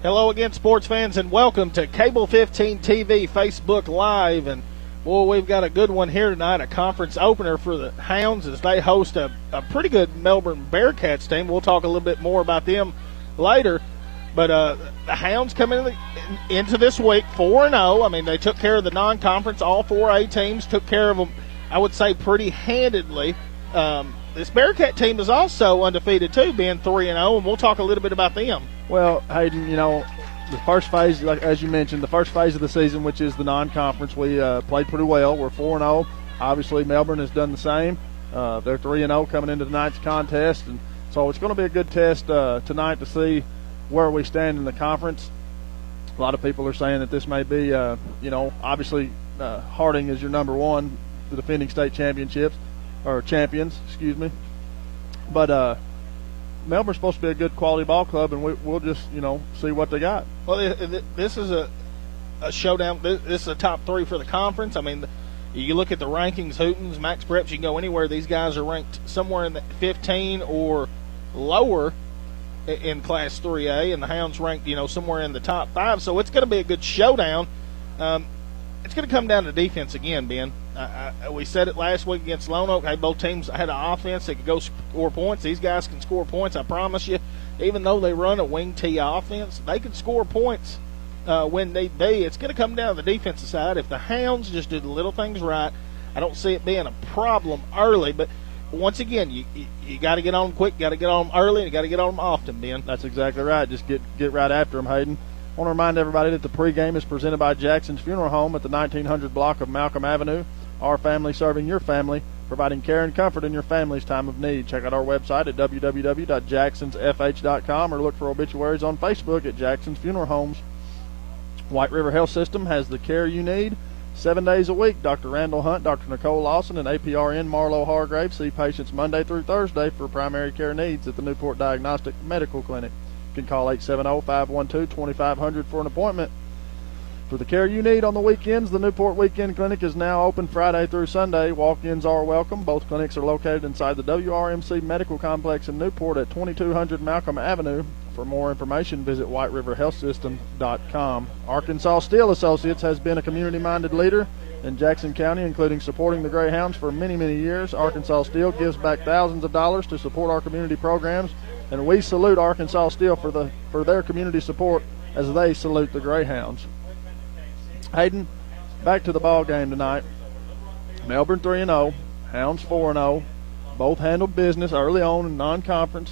Hello again, sports fans, and welcome to Cable 15 TV Facebook Live. And, boy, we've got a good one here tonight, a conference opener for the Hounds as they host a pretty good Melbourne Bearcats team. We'll talk a little bit more about them later. But the Hounds come into this week 4-0. I mean, they took care of the non-conference. All 4A teams took care of them, I would say, pretty handedly. This Bearcat team is also undefeated, too, being 3-0, and we'll talk a little bit about them. Well, Hayden, the first phase, like as you mentioned, the first phase of the season, which is the non-conference, we played pretty well. We're 4-0. Obviously, Melbourne has done the same. They're 3-0 coming into tonight's contest, and so it's going to be a good test tonight to see where we stand in the conference. A lot of people are saying that this may be, obviously Harding is your number one, the defending state champions, but Melbourne's supposed to be a good quality ball club, and we'll just, see what they got. Well, this is a showdown. This is a top three for the conference. I mean, you look at the rankings, Hootens, Max Preps, you can go anywhere. These guys are ranked somewhere in the 15 or lower in Class 3A, and the Hounds ranked, somewhere in the top 5. So it's going to be a good showdown. It's going to come down to defense again, Ben. We said it last week against Lone Oak. Hey, both teams had an offense that could go score points. These guys can score points, I promise you. Even though they run a wing T offense, they can score points when need be. It's going to come down to the defensive side. If the Hounds just do the little things right, I don't see it being a problem early. But once again, you got to get on them quick, got to get on them early, and you got to get on them often, Ben. That's exactly right. Just get right after them, Hayden. I want to remind everybody that the pregame is presented by Jackson's Funeral Home at the 1900 block of Malcom Avenue. Our family serving your family, providing care and comfort in your family's time of need. Check out our website at www.jacksonsfh.com or look for obituaries on Facebook at Jackson's Funeral Homes. White River Health System has the care you need 7 days a week. Dr. Randall Hunt, Dr. Nicole Lawson, and APRN Marlo Hargrave see patients Monday through Thursday for primary care needs at the Newport Diagnostic Medical Clinic. You can call 870-512-2500 for an appointment. For the care you need on the weekends, the Newport Weekend Clinic is now open Friday through Sunday. Walk-ins are welcome. Both clinics are located inside the WRMC Medical Complex in Newport at 2200 Malcom Avenue. For more information, visit whiteriverhealthsystem.com. Arkansas Steel Associates has been a community-minded leader in Jackson County, including supporting the Greyhounds for many, many years. Arkansas Steel gives back thousands of dollars to support our community programs, and we salute Arkansas Steel for their community support as they salute the Greyhounds. Hayden, back to the ball game tonight. Melbourne 3-0, Hounds 4-0. Both handled business early on in non-conference.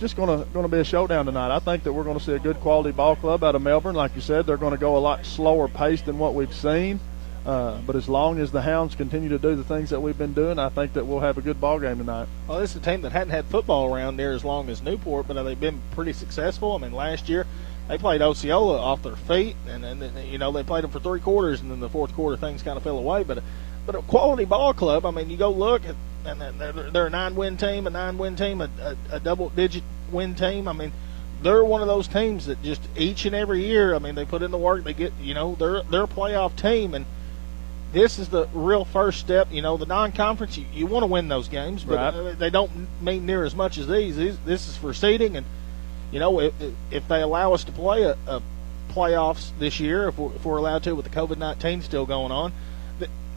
Just going to be a showdown tonight. I think that we're going to see a good quality ball club out of Melbourne. Like you said, they're going to go a lot slower pace than what we've seen. But as long as the Hounds continue to do the things that we've been doing, I think that we'll have a good ball game tonight. Well, this is a team that hadn't had football around there as long as Newport, but they've been pretty successful. I mean, last year they played Osceola off their feet, and they played them for 3 quarters, and then the fourth quarter things kind of fell away. But a quality ball club. I mean, you go look, and they're a 9-win team, a double-digit win team. I mean, they're one of those teams that just each and every year, I mean, they put in the work. They get, they're a playoff team, and this is the real first step. The non-conference, you want to win those games, but right. They don't mean near as much as these. This is for seeding, and if they allow us to play a playoffs this year, if we're allowed to, with the COVID-19 still going on,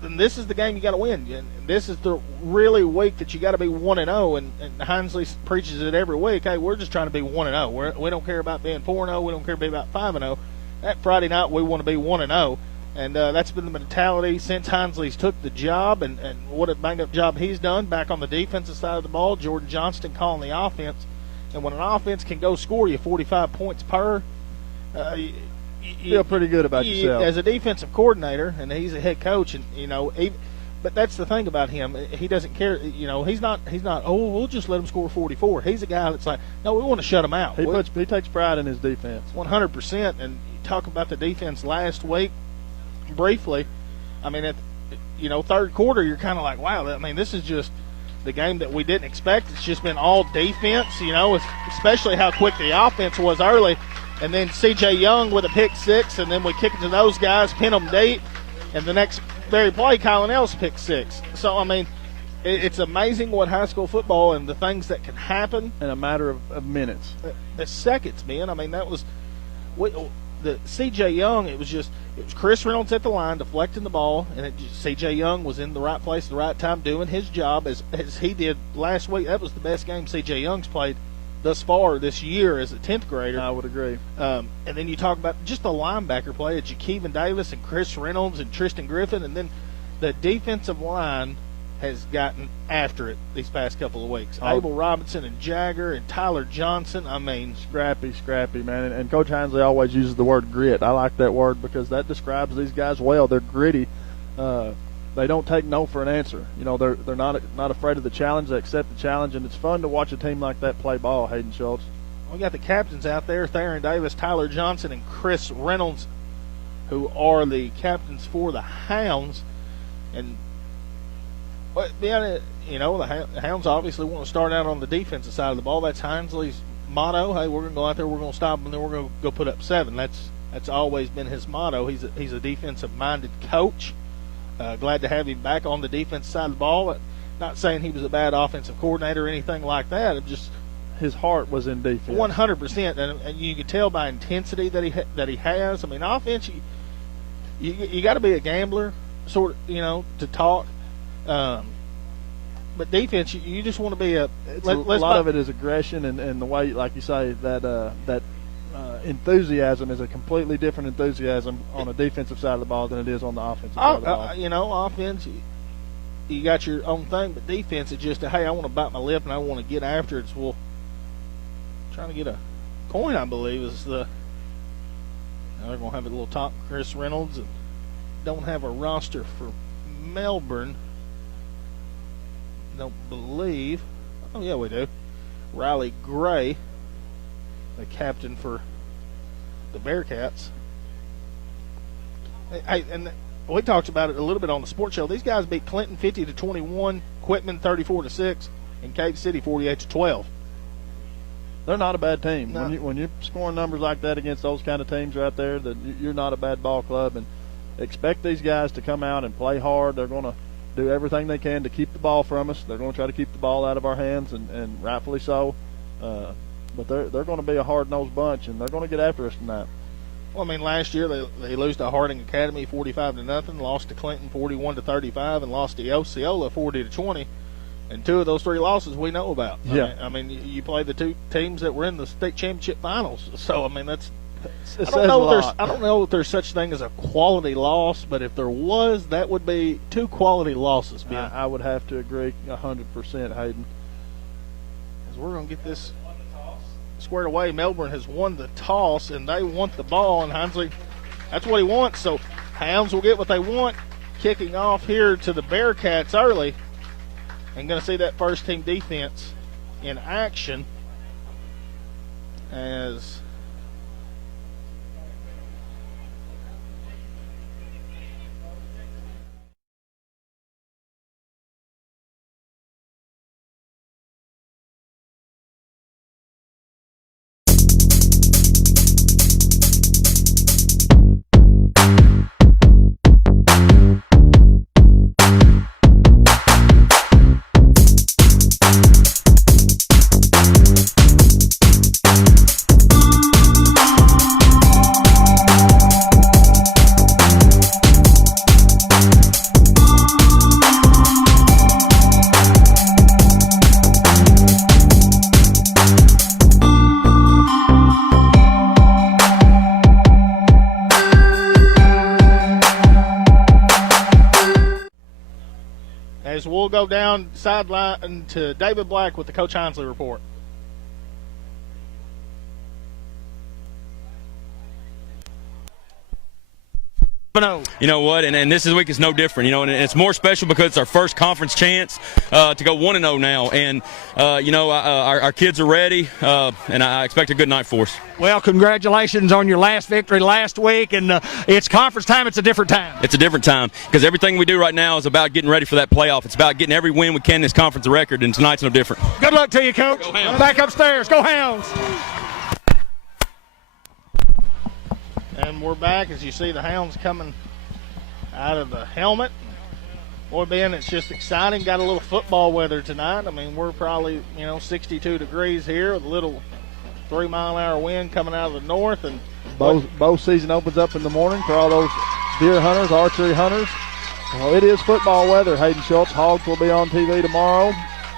then this is the game you got to win. And this is the really week that you got to be 1-0. And Hinsley preaches it every week. Hey, we're just trying to be 1-0. We don't care about being 4-0. We don't care about 5-0. That Friday night we want to be 1-0. And that's been the mentality since Hinsley's took the job, and what a bang-up job he's done back on the defensive side of the ball. Jordan Johnston calling the offense. And when an offense can go score you 45 points per, you feel pretty good about yourself. As a defensive coordinator, and he's a head coach, and but that's the thing about him. He doesn't care. He's not. Oh, we'll just let him score 44. He's a guy that's like, no, we want to shut him out. He takes pride in his defense. 100%. And you talk about the defense last week briefly. I mean, third quarter, you're kind of like, wow. I mean, this is just the game that we didn't expect. It's just been all defense, especially how quick the offense was early. And then C.J. Young with a pick six, and then we kick it to those guys, pin them deep, and the next very play, Colin Ellis pick six. So, I mean, it's amazing what high school football and the things that can happen. In a matter of minutes. Seconds, man. I mean, that was the C.J. Young, it was Chris Reynolds at the line deflecting the ball, and C.J. Young was in the right place at the right time doing his job as he did last week. That was the best game C.J. Young's played thus far this year as a 10th grader. I would agree. And then you talk about just the linebacker play of Jakeevan Davis and Chris Reynolds and Tristan Griffin, and then the defensive line has gotten after it these past couple of weeks. Abel Robinson and Jagger and Tyler Johnson. I mean, scrappy, man. And Coach Hinsley always uses the word grit. I like that word because that describes these guys well. They're gritty. They don't take no for an answer. You know, they're not afraid of the challenge. They accept the challenge, and it's fun to watch a team like that play ball. Hayden Schultz. We got the captains out there: Theron Davis, Tyler Johnson, and Chris Reynolds, who are the captains for the Hounds. And you know, the Hounds obviously want to start out on the defensive side of the ball. That's Hinsley's motto. Hey, we're going to go out there, we're going to stop them, and then we're going to go put up 7. That's always been his motto. He's a defensive-minded coach. Glad to have him back on the defensive side of the ball. Not saying he was a bad offensive coordinator or anything like that. It just his heart was in defense. 100%, and you can tell by intensity that he has. I mean, offense, you got to be a gambler, sort of, you know, to talk. But defense, you just want to be a lot of it is aggression and the way, like you say, that enthusiasm is a completely different enthusiasm on the defensive side of the ball than it is on the offensive side of the ball. You know, offense, you got your own thing, but defense is just hey, I want to bite my lip and I want to get after it. So trying to get a coin, I believe, is they're going to have a little talk. Chris Reynolds, and don't have a roster for Melbourne. Don't believe. Oh yeah, we do. Riley Gray, the captain for the Bearcats. Hey, and we talked about it a little bit on the sports show. These guys beat Clinton 50-21, Quitman 34-6, and Cave City 48-12. They're not a bad team. No. When you're scoring numbers like that against those kind of teams right there, that you're not a bad ball club. And expect these guys to come out and play hard. They're going to do everything they can to keep the ball from us. They're going to try to keep the ball out of our hands, and rightfully so. But they're going to be a hard-nosed bunch, and they're going to get after us tonight. Well, I mean, last year they lose to Harding Academy 45-0, lost to Clinton 41-35, and lost to Osceola 40-20. And 2 of those 3 losses we know about. Yeah. I mean, you play the 2 teams that were in the state championship finals. So, I mean, I don't know if there's such thing as a quality loss, but if there was, that would be 2 quality losses. I would have to agree 100%, Hayden. As we're going to get this squared away, Melbourne has won the toss, and they want the ball, and Hinsley, that's what he wants. So Hounds will get what they want, kicking off here to the Bearcats early, and going to see that first-team defense in action as we'll go down sideline to David Black with the Coach Hinsley report. You know what, and this week is no different, you know, and it's more special because it's our first conference chance to go 1-0 now, and you know, our kids are ready, and I expect a good night for us. Well, congratulations on your last victory last week, and it's conference time. It's a different time. It's a different time because everything we do right now is about getting ready for that playoff. It's about getting every win we can in this conference record, and tonight's no different. Good luck to you, Coach. Go Hounds. Back upstairs. Go Hounds. And we're back as you see the Hounds coming out of the helmet. Boy, Ben, it's just exciting. Got a little football weather tonight. I mean, we're probably, 62 degrees here with a little 3-mile-an-hour wind coming out of the north. And bow season opens up in the morning for all those deer hunters, archery hunters. Well, it is football weather. Hayden Schultz, Hogs will be on TV tomorrow.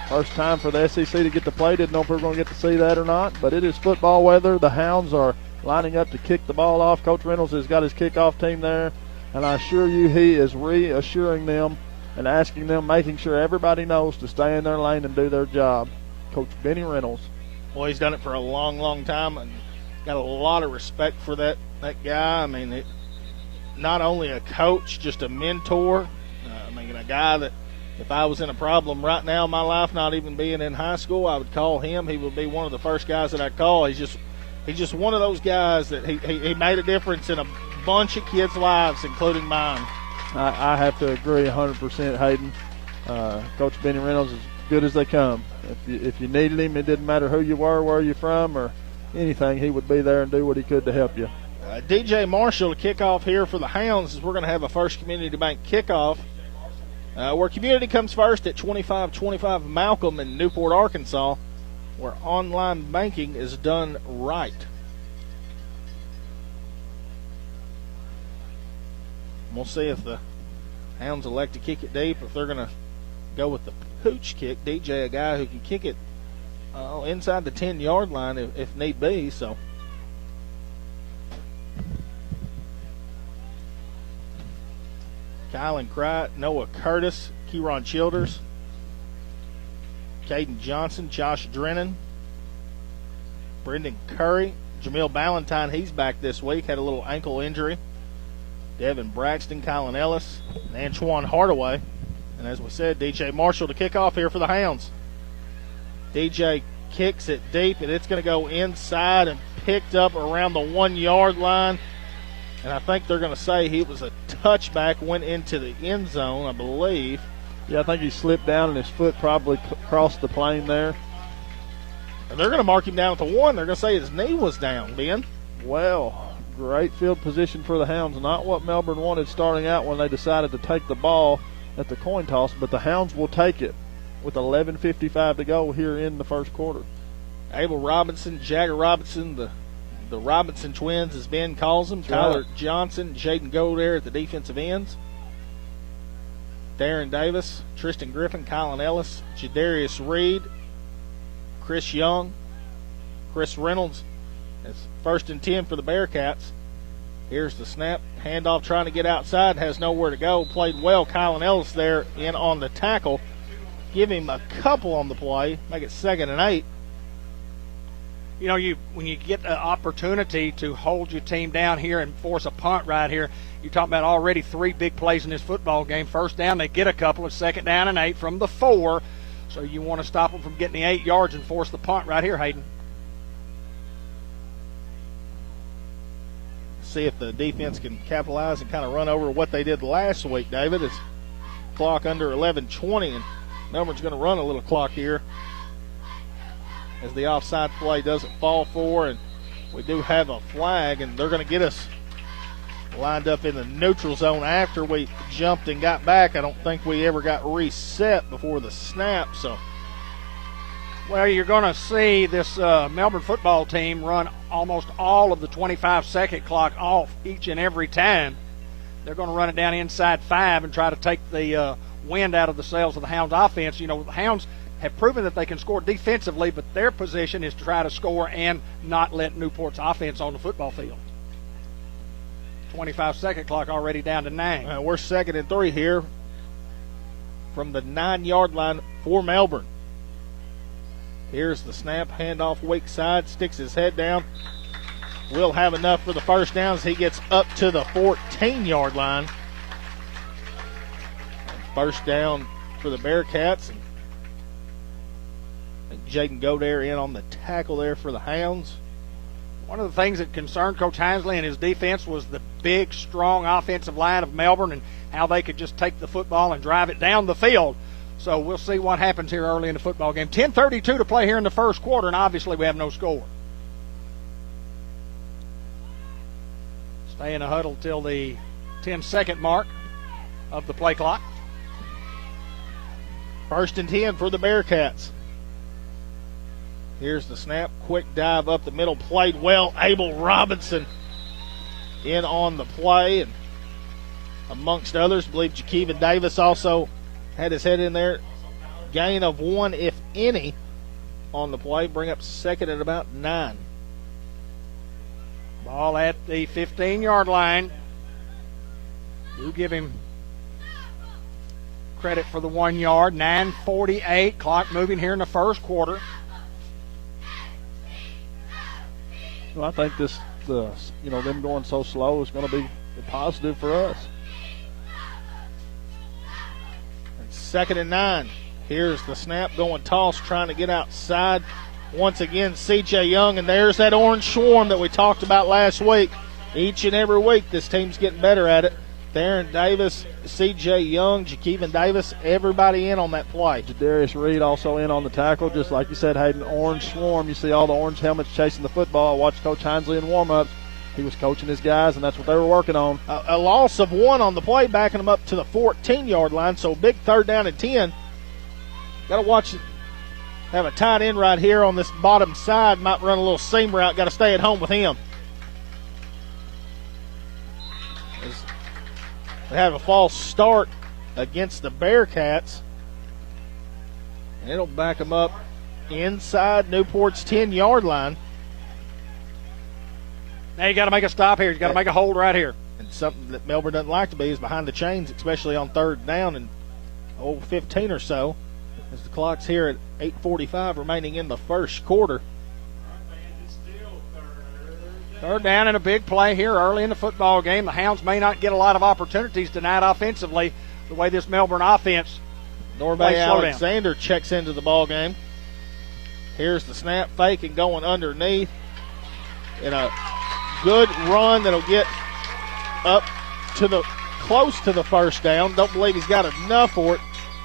First time for the SEC to get to play. Didn't know if we were going to get to see that or not, but it is football weather. The Hounds are lining up to kick the ball off. Coach Reynolds has got his kickoff team there, and I assure you he is reassuring them and asking them, making sure everybody knows to stay in their lane and do their job. Coach Benny Reynolds. Well, he's done it for a long, long time, and got a lot of respect for that guy. I mean, not only a coach, just a mentor. A guy that if I was in a problem right now in my life, not even being in high school, I would call him. He would be one of the first guys that I'd call. He's just one of those guys that he made a difference in a bunch of kids' lives, including mine. I have to agree 100%, Hayden. Coach Benny Reynolds is good as they come. If you needed him, it didn't matter who you were, where you're from, or anything, he would be there and do what he could to help you. DJ Marshall to kick off here for the Hounds, as we're going to have a First Community Bank kickoff. Where community comes first at 2525 Malcom in Newport, Arkansas, where online banking is done right. We'll see if the Hounds elect to kick it deep, if they're going to go with the pooch kick. DJ, a guy who can kick it inside the 10-yard line if need be, so. Kylan Cright, Noah Curtis, Kieron Childers, Caden Johnson, Josh Drennan, Brendan Curry, Jamil Ballantyne, he's back this week, had a little ankle injury. Devin Braxton, Kylan Ellis, and Antoine Hardaway. And as we said, DJ Marshall to kick off here for the Hounds. DJ kicks it deep, and it's going to go inside and picked up around the 1-yard line. And I think they're going to say he was a touchback, went into the end zone, I believe. Yeah, I think he slipped down and his foot probably crossed the plane there. And they're going to mark him down at the 1. They're going to say his knee was down, Ben. Well, great field position for the Hounds. Not what Melbourne wanted starting out when they decided to take the ball at the coin toss, but the Hounds will take it with 11:55 to go here in the first quarter. Abel Robinson, Jagger Robinson, the Robinson twins, as Ben calls them. Tyler Johnson, Jaden Goldair at the defensive ends. Darren Davis, Tristan Griffin, Kylan Ellis, Jadarius Reed, Chris Young, Chris Reynolds. It's 1st and 10 for the Bearcats. Here's the snap. Handoff trying to get outside, has nowhere to go. Played well. Kylan Ellis there in on the tackle. Give him a couple on the play. Make it 2nd and 8. You know, when you get the opportunity to hold your team down here and force a punt right here, you're talking about already 3 big plays in this football game. First down, they get a couple. It's 2nd down and 8 from the 4. So you want to stop them from getting the 8 yards and force the punt right here, Hayden. See if the defense can capitalize and kind of run over what they did last week, David. It's clock under 11:20, and Melbourne's going to run a little clock here as the offside play doesn't fall for, and we do have a flag, and they're going to get us lined up in the neutral zone after we jumped and got back. I don't think we ever got reset before the snap, so. Well, you're going to see this Melbourne football team run almost all of the 25-second clock off each and every time. They're going to run it down inside 5 and try to take the wind out of the sails of the Hounds offense. You know, the Hounds have proven that they can score defensively, but their position is to try to score and not let Newport's offense on the football field. 25-second clock already down to 9. We're 2nd and 3 here from the 9-yard line for Melbourne. Here's the snap, handoff weak side, sticks his head down. Will have enough for the first down as he gets up to the 14-yard line. First down for the Bearcats. And Jaden Goldair in on the tackle there for the Hounds. One of the things that concerned Coach Hinesley and his defense was the big, strong offensive line of Melbourne and how they could just take the football and drive it down the field. So we'll see what happens here early in the football game. 10:32 to play here in the first quarter, and obviously we have no score. Stay in a huddle till the 10-second mark of the play clock. 1st and 10 for the Bearcats. Here's the snap, quick dive up the middle, played well. Abel Robinson in on the play, and amongst others, I believe Jakeevan Davis also had his head in there. Gain of 1, if any, on the play. Bring up second at about 9. Ball at the 15-yard line. Do give him credit for the 1 yard. 9:48. Clock moving here in the first quarter. Well, I think them going so slow is going to be positive for us. And second and 9. Here's the snap, going toss, trying to get outside. Once again, C.J. Young, and there's that orange swarm that we talked about last week. Each and every week, this team's getting better at it. Theron Davis, C.J. Young, Jakeevan Davis, everybody in on that play. Jadarius Reed also in on the tackle, just like you said, Hayden, orange swarm. You see all the orange helmets chasing the football. I watched Coach Hinesley in warm-ups. He was coaching his guys, and that's what they were working on. A loss of 1 on the play, backing them up to the 14-yard line, so big third down and 10. Got to watch it. Have a tight end right here on this bottom side. Might run a little seam route. Got to stay at home with him. They have a false start against the Bearcats. And it'll back them up inside Newport's 10-yard line. Now you got to make a stop here. You got to make a hold right here. And something that Melbourne doesn't like to be is behind the chains, especially on third down and 15 or so. As the clock's here at 8:45 remaining in the first quarter. Third down and a big play here early in the football game. The Hounds may not get a lot of opportunities tonight offensively the way this Melbourne offense. Norby Alexander checks into the ball game. Here's the snap, fake and going underneath. And a good run that'll get up to the close to the first down. Don't believe he's got enough for it.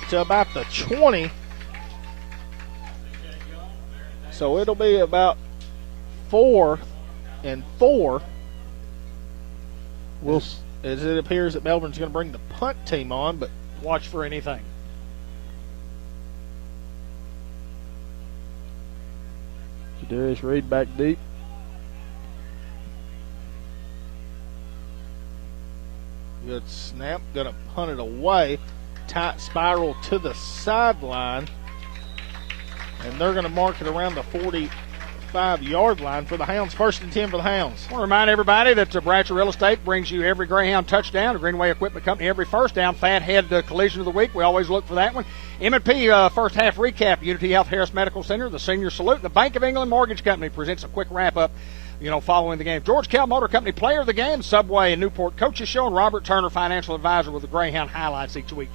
To about the 20. So it'll be about 4 and 4. As it appears that Melbourne's going to bring the punt team on, but watch for anything. Jadarius Reed back deep. Good snap. Going to punt it away. Tight spiral to the sideline, and they're going to mark it around the 45-yard line for the Hounds. First and 10 for the Hounds. I want to remind everybody that Bratcher Real Estate brings you every Greyhound touchdown, the Greenway Equipment Company every first down. Fathead collision of the week. We always look for that one. M&P first half recap. Unity Health Harris Medical Center, the Senior Salute, the Bank of England Mortgage Company presents a quick wrap-up following the game. George Kell Motor Company Player of the Game, Subway and Newport Coaches Show, and Robert Turner, Financial Advisor, with the Greyhound highlights each week.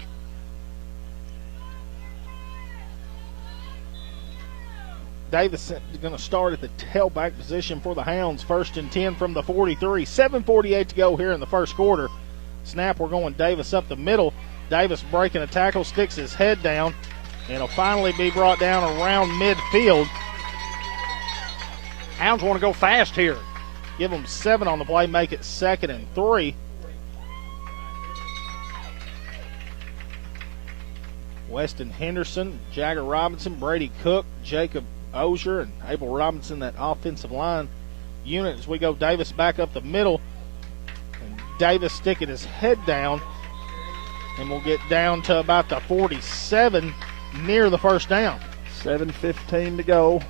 Davis is going to start at the tailback position for the Hounds. First and 10 from the 43. 7:48 to go here in the first quarter. Snap, we're going Davis up the middle. Davis breaking a tackle, sticks his head down, and will finally be brought down around midfield. Hounds want to go fast here. Give them 7 on the play, make it second and 3. Weston Henderson, Jagger Robinson, Brady Cook, Jacob Ozier, and Abel Robinson, that offensive line unit. As we go Davis back up the middle, and Davis sticking his head down, and we'll get down to about the 47 near the first down. 7:15 to go.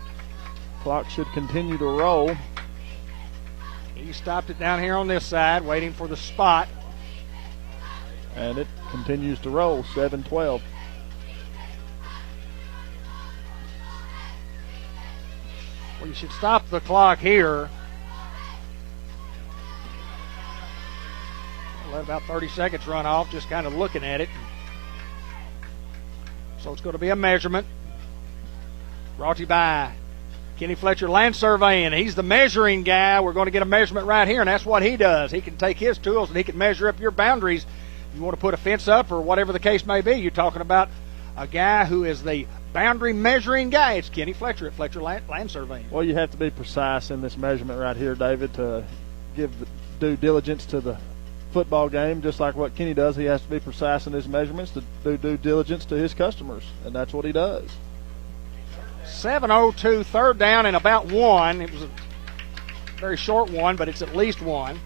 Clock should continue to roll. He stopped it down here on this side, waiting for the spot. And it continues to roll, 7-12. Well, you should stop the clock here. Let about 30 seconds run off, just kind of looking at it. So it's going to be a measurement. Brought to you by Kenny Fletcher Land Surveying. He's the measuring guy. We're going to get a measurement right here, and that's what he does. He can take his tools and he can measure up your boundaries. You want to put a fence up or whatever the case may be. You're talking about a guy who is the boundary measuring guy. It's Kenny Fletcher at Fletcher Land Surveying. Well, you have to be precise in this measurement right here, David, to give the due diligence to the football game. Just like what Kenny does, he has to be precise in his measurements to do due diligence to his customers, and that's what he does. 7:02, third down and about one. It was a very short one, but it's at least one.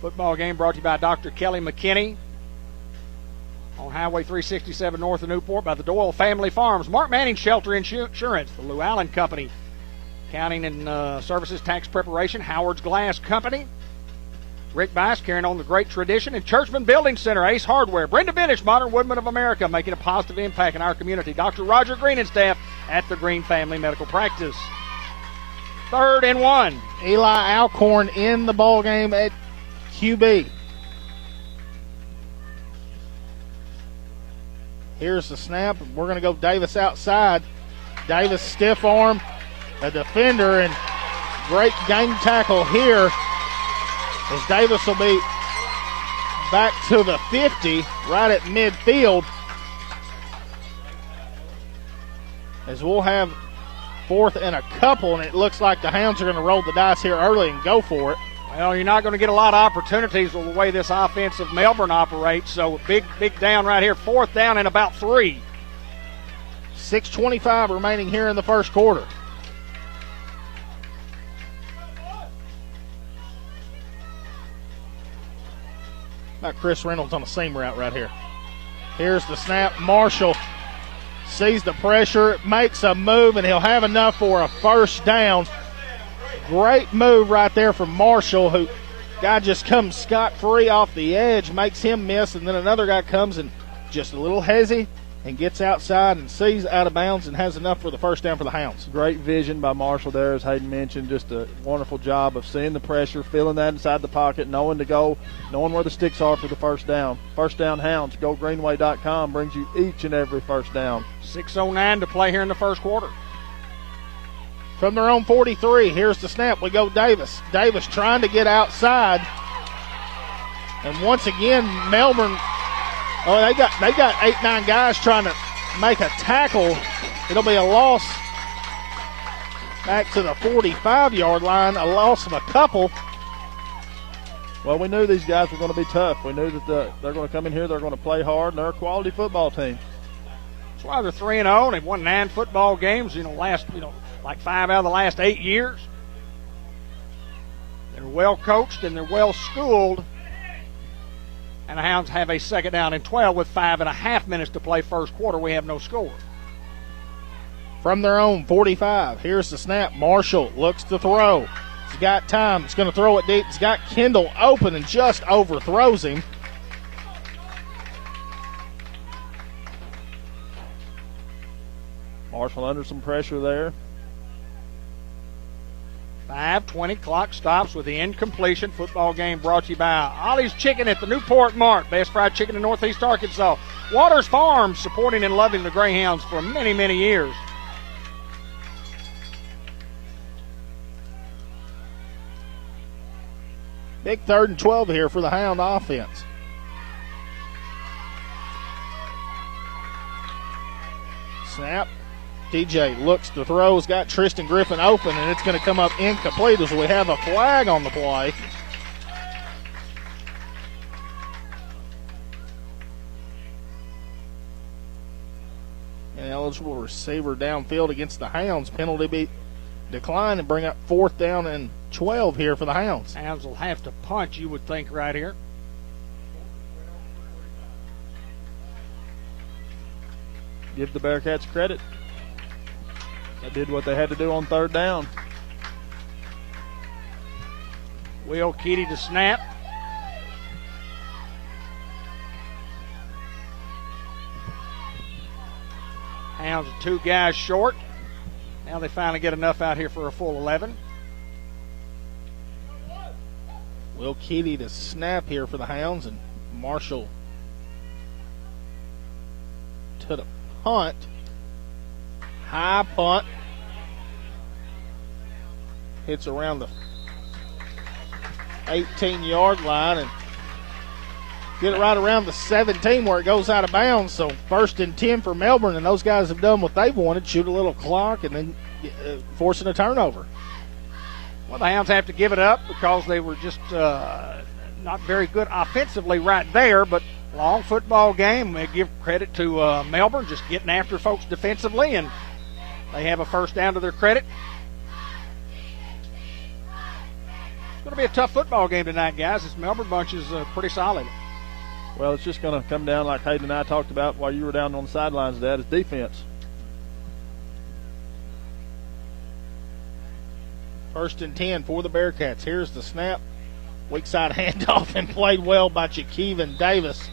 Football game brought to you by Dr. Kelly McKinney on Highway 367 north of Newport, by the Doyle Family Farms, Mart Manning Shelter Insurance, the Lou Allen Company, Accounting and Services Tax Preparation, Howard's Glass Company, Rick Bice carrying on the great tradition, and Churchman Building Center, Ace Hardware, Brenda Binish, Modern Woodman of America, making a positive impact in our community, Dr. Roger Green and staff at the Green Family Medical Practice. 3rd and 1. Eli Alcorn in the ball game at QB. Here's the snap. We're going to go Davis outside. Davis stiff arm, a defender, and great game tackle here as Davis will be back to the 50 right at midfield, as we'll have 4th and a couple, and it looks like the Hounds are going to roll the dice here early and go for it. Well, you're not going to get a lot of opportunities with the way this offense of Melbourne operates, so big down right here, 4th down and about 3. 6:25 remaining here in the first quarter. About Chris Reynolds on the seam route right here. Here's the snap. Marshall sees the pressure, makes a move, and he'll have enough for a first down. Great move right there from Marshall, who guy just comes scot-free off the edge, makes him miss, and then another guy comes and just a little hezzy and gets outside and sees out of bounds and has enough for the first down for the Hounds. Great vision by Marshall there, as Hayden mentioned. Just a wonderful job of seeing the pressure, feeling that inside the pocket, knowing to go, knowing where the sticks are for the first down. First down Hounds, GoGreenway.com brings you each and every first down. 6:09 to play here in the first quarter. From their own 43, here's the snap. We go Davis. Davis trying to get outside. And once again, Melbourne, they got 8-9 guys trying to make a tackle. It'll be a loss back to the 45-yard line, a loss of a couple. Well, we knew these guys were going to be tough. We knew that they're going to come in here, they're going to play hard, and they're a quality football team. That's why they're 3-0. They've won 9 football games, like 5 out of the last 8 years. They're well coached and they're well schooled. And the Hounds have a second down and 12 with 5.5 minutes to play first quarter. We have no score. From their own 45, here's the snap. Marshall looks to throw. He's got time. He's going to throw it deep. He's got Kendall open and just overthrows him. Marshall under some pressure there. 5:20, clock stops with the incompletion. Football game brought to you by Ollie's Chicken at the Newport Mart. Best fried chicken in Northeast Arkansas. Waters Farms, supporting and loving the Greyhounds for many, many years. Big 3rd and 12 here for the Hound offense. Snap. DJ looks to throw. He's got Tristan Griffin open, and it's going to come up incomplete as we have a flag on the play. An eligible receiver downfield against the Hounds. Penalty be declined and bring up 4th down and 12 here for the Hounds. Hounds will have to punch, you would think, right here. Give the Bearcats credit. They did what they had to do on 3rd down. Will Keedy to snap. Hounds are 2 guys short. Now they finally get enough out here for a full 11. Will Keedy to snap here for the Hounds, and Marshall to the punt. High punt. Hits around the 18-yard line and get it right around the 17 where it goes out of bounds. So 1st and 10 for Melbourne, and those guys have done what they've wanted, shoot a little clock and then forcing a turnover. Well, the Hounds have to give it up because they were just not very good offensively right there, but Long football game. We give credit to Melbourne just getting after folks defensively, and they have a first down to their credit. It's going to be a tough football game tonight, guys. This Melbourne bunch is pretty solid. Well, it's just going to come down like Hayden and I talked about while you were down on the sidelines, Dad, is defense. First and 10 for the Bearcats. Here's the snap. Weak side handoff and played well by Jakeevan Davis.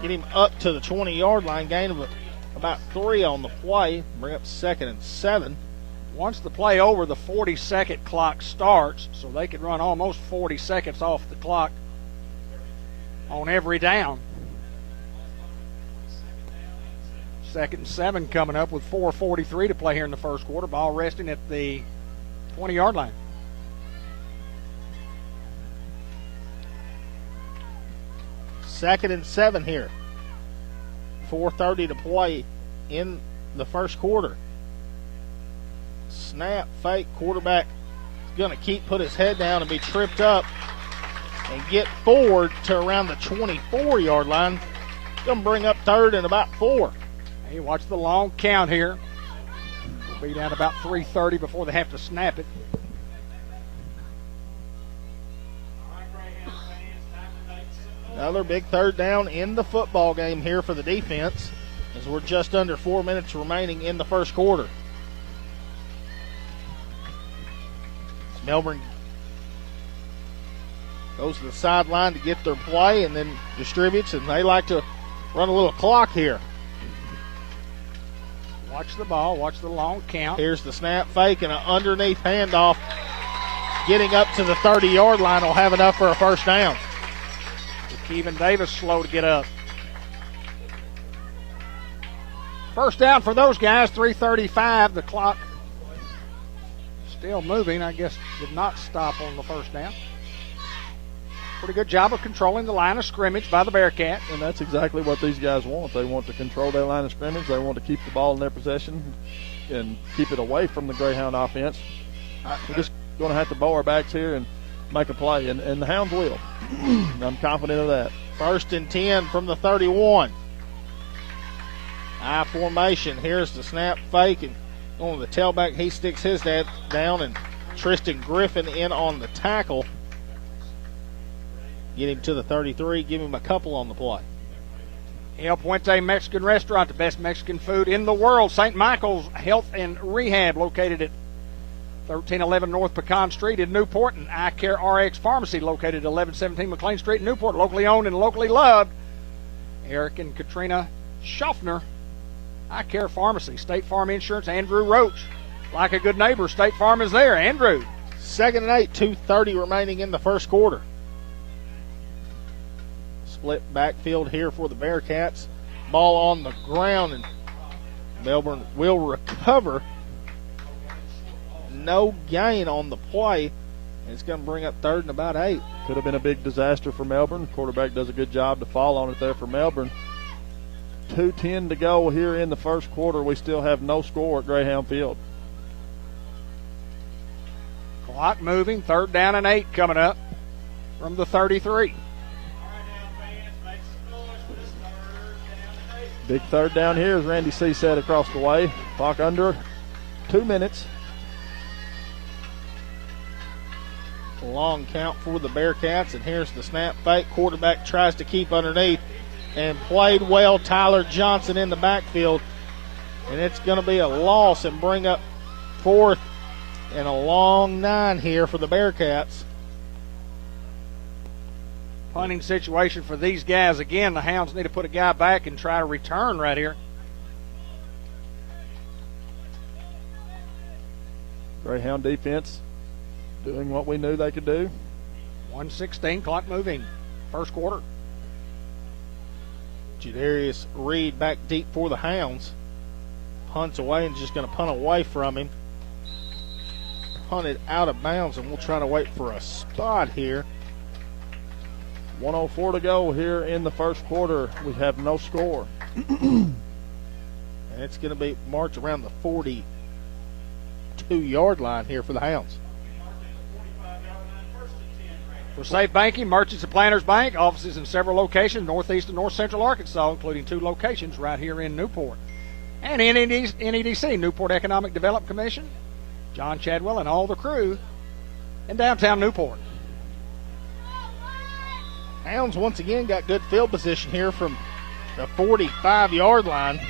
Get him up to the 20-yard line, gain of about 3 on the play. Bring up 2nd and 7. Once the play over, the 40-second clock starts, so they could run almost 40 seconds off the clock on every down. 2nd and 7 coming up with 4:43 to play here in the first quarter. Ball resting at the 20-yard line. Second and 7 here. 4:30 to play in the first quarter. Snap, fake, quarterback is going to put his head down and be tripped up and get forward to around the 24-yard line. Going to bring up 3rd and about 4. Hey, watch the long count here. We'll be down about 3:30 before they have to snap it. Another big 3rd down in the football game here for the defense, as we're just under 4 minutes remaining in the first quarter. Melbourne goes to the sideline to get their play and then distributes, and they like to run a little clock here. Watch the ball, watch the long count. Here's the snap, fake, and an underneath handoff. Getting up to the 30-yard line will have enough for a first down. Jakeevan Davis slow to get up. First down for those guys, 3:35. The clock still moving. I guess did not stop on the first down. Pretty good job of controlling the line of scrimmage by the Bearcats. And that's exactly what these guys want. They want to control their line of scrimmage. They want to keep the ball in their possession and keep it away from the Greyhound offense. We're just going to have to bow our backs here and make a play, and the Hounds will. I'm confident of that. First and 10 from the 31. I formation. Here's the snap, fake, and on the tailback, he sticks his dad down, and Tristan Griffin in on the tackle. Get him to the 33, give him a couple on the play. El Puente Mexican Restaurant, the best Mexican food in the world. St. Michael's Health and Rehab, located at 1311 North Pecan Street in Newport, and Eye Care RX Pharmacy, located at 1117 McLean Street in Newport, locally owned and locally loved. Eric and Katrina Schaffner, Eye Care Pharmacy. State Farm Insurance, Andrew Roach. Like a good neighbor, State Farm is there. Andrew. 2nd and 8, 2:30 remaining in the first quarter. Split backfield here for the Bearcats. Ball on the ground, and Melbourne will recover. No gain on the play, and it's going to bring up 3rd and about 8. Could have been a big disaster for Melbourne. The quarterback does a good job to fall on it there for Melbourne. 2:10 to go here in the first quarter. We still have no score at Greyhound Field. Clock moving. 3rd down and 8 coming up from the 33. Big 3rd down here, as Randy C. said, across the way. Clock under 2 minutes. Long count for the Bearcats, and here's the snap, fake. Quarterback tries to keep underneath and played well. Tyler Johnson in the backfield, and it's going to be a loss and bring up 4th and a long 9 here for the Bearcats. Punting situation for these guys. Again, the Hounds need to put a guy back and try to return right here. Greyhound defense doing what we knew they could do. 1:16, clock moving. First quarter. Jadarius Reed back deep for the Hounds. Punts away and just going to punt away from him. Punted out of bounds, and we'll try to wait for a spot here. 1:04 to go here in the first quarter. We have no score. And it's going to be marked around the 42-yard line here for the Hounds. With Safe Banking, Merchants and Planners Bank, offices in several locations, northeast and north central Arkansas, including 2 locations right here in Newport. And NEDC, Newport Economic Development Commission, John Chadwell and all the crew in downtown Newport. Hounds once again got good field position here from the 45-yard line.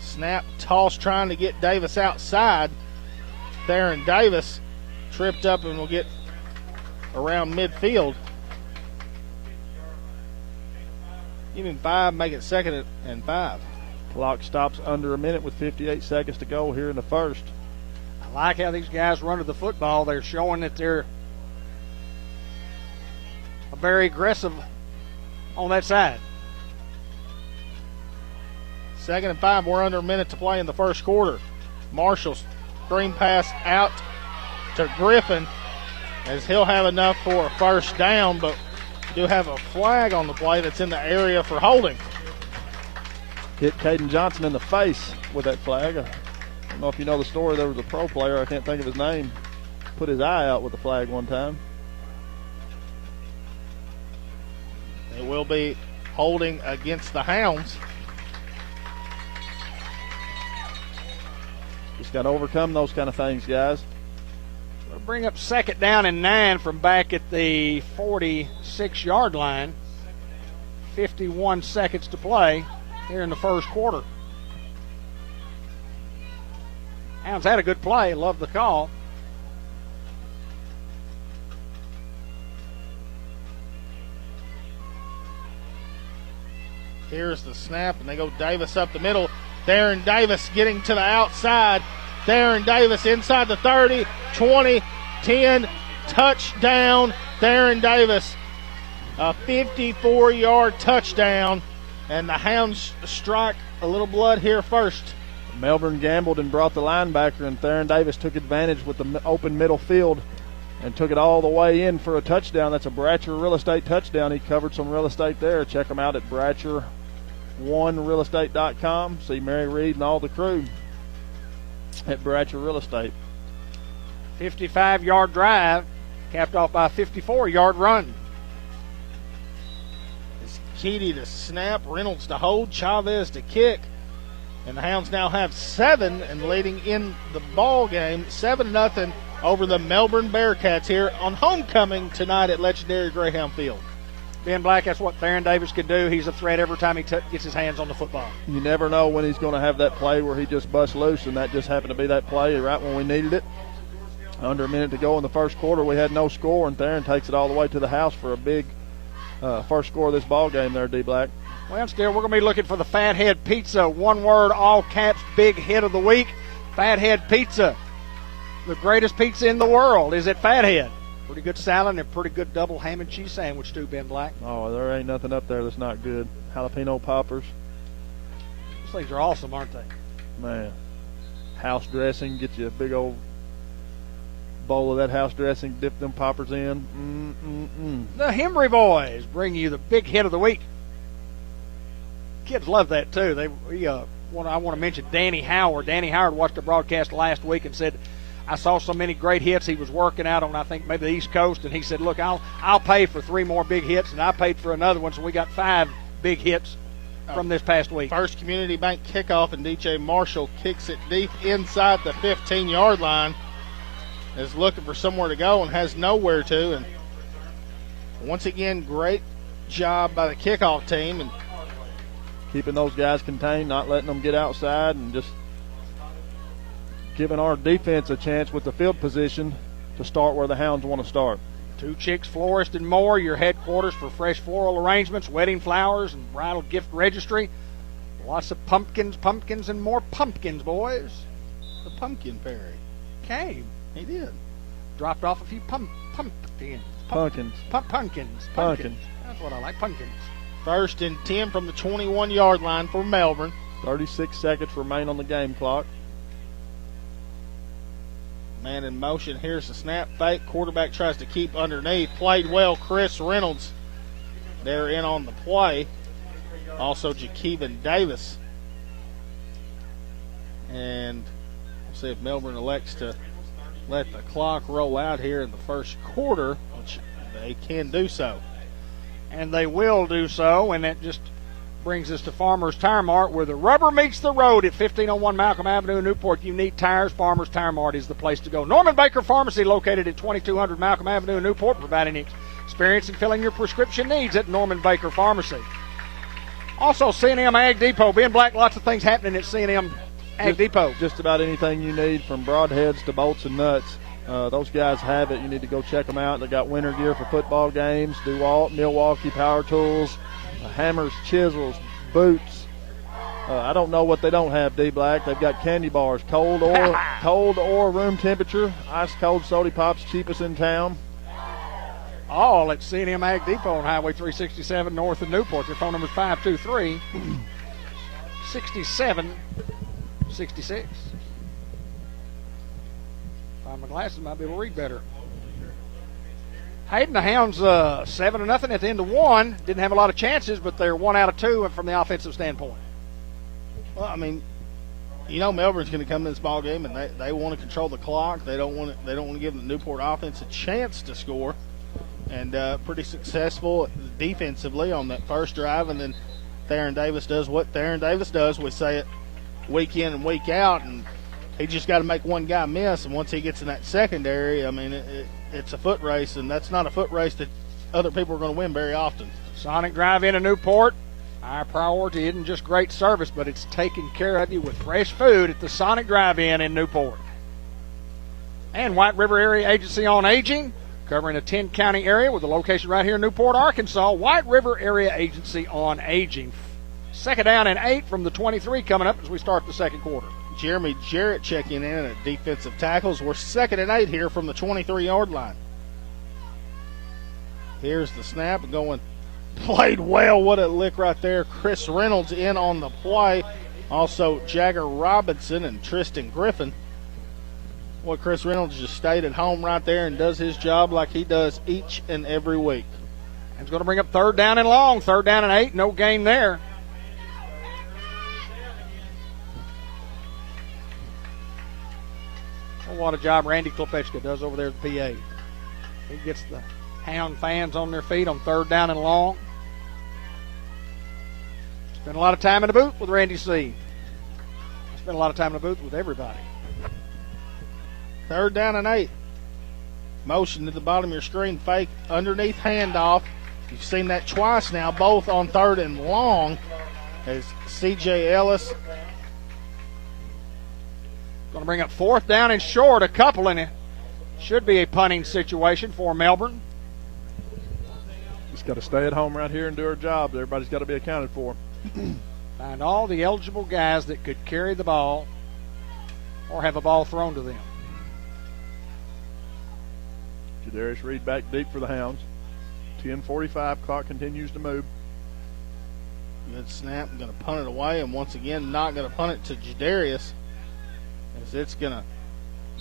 Snap toss trying to get Davis outside. Theron Davis tripped up and will get around midfield. Even 5, make it 2nd and 5. Clock stops under a minute with 58 seconds to go here in the first. I like how these guys run to the football. They're showing that they're very aggressive on that side. 2nd and 5. We're under a minute to play in the first quarter. Marshall's screen pass out to Griffin as he'll have enough for a first down, but we do have a flag on the play that's in the area for holding. Hit Caden Johnson in the face with that flag. I don't know if you know the story. There was a pro player, I can't think of his name, put his eye out with the flag one time. It will be holding against the Hounds. Just got to overcome those kind of things, guys. We'll bring up 2nd down and 9 from back at the 46-yard line. 51 seconds to play here in the first quarter. Hounds had a good play. Love the call. Here's the snap, and they go Davis up the middle. Theron Davis getting to the outside. Theron Davis inside the 30, 20, 10, touchdown. Theron Davis, a 54-yard touchdown, and the Hounds strike a little blood here first. Melbourne gambled and brought the linebacker, and Theron Davis took advantage with the open middle field and took it all the way in for a touchdown. That's a Bratcher Real Estate touchdown. He covered some real estate there. Check him out at BratcherOneRealEstate.com. See Mary Reed and all the crew at Bratcher Real Estate. 55-yard drive, capped off by a 54-yard run. It's Keedy to snap, Reynolds to hold, Chavez to kick. And the Hounds now have 7 and leading in the ball game, 7-0 over the Melbourne Bearcats here on homecoming tonight at legendary Greyhound Field. Ben Black, that's what Theron Davis can do. He's a threat every time he gets his hands on the football. You never know when he's going to have that play where he just busts loose, and that just happened to be that play right when we needed it. Under a minute to go in the first quarter, we had no score, and Theron takes it all the way to the house for a big first score of this ball game there, D. Black. Well, still, we're going to be looking for the Fathead Pizza. One word, all caps, big hit of the week. Fathead Pizza. The greatest pizza in the world is at Fathead. Pretty good salad and a pretty good double ham and cheese sandwich too, Ben Black. Oh, there ain't nothing up there that's not good. Jalapeno poppers. These things are awesome, aren't they? Man. House dressing, get you a big old bowl of that house dressing, dip them poppers in. The Hembry Boys bring you the big hit of the week. Kids love that too. I want to mention Danny Howard. Danny Howard watched the broadcast last week and said, I saw so many great hits. He was working out on, I think, maybe the East Coast, and he said, look, I'll pay for 3 more big hits, and I paid for another one, so we got 5 big hits from this past week. First Community Bank kickoff, and DJ Marshall kicks it deep inside the 15-yard line. Is looking for somewhere to go and has nowhere to. And once again, great job by the kickoff team. And keeping those guys contained, not letting them get outside, and just giving our defense a chance with the field position to start where the Hounds want to start. 2 Chicks Florist and More, your headquarters for fresh floral arrangements, wedding flowers, and bridal gift registry. Lots of pumpkins, and more pumpkins, boys. The Pumpkin Fairy came. He did. Dropped off a few pumpkins. Pumpkins. That's what I like, pumpkins. First and 10 from the 21-yard line for Melbourne. 36 seconds remain on the game clock. Man in motion. Here's the snap fake. Quarterback tries to keep underneath. Played well. Chris Reynolds there in on the play. Also Jakeevan Davis. And we'll see if Melbourne elects to let the clock roll out here in the first quarter, which they can do so. And they will do so, and that just brings us to Farmers Tire Mart, where the rubber meets the road at 1501 Malcom Avenue in Newport. You need tires, Farmers Tire Mart is the place to go. Norman Baker Pharmacy, located at 2200 Malcom Avenue in Newport, providing experience in filling your prescription needs at Norman Baker Pharmacy. Also, C&M Ag Depot. Ben Black, lots of things happening at C&M Ag Depot. Just about anything you need, from broadheads to bolts and nuts. Those guys have it. You need to go check them out. They got winter gear for football games, DeWalt, Milwaukee power tools, hammers, chisels, boots. I don't know what they don't have, D Black. They've got candy bars, cold or room temperature, ice cold soda pops, cheapest in town. All at C&M Ag Depot on Highway 367 north of Newport. Their phone number is 523 6766. Find my glasses, might be able to read better. Hayden, the Hounds 7-0 at the end of one. Didn't have a lot of chances, but they're 1 out of 2 from the offensive standpoint. Well, I mean, you know Melbourne's going to come in this ball game, and they want to control the clock. They don't want to give the Newport offense a chance to score. And pretty successful defensively on that first drive. And then Theron Davis does what Theron Davis does. We say it week in and week out, and he just got to make one guy miss. And once he gets in that secondary, I mean, it's a foot race, and that's not a foot race that other people are going to win very often. Sonic Drive into Newport. Our priority isn't just great service, but it's taking care of you with fresh food at the Sonic Drive-In in Newport. And White River Area Agency on Aging, covering a 10-county area with a location right here in Newport, Arkansas. White River Area Agency on Aging. Second down and 8 from the 23 coming up as we start the second quarter. Jeremy Jarrett checking in at defensive tackles. We're 2nd and 8 here from the 23-yard line. Here's the snap going. Played well. What a lick right there. Chris Reynolds in on the play. Also Jagger Robinson and Tristan Griffin. Well, Chris Reynolds just stayed at home right there and does his job like he does each and every week. He's going to bring up 3rd down and long. 3rd down and 8. No gain there. Well, what a job Randy Klepechka does over there at the PA. He gets the Hound fans on their feet on 3rd down and long. Spent a lot of time in the booth with Randy C. Spent a lot of time in the booth with everybody. 3rd down and 8. Motion to the bottom of your screen, fake underneath handoff. You've seen that twice now, both on 3rd and long, as C.J. Ellis. Going to bring up 4th down and short, a couple, and it should be a punting situation for Melbourne. Just got to stay at home right here and do our jobs. Everybody's got to be accounted for. Find all the eligible guys that could carry the ball or have a ball thrown to them. Jadarius Reed back deep for the Hounds. 10:45, clock continues to move. Good snap, going to punt it away, and once again not going to punt it to Jadarius, as it's going to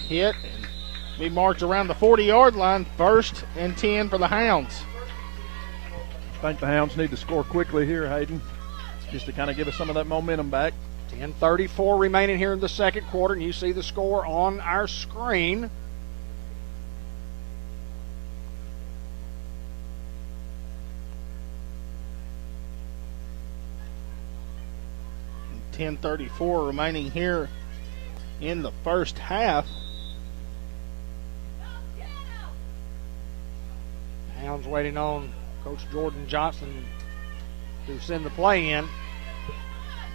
hit and be marked around the 40-yard line. 1st and 10 for the Hounds. I think the Hounds need to score quickly here, Hayden, just to kind of give us some of that momentum back. 10:34 remaining here in the second quarter, and you see the score on our screen. And 10:34 remaining here in the first half. Hounds waiting on Coach Jordan Johnson to send the play in.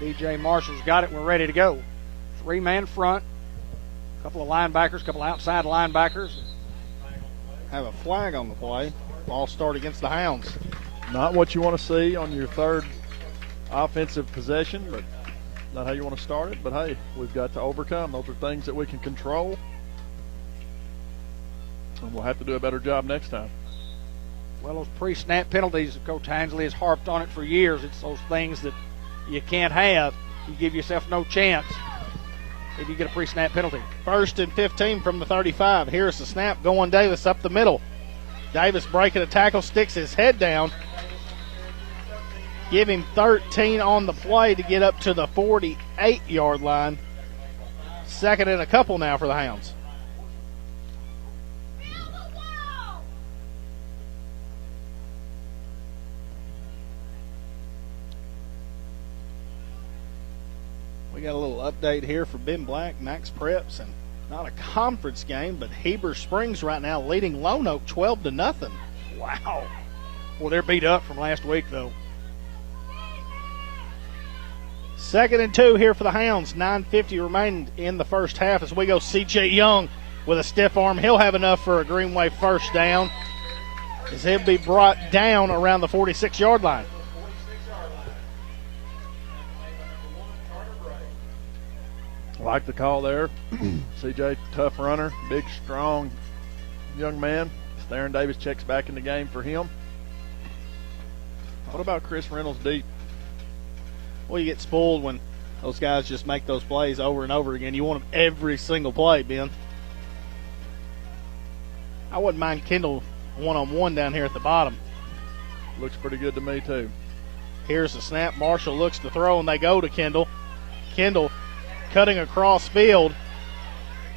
DJ Marshall's got it. We're ready to go. 3-man front. A couple of linebackers, a couple of outside linebackers. Have a flag on the play. Ball start against the Hounds. Not what you want to see on your 3rd offensive possession, but not how you want to start it. But, hey, we've got to overcome. Those are things that we can control. And we'll have to do a better job next time. Well, those pre-snap penalties, Coach Hansley has harped on it for years. It's those things that you can't have. You give yourself no chance if you get a pre-snap penalty. 1st and 15 from the 35. Here's the snap going Davis up the middle. Davis breaking a tackle, sticks his head down. Give him 13 on the play to get up to the 48-yard line. 2nd and a couple now for the Hounds. got a little update here for Ben Black, Max Preps, and not a conference game, but Heber Springs right now leading Lone Oak 12-0. Wow. Well, they're beat up from last week, though. 2nd and 2 here for the Hounds. 9:50 remaining in the first half as we go. C.J. Young with a stiff arm. He'll have enough for a Greenway first down as he'll be brought down around the 46-yard line. Like the call there. CJ, tough runner, big, strong young man. Theron Davis checks back in the game for him. What about Chris Reynolds deep? Well, you get spoiled when those guys just make those plays over and over again. You want them every single play, Ben. I wouldn't mind Kendall one-on-one down here at the bottom. Looks pretty good to me, too. Here's the snap. Marshall looks to throw, and they go to Kendall. Kendall cutting across field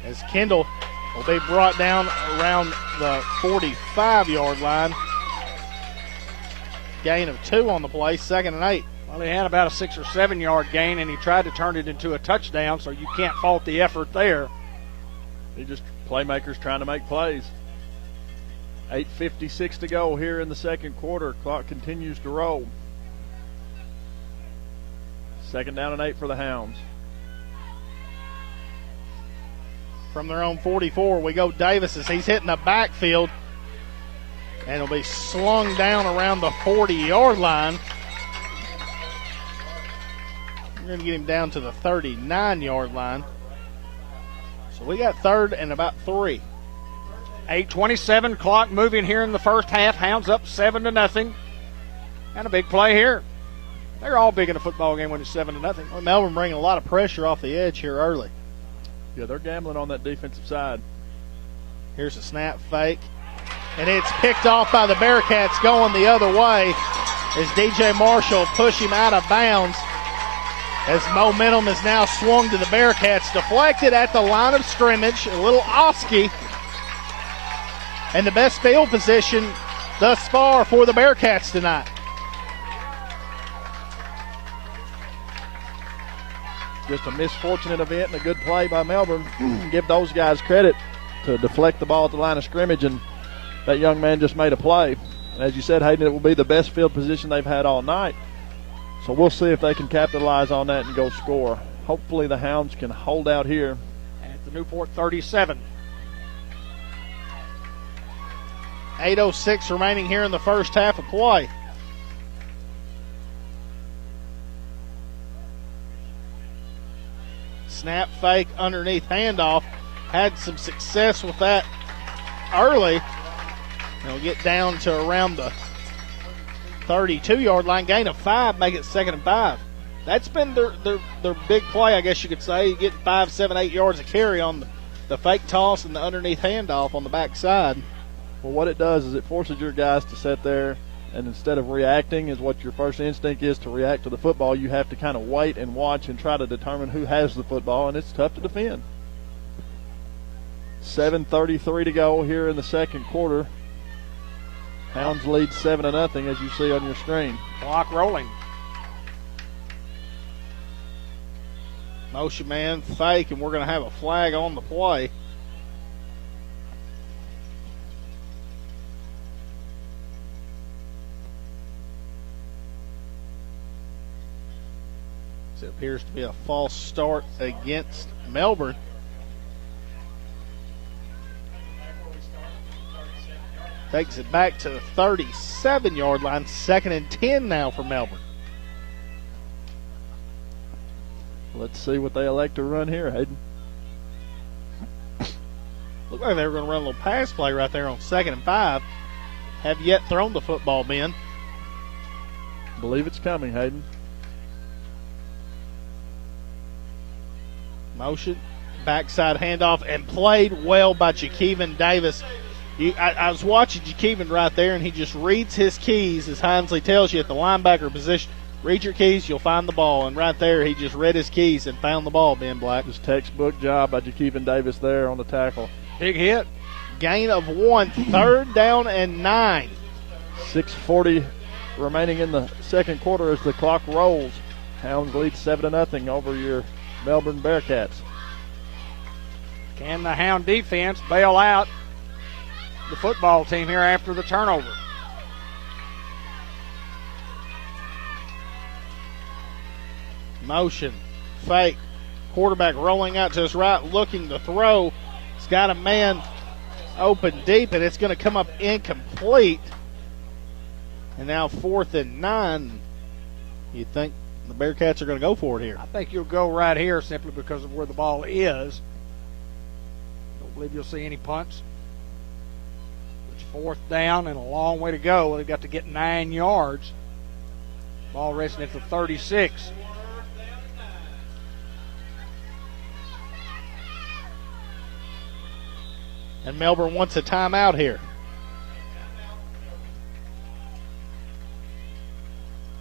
as Kendall will be brought down around the 45-yard line. Gain of 2 on the play, 2nd and 8. Well, he had about a 6 or 7 yard gain, and he tried to turn it into a touchdown, so you can't fault the effort there. He just playmakers trying to make plays. 8:56 to go here in the second quarter. Clock continues to roll. 2nd down and 8 for the Hounds. From their own 44, we go Davis as he's hitting the backfield, and he'll be slung down around the 40-yard line. We're going to get him down to the 39-yard line. So we got 3rd and about 3. 8:27, clock moving here in the first half. Hounds up 7-0. And a big play here. They're all big in a football game when it's 7-0. Well, Melbourne bringing a lot of pressure off the edge here early. Yeah, they're gambling on that defensive side. Here's a snap fake. And it's picked off by the Bearcats going the other way as DJ Marshall push him out of bounds. As momentum is now swung to the Bearcats. Deflected at the line of scrimmage. A little Oski. And the best field position thus far for the Bearcats tonight. Just a misfortunate event and a good play by Melbourne. Give those guys credit to deflect the ball at the line of scrimmage, and that young man just made a play. And as you said, Hayden, it will be the best field position they've had all night. So we'll see if they can capitalize on that and go score. Hopefully the Hounds can hold out here. At the Newport 37. 8:06 remaining here in the first half of play. Snap fake underneath handoff. Had some success with that early. They'll get down to around the 32-yard line. Gain of 5, make it 2nd and 5. That's been their big play, I guess you could say. You get 5, 7, 8 yards of carry on the fake toss and the underneath handoff on the backside. Well, what it does is it forces your guys to sit there, and instead of reacting is what your first instinct is to react to the football, you have to kind of wait and watch and try to determine who has the football, and it's tough to defend. 7:33 to go here in the second quarter. Hounds lead 7-0, as you see on your screen. Clock rolling. Motion man, fake, and we're going to have a flag on the play. It appears to be a false start against Melbourne. Takes it back to the 37-yard line. 2nd and 10 now for Melbourne. Let's see what they elect to run here, Hayden. Looked like they were going to run a little pass play right there on 2nd and 5. Have yet thrown the football, Ben. Believe it's coming, Hayden. Motion, backside handoff, and played well by Jakeevan Davis. I was watching Jakeevan right there, and he just reads his keys, as Hinesley tells you at the linebacker position. Read your keys, you'll find the ball. And right there, he just read his keys and found the ball, Ben Black. Just textbook job by Jakeevan Davis there on the tackle. Big hit. Gain of 1, 3rd down and 9. 6:40 remaining in the second quarter as the clock rolls. Hounds lead 7-0 over your Melbourne Bearcats. Can the Hound defense bail out the football team here after the turnover? Motion, fake, quarterback rolling out to his right, looking to throw. He's got a man open deep, and it's going to come up incomplete. And now 4th and 9. You think the Bearcats are going to go for it here? I think you'll go right here simply because of where the ball is. Don't believe you'll see any punts. It's 4th down and a long way to go. They've got to get 9 yards. Ball resting at the 36. And Melbourne wants a timeout here.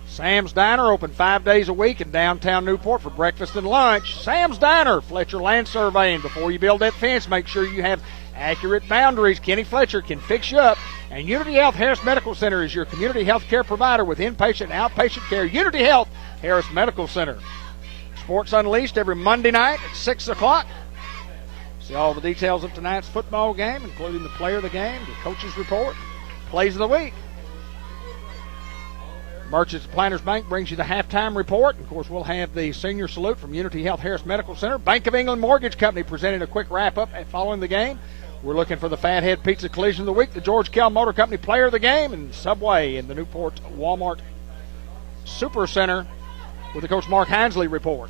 Sam's Diner open 5 days a week in downtown Newport for breakfast and lunch. Sam's Diner, Fletcher Land Surveying. Before you build that fence, make sure you have accurate boundaries. Kenny Fletcher can fix you up. And Unity Health Harris Medical Center is your community health care provider with inpatient and outpatient care. Unity Health Harris Medical Center. Sports Unleashed every Monday night at 6 o'clock. See all the details of tonight's football game, including the player of the game, the coach's report, plays of the week. Merchants of Planters Bank brings you the halftime report. Of course, we'll have the senior salute from Unity Health Harris Medical Center. Bank of England Mortgage Company presenting a quick wrap-up following the game. We're looking for the Fathead Pizza Collision of the Week, the George Kell Motor Company Player of the Game, and Subway in the Newport Walmart Super Center with the Coach Mark Hinsley report.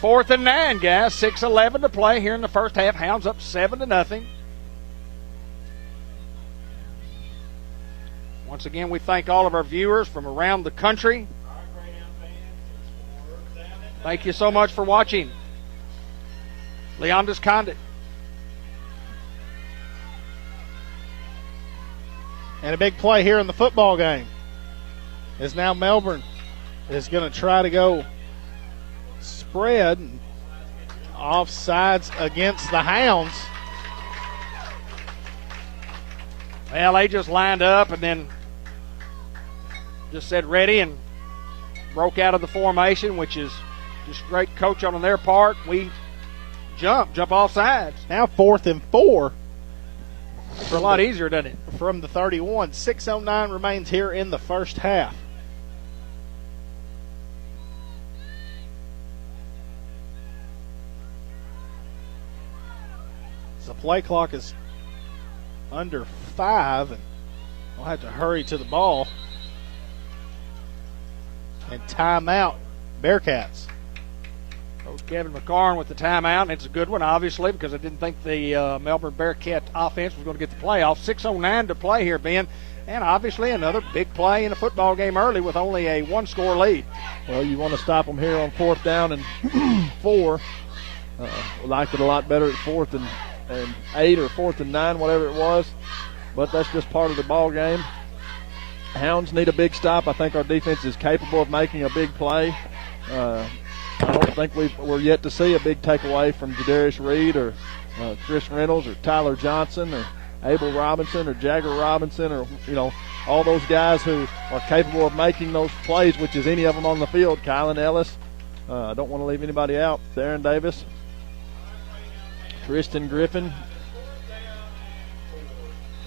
4th and 9, guys. 6:11 to play here in the first half. Hounds up 7-0. Once again, we thank all of our viewers from around the country. Thank you so much for watching. Leondis Condit. And a big play here in the football game is now Melbourne is going to try to go spread offsides against the Hounds. Well, they just lined up and then just said ready and broke out of the formation, which is just great coach on their part. We jump off sides. Now 4th and 4. It's a lot easier, doesn't it? From the 31. 6:09 remains here in the first half. The play clock is under 5, and we'll have to hurry to the ball. And timeout, Bearcats. Coach Kevin McCarn with the timeout, and it's a good one, obviously, because I didn't think the Melbourne Bearcat offense was going to get the playoff. 6:09 to play here, Ben, and obviously another big play in a football game early with only a one-score lead. Well, you want to stop them here on 4th down and 4. Liked it a lot better at 4th and 8 or 4th and 9, whatever it was, but that's just part of the ball game. Hounds need a big stop. I think our defense is capable of making a big play. I don't think we're yet to see a big takeaway from Jadarius Reed or Chris Reynolds or Tyler Johnson or Abel Robinson or Jagger Robinson or, all those guys who are capable of making those plays, which is any of them on the field. Kylan Ellis. I don't want to leave anybody out. Theron Davis. Tristan Griffin.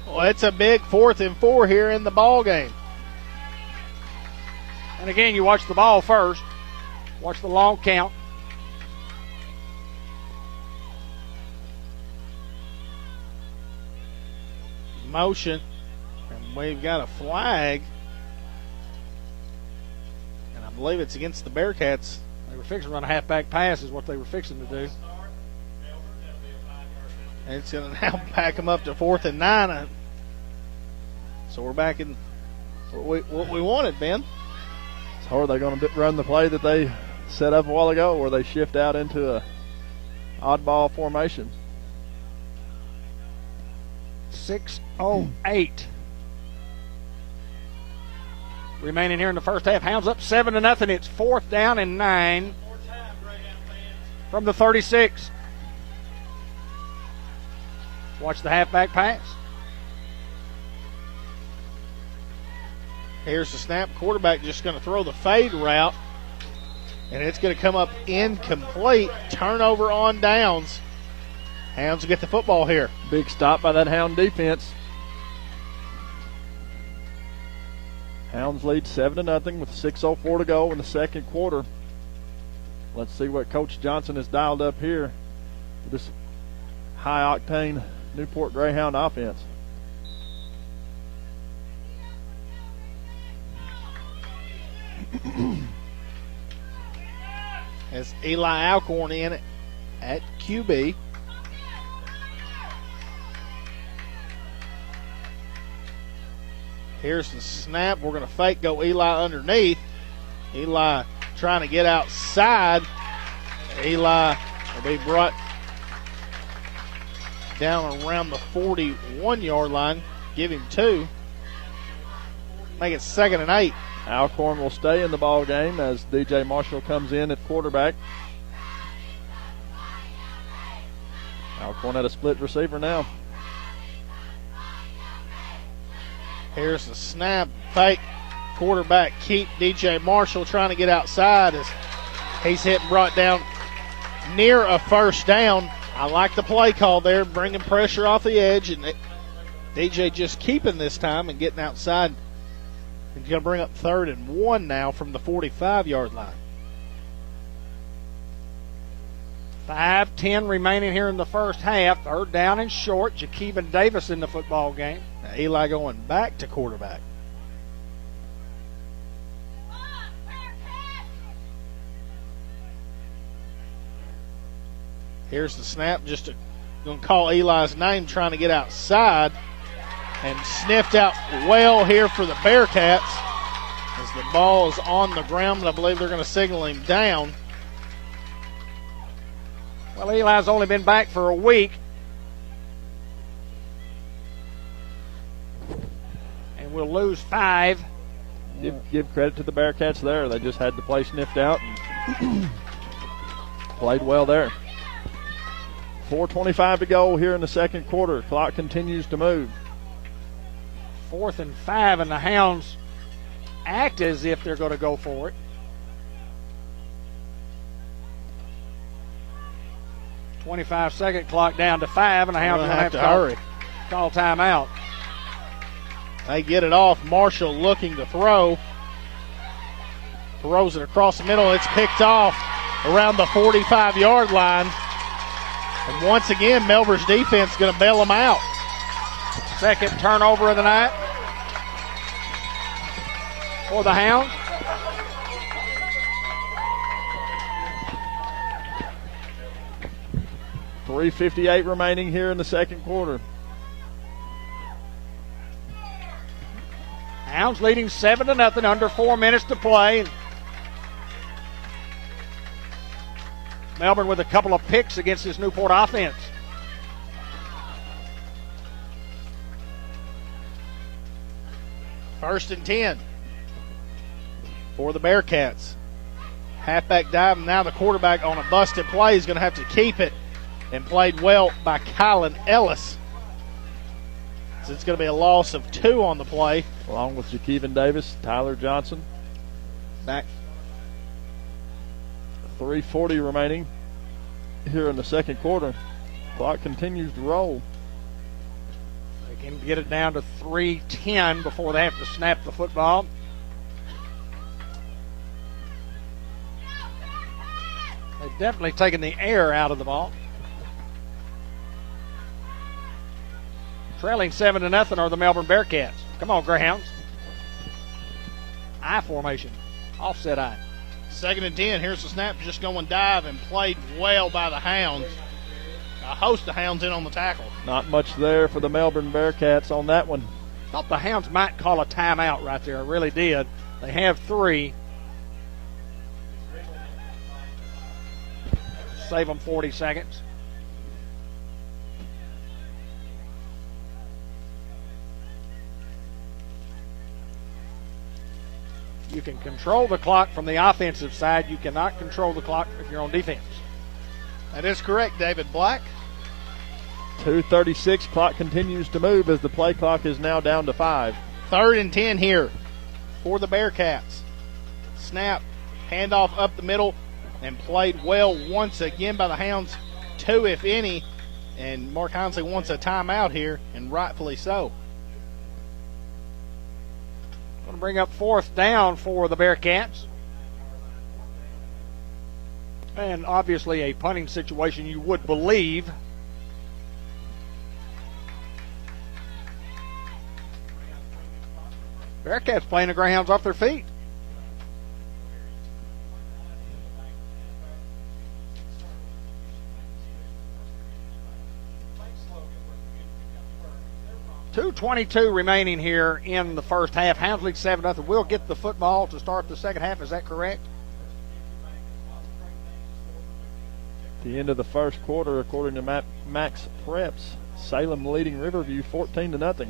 Well, it's a big 4th and 4 here in the ball game. And again, you watch the ball first. Watch the long count. Motion. And we've got a flag. And I believe it's against the Bearcats. They were fixing to run a halfback pass is what they were fixing to do. And it's going to now back them up to 4th and 9. So we're back in what we wanted, Ben. So are they going to run the play that they set up a while ago, or they shift out into a oddball formation? 6:08 remaining here in the first half. Hounds up 7-0. It's 4th down and 9 from the 36. Watch the halfback pass. Here's the snap. Quarterback just going to throw the fade route. and it's going to come up incomplete. Turnover on downs. Hounds will get the football here. Big stop by that Hound defense. Hounds lead 7-0 with 6:04 to go in the second quarter. Let's see what Coach Johnson has dialed up here for this high-octane Newport Greyhound offense. As Eli Alcorn in at QB. Here's the snap. We're going to fake, go Eli underneath. Eli trying to get outside. Eli will be brought down around the 41-yard line. Give him 2. Make it 2nd and 8. Alcorn will stay in the ball game as DJ Marshall comes in at quarterback. Alcorn at a split receiver now. Here's the snap, fake, quarterback keep. DJ Marshall trying to get outside as he's hit and brought down near a first down. I like the play call there, bringing pressure off the edge, and DJ just keeping this time and getting outside. He's going to bring up 3rd and 1 now from the 45-yard line. 5:10 remaining here in the first half. 3rd down and short. Jakeevan Davis in the football game. Now Eli going back to quarterback. Here's the snap. Just going to call Eli's name, trying to get outside. And sniffed out well here for the Bearcats as the ball is on the ground, and I believe they're going to signal him down. Well, Eli's only been back for a week. And we'll lose 5. Give credit to the Bearcats there. They just had the play sniffed out and played well there. 4:25 to go here in the second quarter. Clock continues to move. 4th and 5, and the Hounds act as if they're going to go for it. .25-second clock down to 5, and the Hounds are going to have to call timeout. They get it off. Marshall looking to throw. Throws it across the middle. It's picked off around the 45-yard line. And once again, Melbourne's defense is going to bail them out. Second turnover of the night for the Hounds. .358 remaining here in the second quarter. Hounds leading 7-0, under 4 minutes to play. Melbourne with a couple of picks against this Newport offense. First and 10 for the Bearcats. Halfback dive, and now the quarterback on a busted play is going to have to keep it, and played well by Kylan Ellis. So it's going to be a loss of 2 on the play. Along with Jakeevan Davis, Tyler Johnson. Back. 3:40 remaining here in the second quarter. Clock continues to roll. They can get it down to 3:10 before they have to snap the football. They've definitely taken the air out of the ball. Trailing 7-0 are the Melbourne Bearcats. Come on, Greyhounds. I formation. Offset I. 2nd and 10. Here's the snap. Just going dive, and played well by the Hounds. A host of Hounds in on the tackle. Not much there for the Melbourne Bearcats on that one. Thought the Hounds might call a timeout right there. I really did. They have 3. Save them 40 seconds. You can control the clock from the offensive side. You cannot control the clock if you're on defense. That is correct, David Black. 2:36, clock continues to move as the play clock is now down to 5. 3rd and 10 here for the Bearcats. Snap Handoff up the middle and played well once again by the Hounds. 2, if any. And Mark Hinsley wants a timeout here, and rightfully so. Going to bring up 4th down for the Bearcats. And obviously a punting situation, you would believe. Bearcats playing the Greyhounds off their feet. .2:22 remaining here in the first half. Hounds lead 7-0. We'll get the football to start the second half. Is that correct? The end of the first quarter, according to Max Preps, Salem leading Riverview 14-0.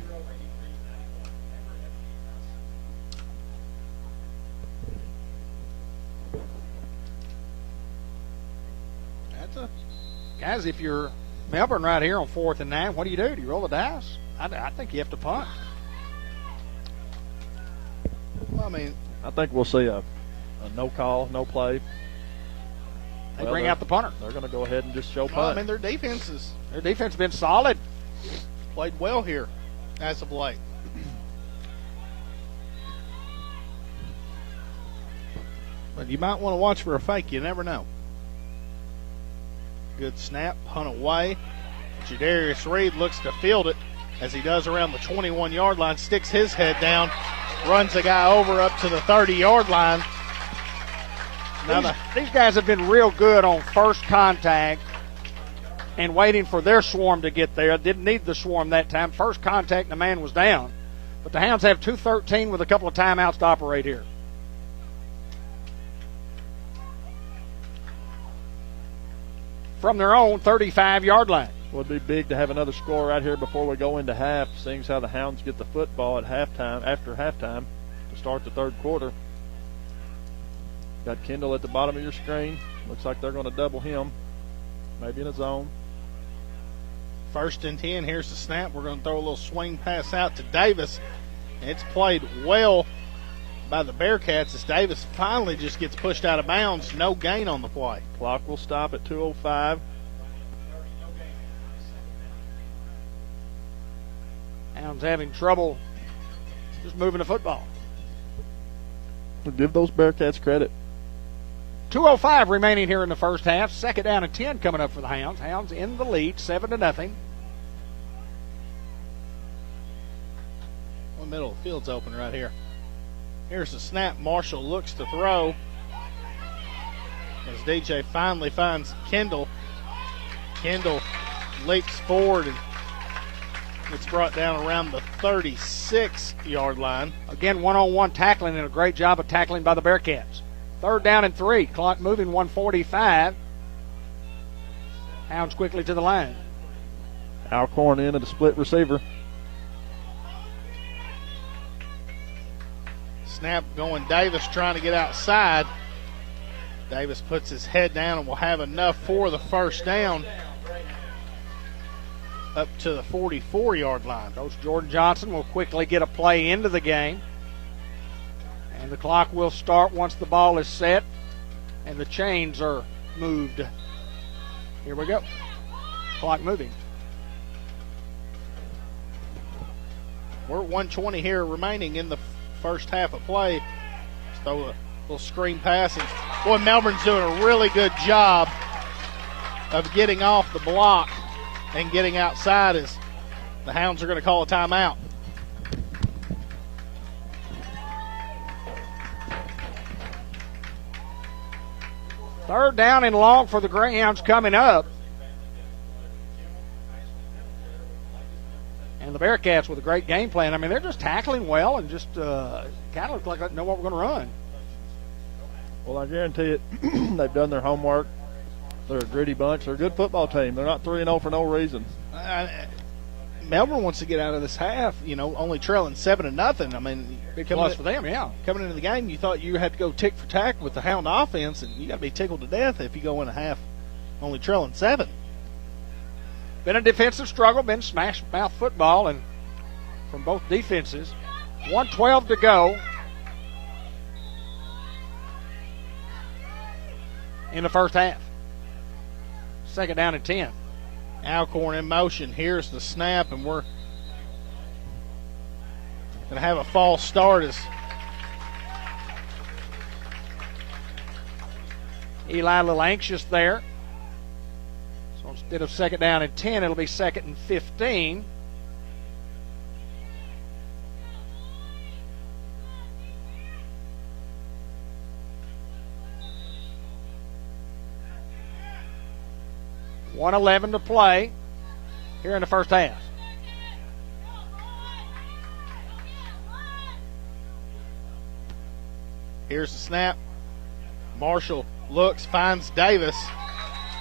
Guys, if you're Melbourne right here on 4th and 9, what do? Do you roll the dice? I think you have to punt. Well, I mean, I think we'll see a no call, no play. They bring out the punter. They're going to go ahead and just show punt. Well, I mean, their defense has been solid. Played well here as of late. But you might want to watch for a fake. You never know. Good snap, punt away. Jadarius Reed looks to field it as he does around the 21-yard line, sticks his head down, runs the guy over up to the 30-yard line. These guys have been real good on first contact and waiting for their swarm to get there. Didn't need the swarm that time. First contact, and the man was down. But the Hounds have 2:13 with a couple of timeouts to operate here. From their own 35-yard line. Would be big to have another score right here before we go into half, seeing as how the Hounds get the football at halftime, after halftime, to start the third quarter. Got Kendall at the bottom of your screen. Looks like they're going to double him, maybe in a zone. 1st and 10. Here's the snap. We're going to throw a little swing pass out to Davis. It's played well by the Bearcats as Davis finally just gets pushed out of bounds. No gain on the play. Clock will stop at 2:05. Hounds having trouble just moving the football. We'll give those Bearcats credit. 2:05 remaining here in the first half. 2nd down and 10 coming up for the Hounds. Hounds in the lead, 7-0. One middle of the field's open right here. Here's the snap. Marshall looks to throw as DJ finally finds Kendall. Kendall leaps forward and gets brought down around the 36-yard line. Again, one-on-one tackling, and a great job of tackling by the Bearcats. 3rd down and 3. Clock moving, 1:45. Hounds quickly to the line. Alcorn in at the split receiver. Snap going Davis trying to get outside. Davis puts his head down and will have enough for the first down up to the 44-yard line. Coach Jordan Johnson will quickly get a play into the game. And the clock will start once the ball is set and the chains are moved. Here we go. Clock moving. We're at 1:20 here remaining in the first half of play. Let's throw a little screen pass. And boy, Melbourne's doing a really good job of getting off the block and getting outside as the Hounds are going to call a timeout. Third down and long for the Greyhounds coming up. And the Bearcats with a great game plan. I mean, they're just tackling well and just kind of look like they know what we're going to run. Well, I guarantee it, they've done their homework. They're a gritty bunch. They're a good football team. They're not 3-0 for no reason. Melbourne wants to get out of this half, only trailing 7-0. I mean, big plus for them, yeah. Coming into the game, you thought you had to go tick for tack with the Hound offense, and you got to be tickled to death if you go in a half only trailing 7. Been a defensive struggle, been smash mouth football, and from both defenses. 1:12 to go. in the first half. Second down and 10. Alcorn in motion. Here's the snap, and we're going to have a false start as Eli a little anxious there. So instead of second down and 10, it'll be second and 15. .111 to play here in the first half. Here's the snap. Marshall looks, finds Davis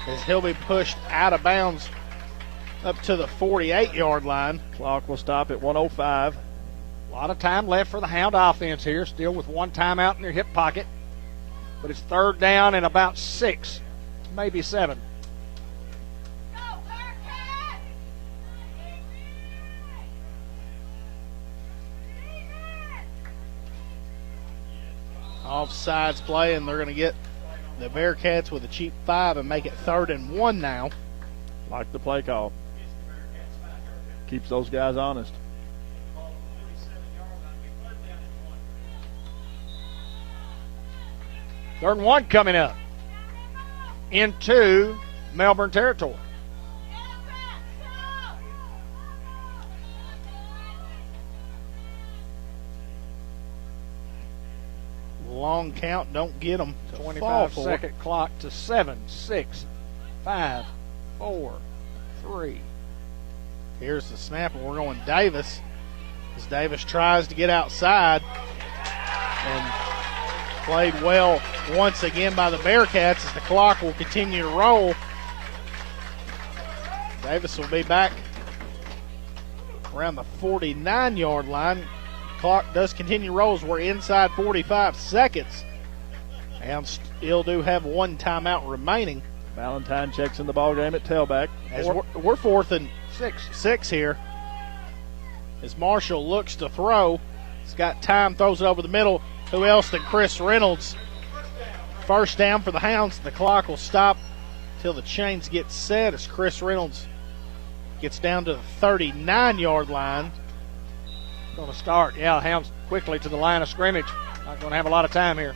as he'll be pushed out of bounds up to the 48-yard line. Clock will stop at 1:05. A lot of time left for the Hound offense here, still with one timeout in their hip pocket. But it's third down and about 6, maybe 7. Offsides play, and they're going to get the Bearcats with a cheap 5 and make it 3rd and 1 now. Like the play call. Keeps those guys honest. Third and 1 coming up into Melbourne territory. Long count, don't get them. 25-second clock to 7, 6, 5, 4, 3. Here's the snap, and we're going Davis as Davis tries to get outside, and played well once again by the Bearcats as the clock will continue to roll. Davis will be back around the 49-yard line. Clock does continue to roll as we're inside 45 seconds. And still do have one timeout remaining. Valentine checks in the ball game at tailback. As we're 4th and 6 here. As Marshall looks to throw. He's got time, throws it over the middle. Who else than Chris Reynolds? First down for the Hounds. The clock will stop till the chains get set as Chris Reynolds gets down to the 39-yard line. Going to start. Yeah, Hounds quickly to the line of scrimmage. Not going to have a lot of time here.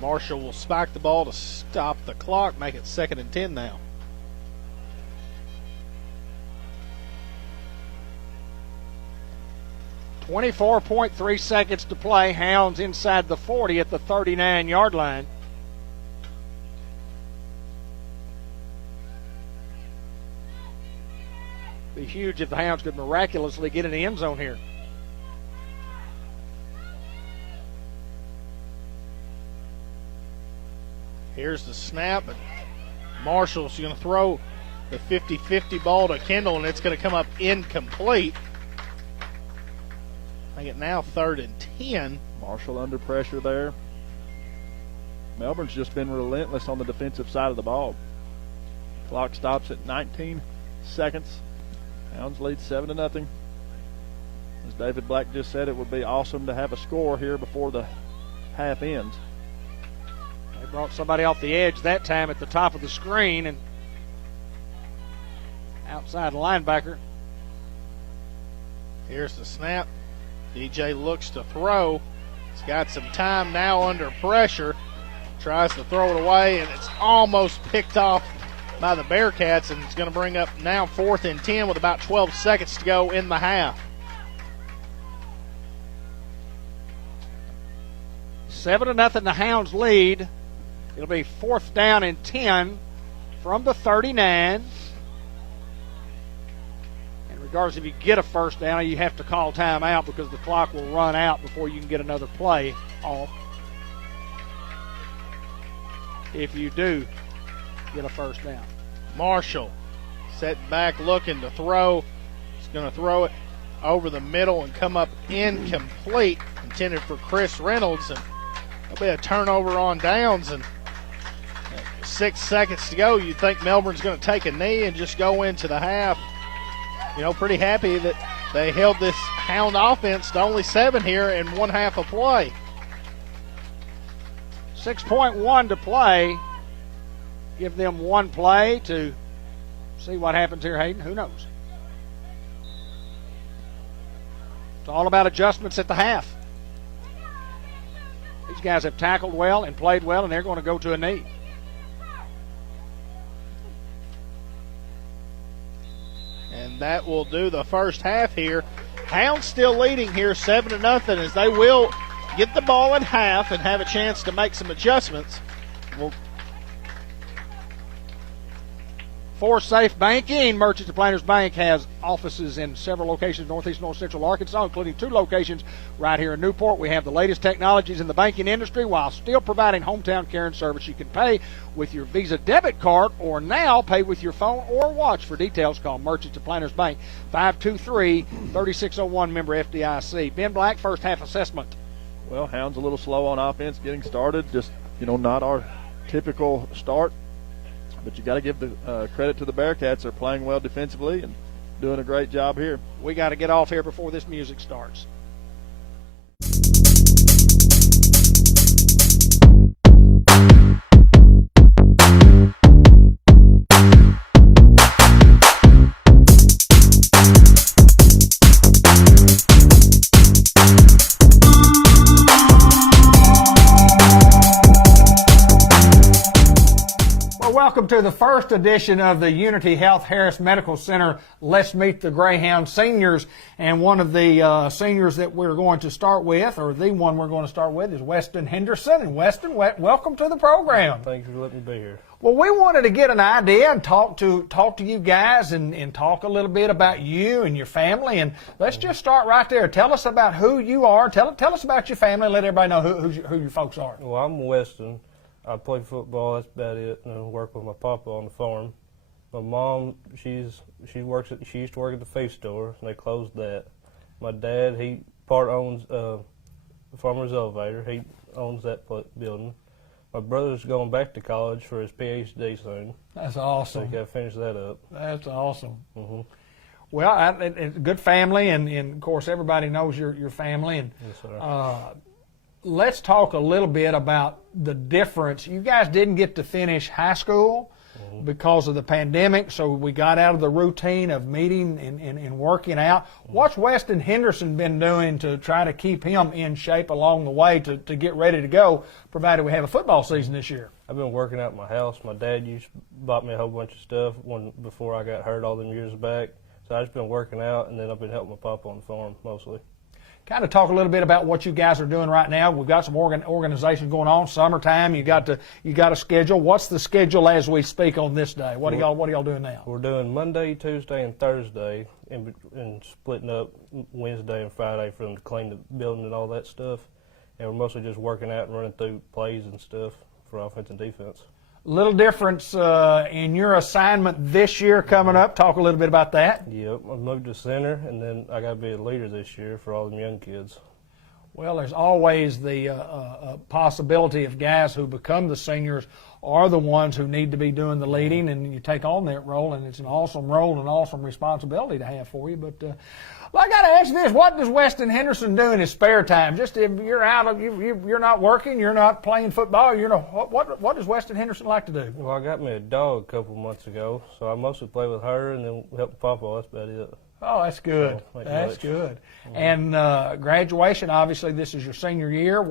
Marshall will spike the ball to stop the clock, make it 2nd and 10 now. .3 seconds to play. Hounds inside the 40 at the 39-yard line. Be huge if the Hounds could miraculously get in the end zone here. Here's the snap, and Marshall's going to throw the 50-50 ball to Kendall, and it's going to come up incomplete. Make it now 3rd and 10. Marshall under pressure there. Melbourne's just been relentless on the defensive side of the ball. Clock stops at 19 seconds. Hounds lead 7-0. As David Black just said, it would be awesome to have a score here before the half ends. They brought somebody off the edge that time at the top of the screen, and outside linebacker. Here's the snap. DJ looks to throw. He's got some time now under pressure. Tries to throw it away, and it's almost picked off by the Bearcats, and it's going to bring up now 4th and 10 with about 12 seconds to go in the half. 7-0, the Hounds lead. It'll be 4th down and 10 from the 39. And regardless if you get a first down, you have to call timeout because the clock will run out before you can get another play off. If you do get a first down. Marshall set back looking to throw. He's going to throw it over the middle and come up incomplete. Intended for Chris Reynolds, and there'll be a turnover on downs, and 6 seconds to go. You'd think Melbourne's going to take a knee and just go into the half. You know, pretty happy that they held this Hound offense to only 7 here in one half of play. 6.1 to play. Give them one play to see what happens here, Hayden. Who knows? It's all about adjustments at the half. These guys have tackled well and played well, and they're going to go to a knee. And that will do the first half here. Hounds still leading here 7-0 as they will get the ball at half and have a chance to make some adjustments. For Safe Banking, Merchants and Planters Bank has offices in several locations northeast and north central Arkansas, including 2 locations right here in Newport. We have the latest technologies in the banking industry while still providing hometown care and service. You can pay with your Visa debit card or now pay with your phone or watch. For details, call Merchants and Planters Bank, 523-3601, member FDIC. Ben Black, first half assessment. Well, Hounds a little slow on offense getting started. Just, not our typical start. But you got to give the credit to the Bearcats. They're playing well defensively and doing a great job here. We got to get off here before this music starts. Welcome to the first edition of the Unity Health Harris Medical Center Let's Meet the Greyhound Seniors. And one of the seniors that we're going to start with, or the one we're going to start with, is Weston Henderson. And Weston, welcome to the program. Thank you for letting me be here. Well, we wanted to get an idea and talk to you guys and talk a little bit about you and your family. And let's just start right there. Tell us about who you are. Tell us about your family. Let everybody know who your folks are. Well, I'm Weston. I play football, that's about it, and I work with my papa on the farm. My mom, she used to work at the feed store, and they closed that. My dad, he part owns Farmer's Elevator. He owns that building. My brother's going back to college for his PhD soon. That's awesome. So he got to finish that up. That's awesome. Mm-hmm. Well, it's a good family, and of course everybody knows your family. And yes, sir. Let's talk a little bit about the difference. You guys didn't get to finish high school because of the pandemic, so we got out of the routine of meeting and working out. What's Weston Henderson been doing to try to keep him in shape along the way to get ready to go, provided we have a football season this year? I've been working out at my house. My dad bought me a whole bunch of stuff before I got hurt all them years back. So I've just been working out, and then I've been helping my papa on the farm mostly. Kind of talk a little bit about what you guys are doing right now. We've got some organization going on. Summertime, you got a schedule. What's the schedule as we speak on this day? What are y'all doing now? We're doing Monday, Tuesday, and Thursday, and splitting up Wednesday and Friday for them to clean the building and all that stuff. And we're mostly just working out and running through plays and stuff for offense and defense. Little difference in your assignment this year coming up. Talk a little bit about that. Yep, I moved to center, and then I got to be a leader this year for all them young kids. Well, there's always the possibility of guys who become the seniors are the ones who need to be doing the leading, and you take on that role, and it's an awesome role and an awesome responsibility to have for you. But well, I got to ask this: what does Weston Henderson do in his spare time? Just if you're out, you're not working, you're not playing football. What does Weston Henderson like to do? Well, I got me a dog a couple months ago, so I mostly play with her and then help Papa. That's about it. Oh, that's good. So, that's good. And graduation, obviously, this is your senior year.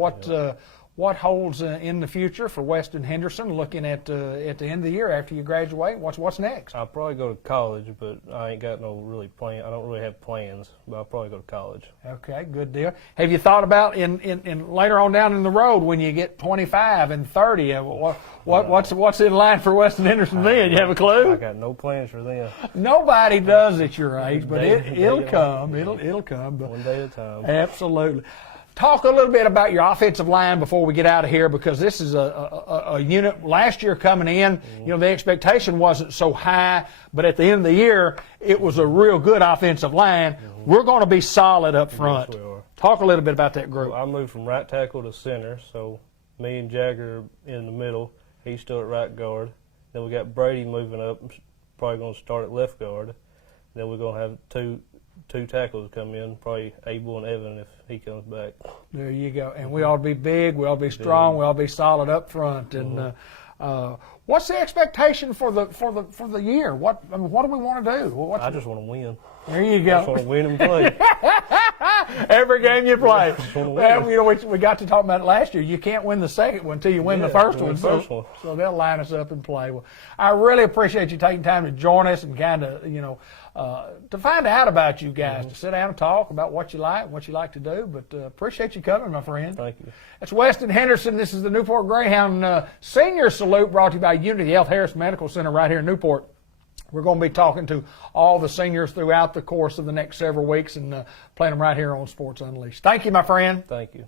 What holds in the future for Weston Henderson? Looking at the end of the year after you graduate, what's next? I'll probably go to college, but I ain't got no really plan. I don't really have plans, but I'll probably go to college. Okay, good deal. Have you thought about in later on down in the road when you get 25 and 30? What's in line for Weston Henderson then? You have a clue? I got no plans for them. Nobody does at your age, but it'll come. It'll come. But one day at a time. Absolutely. Talk a little bit about your offensive line before we get out of here, because this is a unit. Last year coming in, the expectation wasn't so high, but at the end of the year, it was a real good offensive line. We're going to be solid up front. Yes, we are. Talk a little bit about that group. Well, I moved from right tackle to center, so me and Jagger in the middle. He's still at right guard. Then we got Brady moving up, probably going to start at left guard. Then we're gonna have two tackles come in, probably Abel and Evan if he comes back. There you go. And we ought to be big. We ought to be strong. We ought to be solid up front. And what's the expectation for the year? What do we want to do? I just want to win. There you I just go. want to win and play. Every game you play. wanna Well, win. you know, we got to talk about it last year. You can't win the second one until you win the first one. So they'll line us up and play. Well, I really appreciate you taking time to join us and kind of, to find out about you guys, to sit down and talk about what you like to do. But appreciate you coming, my friend. Thank you. That's Weston Henderson. This is the Newport Greyhound Senior Salute brought to you by Unity Health Harris Medical Center right here in Newport. We're going to be talking to all the seniors throughout the course of the next several weeks and playing them right here on Sports Unleashed. Thank you, my friend. Thank you.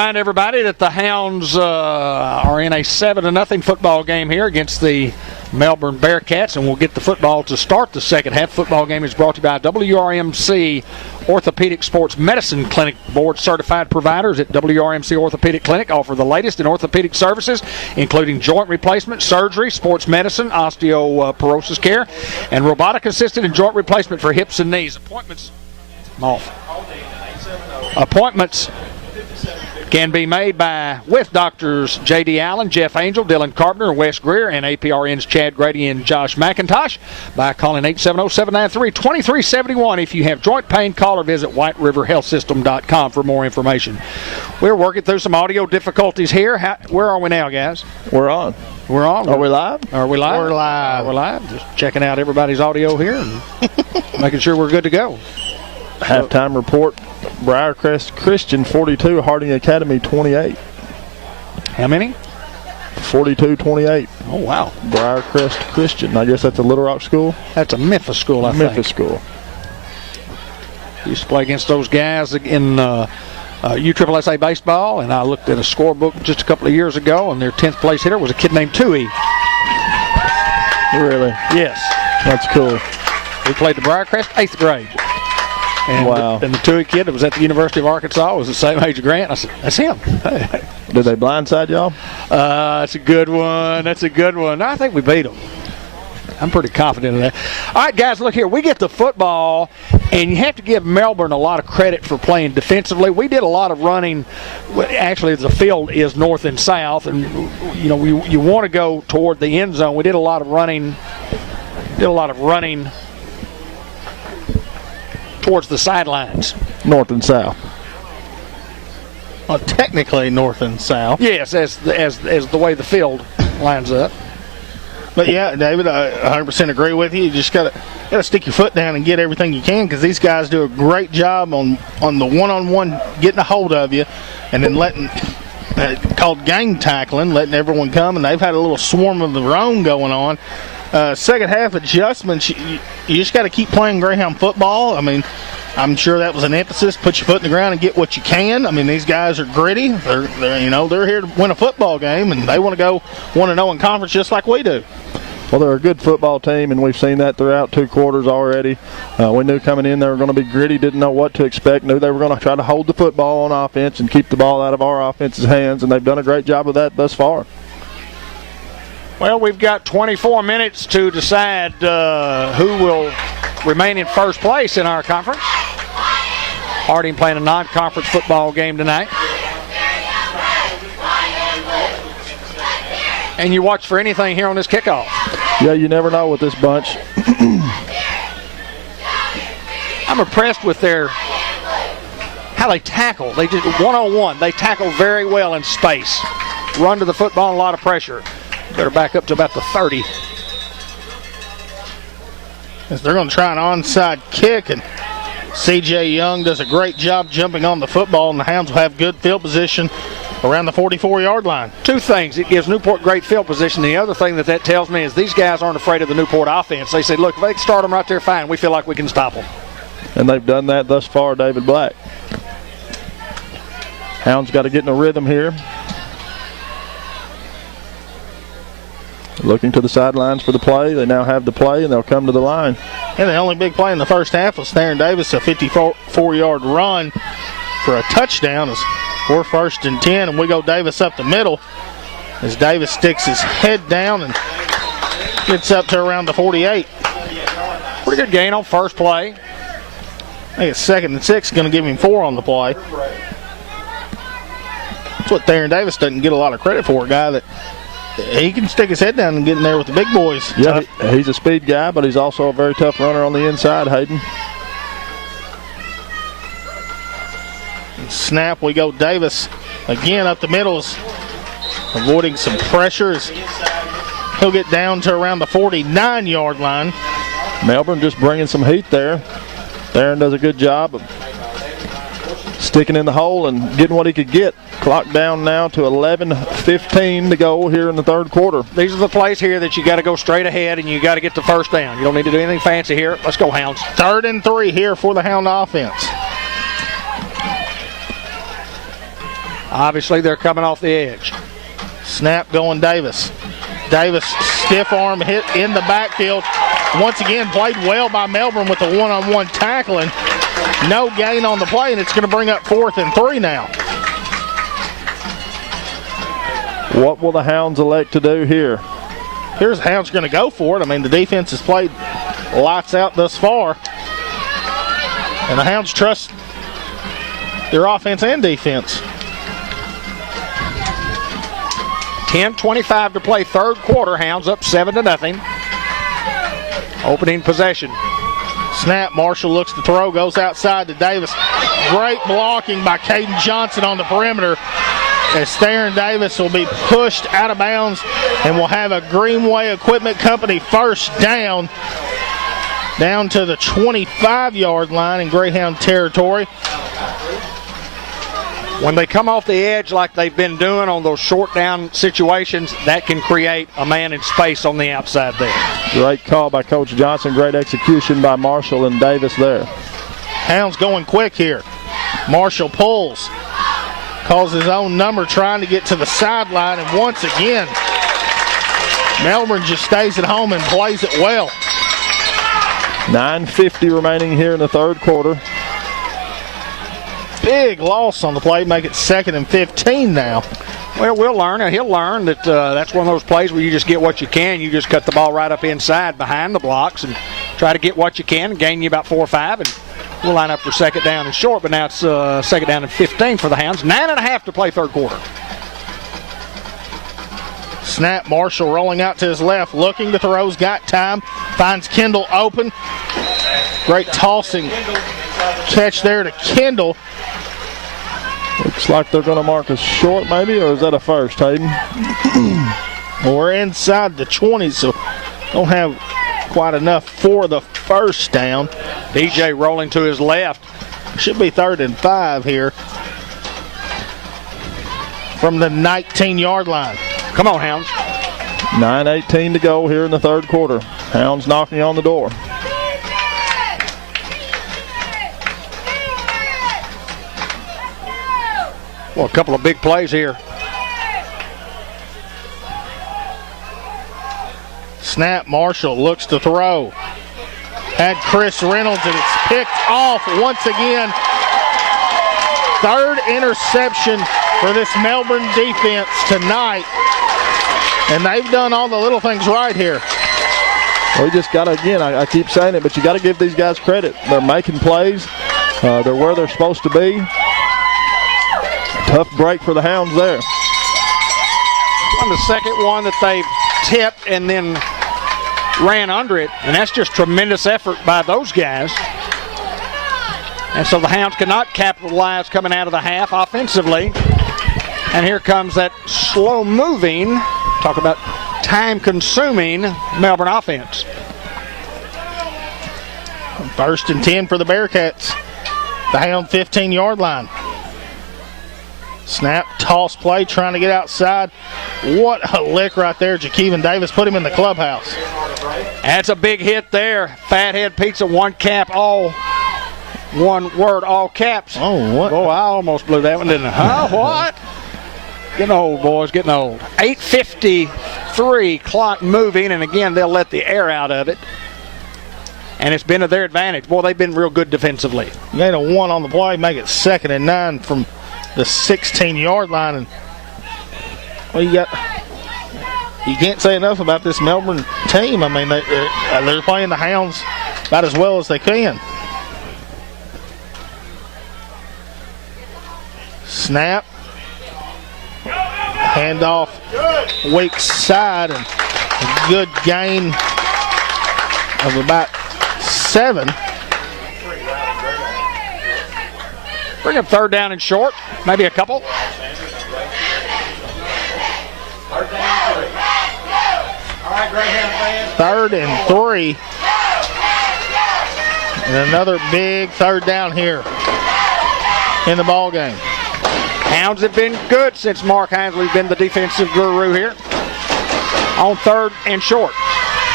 remind everybody that the Hounds are in a 7-0 football game here against the Melbourne Bearcats, and we'll get the football to start the second half. Football game is brought to you by WRMC Orthopedic Sports Medicine Clinic. Board-certified providers at WRMC Orthopedic Clinic offer the latest in orthopedic services, including joint replacement, surgery, sports medicine, osteoporosis care, and robotic-assisted and joint replacement for hips and knees. Appointments can be made with Doctors J.D. Allen, Jeff Angel, Dylan Carpenter, Wes Greer, and APRN's Chad Grady and Josh McIntosh by calling 870-793-2371. If you have joint pain, call or visit whiteriverhealthsystem.com for more information. We're working through some audio difficulties here. Where are we now, guys? We're on. We're on. Are we live? Are we live? We're live. We're live. Just checking out everybody's audio here and making sure we're good to go. Halftime report. Briarcrest Christian 42, Harding Academy 28. How many? 42-28. Oh, wow. Briarcrest Christian. I guess that's a Little Rock school? That's a Memphis school, I think. Memphis school. Used to play against those guys in USSSA baseball, and I looked at a scorebook just a couple of years ago, and their 10th place hitter was a kid named Tui. Really? Yes. That's cool. We played the Briarcrest 8th grade. And wow. And the Tui kid that was at the University of Arkansas was the same age as Grant. I said, that's him. Did they blindside y'all? That's a good one. That's a good one. I think we beat them. I'm pretty confident of that. All right, guys, look here. We get the football, and you have to give Melbourne a lot of credit for playing defensively. We did a lot of running. Actually, the field is north and south, and you want to go toward the end zone. We did a lot of running. Towards the sidelines. North and south. Well, technically north and south. Yes, as the way the field lines up. But yeah, David, I 100% agree with you. You just gotta stick your foot down and get everything you can, because these guys do a great job on the one-on-one getting a hold of you, and then letting called gang tackling, letting everyone come, and they've had a little swarm of their own going on. Second half adjustments, you just got to keep playing Greyhound football. I mean, I'm sure that was an emphasis. Put your foot in the ground and get what you can. I mean, theyese guys are gritty. They're here to win a football game, and they want to go 1-0 in conference just like we do. Well, they're a good football team, and we've seen that throughout 2 quarters already. We knew coming in they were going to be gritty, didn't know what to expect, knew they were going to try to hold the football on offense and keep the ball out of our offense's hands, and they've done a great job of that thus far. Well, we've got 24 minutes to decide who will remain in first place in our conference. Harding playing a non-conference football game tonight. And you watch for anything here on this kickoff. Yeah, you never know with this bunch. I'm impressed with how they tackle. They just one-on-one. They tackle very well in space. Run to the football, a lot of pressure. Better back up to about the 30. As they're going to try an onside kick, and C.J. Young does a great job jumping on the football, and the Hounds will have good field position around the 44-yard line. 2 things. It gives Newport great field position. The other thing that tells me is these guys aren't afraid of the Newport offense. They say, look, if they can start them right there, fine. We feel like we can stop them. And they've done that thus far, David Black. Hounds got to get in a rhythm here. Looking to the sidelines for the play. They now have the play, and they'll come to the line. And the only big play in the first half was Theron Davis, a 54-yard run for a touchdown. As we're 1st and 10, and we go Davis up the middle as Davis sticks his head down and gets up to around the 48. Pretty good gain on first play. I think it's 2nd and 6, going to give him 4 on the play. That's what Theron Davis doesn't get a lot of credit for, a guy that he can stick his head down and get in there with the big boys. Yeah, he's a speed guy, but he's also a very tough runner on the inside, Hayden. Snap, we go Davis again up the middle, avoiding some pressures. He'll get down to around the 49-yard line. Melbourne just bringing some heat there. Theron does a good job of sticking in the hole and getting what he could get. Clock down now to 11:15 to go here in the 3rd quarter. These are the plays here that you got to go straight ahead and you got to get the first down. You don't need to do anything fancy here. Let's go, Hounds. 3rd and 3 here for the Hound offense. Obviously, they're coming off the edge. Snap going Davis. Davis, stiff arm hit in the backfield. Once again, played well by Melbourne with the one-on-one tackling. No gain on the play, and it's going to bring up 4th and 3 now. What will the Hounds elect to do here? Here's the Hounds going to go for it. I mean, the defense has played lights out thus far. And the Hounds trust their offense and defense. 10:25 to play, third quarter. Hounds up 7-0. Opening possession. Snap, Marshall looks to throw, goes outside to Davis. Great blocking by Caden Johnson on the perimeter, as Theron Davis will be pushed out of bounds and will have a Greenway Equipment Company first down to the 25-yard line in Greyhound territory. When they come off the edge like they've been doing on those short down situations, that can create a man in space on the outside there. Great call by Coach Johnson. Great execution by Marshall and Davis there. Hounds going quick here. Marshall pulls. Calls his own number, trying to get to the sideline. And once again, Melbourne just stays at home and plays it well. 9:50 remaining here in the third quarter. Big loss on the play, make it 2nd and 15 now. Well, we'll learn. He'll learn that that's one of those plays where you just get what you can. You just cut the ball right up inside behind the blocks and try to get what you can and gain you about 4 or 5. And we'll line up for 2nd down and short, but now it's 2nd down and 15 for the Hounds. 9.5 to play third quarter. Snap, Marshall rolling out to his left, looking to throw, he's got time, finds Kendall open. Great tossing catch there to Kendall. Looks like they're going to mark us short maybe, or is that a first, Hayden? Well, we're inside the 20, so don't have quite enough for the first down. DJ rolling to his left. Should be 3rd and 5 here from the 19-yard line. Come on, Hounds. 9:18 to go here in the third quarter. Hounds knocking on the door. Well, a couple of big plays here. Snap, Marshall looks to throw. Had Chris Reynolds, and it's picked off once again. 3rd interception for this Melbourne defense tonight. And they've done all the little things right here. Well, you just got to, again, I keep saying it, but you got to give these guys credit. They're making plays. They're where they're supposed to be. Tough break for the Hounds there. On the second one that they've tipped and then ran under it, and that's just tremendous effort by those guys. And so the Hounds cannot capitalize coming out of the half offensively. And here comes that slow-moving, talk about time-consuming Melbourne offense. 1st and 10 for the Bearcats. The Hound 15-yard line. Snap, toss play, trying to get outside. What a lick right there. Jakeevan Davis put him in the clubhouse. That's a big hit there. Fathead Pizza, one cap, all one word, all caps. Oh, what? Oh, I almost blew that one, didn't I? Huh? What? Getting old, boys, getting old. 8:53, clock moving, and again, they'll let the air out of it. And it's been to their advantage. Boy, they've been real good defensively. Gain a 1 on the play, make it 2nd and 9 from the 16-yard line. And well, you can't say enough about this Melbourne team. I mean, they're playing the Hounds about as well as they can. Snap. Handoff, weak side, and a good gain of about 7. Bring up 3rd down and short, maybe a couple. 3rd and 3. And another big 3rd down here in the ball game. Hounds have been good since Mark Hinesley's been the defensive guru here. On 3rd and short.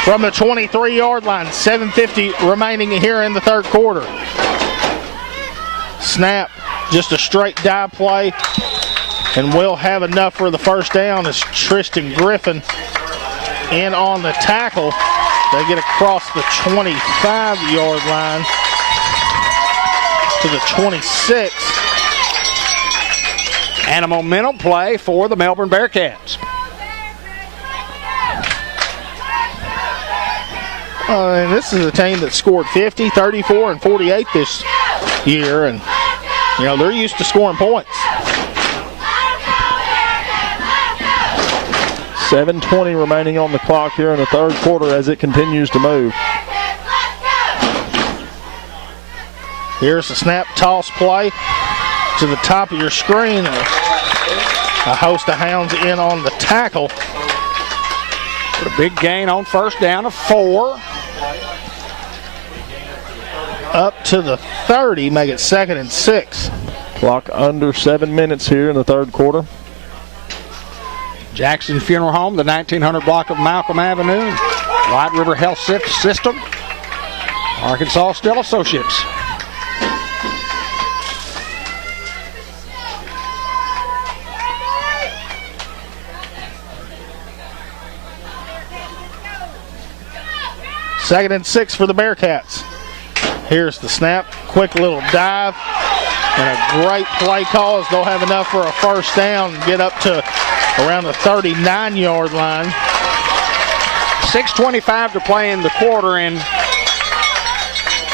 From the 23-yard line, 7:50 remaining here in the third quarter. Snap, just a straight dive play. and will have enough for the first down as Tristan Griffin in on the tackle. They get across the 25-yard line to the 26. And a momentum play for the Melbourne Bearcats. And this is a team that scored 50, 34, and 48 this year, and they're used to scoring points. 7:20 remaining on the clock here in the third quarter as it continues to move. Here's the snap toss play to the top of your screen. A host of Hounds in on the tackle. Put a big gain on first down of 4. Up to the 30, make it 2nd and 6. Clock under 7 minutes here in the third quarter. Jackson Funeral Home, the 1900 block of Malcom Avenue. White River Health System. Arkansas Steel Associates. Second and 6 for the Bearcats. Here's the snap. Quick little dive. And a great play call as they'll have enough for a first down and get up to around the 39-yard line. 6:25 to play in the quarter, and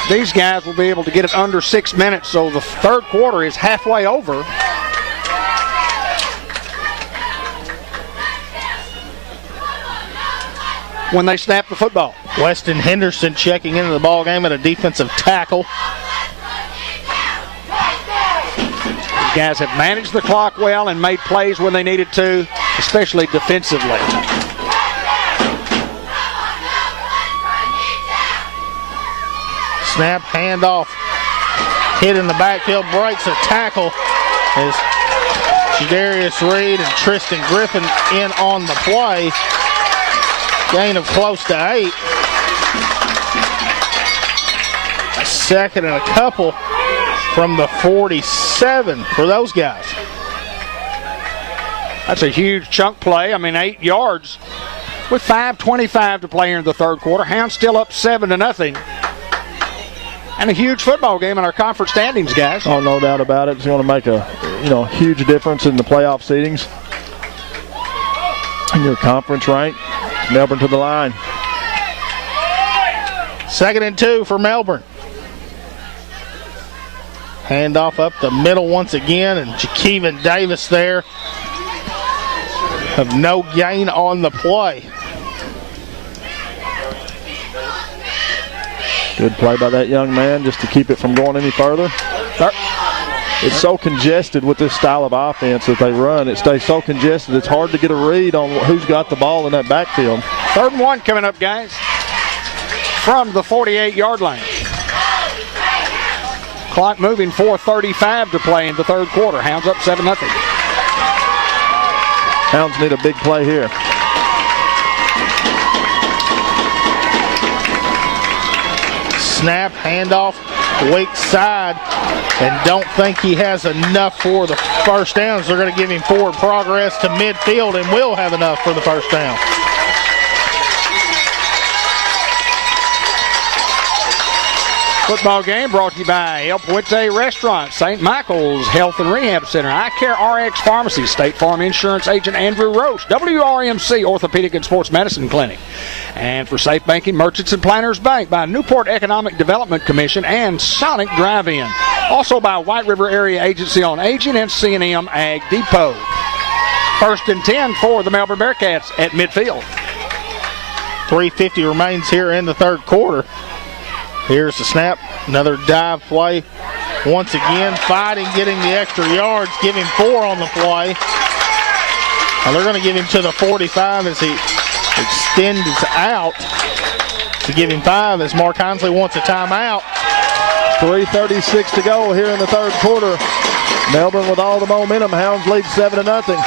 these guys will be able to get it under 6 minutes, so the third quarter is halfway over. When they snap the football. Weston Henderson checking into the ball game at a defensive tackle. These guys have managed the clock well and made plays when they needed to, especially defensively. Snap, handoff, hit in the backfield, breaks a tackle as Jadarius Reed and Tristan Griffin in on the play. Gain of close to 8. A second and a couple from the 47 for those guys. That's a huge chunk play. 8 yards with 5:25 to play here in the third quarter. Hounds still up 7-0. And a huge football game in our conference standings, guys. Oh, no doubt about it. It's going to make a huge difference in the playoff seedings. In your conference rank. Melbourne to the line. 2nd and 2 for Melbourne. Handoff up the middle once again, and Jakeevan Davis there. Have no gain on the play. Good play by that young man just to keep it from going any further. It's so congested with this style of offense that they run. It stays so congested, it's hard to get a read on who's got the ball in that backfield. 3rd and 1 coming up, guys, from the 48-yard line. Clock moving, 4:35 to play in the third quarter. Hounds up 7-0. Hounds need a big play here. Snap, handoff, weak side, and don't think he has enough for the first down. So they're going to give him forward progress to midfield and will have enough for the first down. Football game brought to you by El Puente Restaurant, St. Michael's Health and Rehab Center, I Care RX Pharmacy, State Farm Insurance Agent Andrew Roach, WRMC Orthopedic and Sports Medicine Clinic. And for Safe Banking, Merchants and Planners Bank, by Newport Economic Development Commission and Sonic Drive-In. Also by White River Area Agency on Aging and C&M Ag Depot. 1st and 10 for the Melbourne Bearcats at midfield. 3:50 remains here in the third quarter. Here's the snap, another dive play. Once again, fighting, getting the extra yards, give him 4 on the play. And they're going to give him to the 45 as he extends out to give him 5 as Mark Hinsley wants a timeout. 3:36 to go here in the third quarter. Melbourne with all the momentum. Hounds lead 7-0.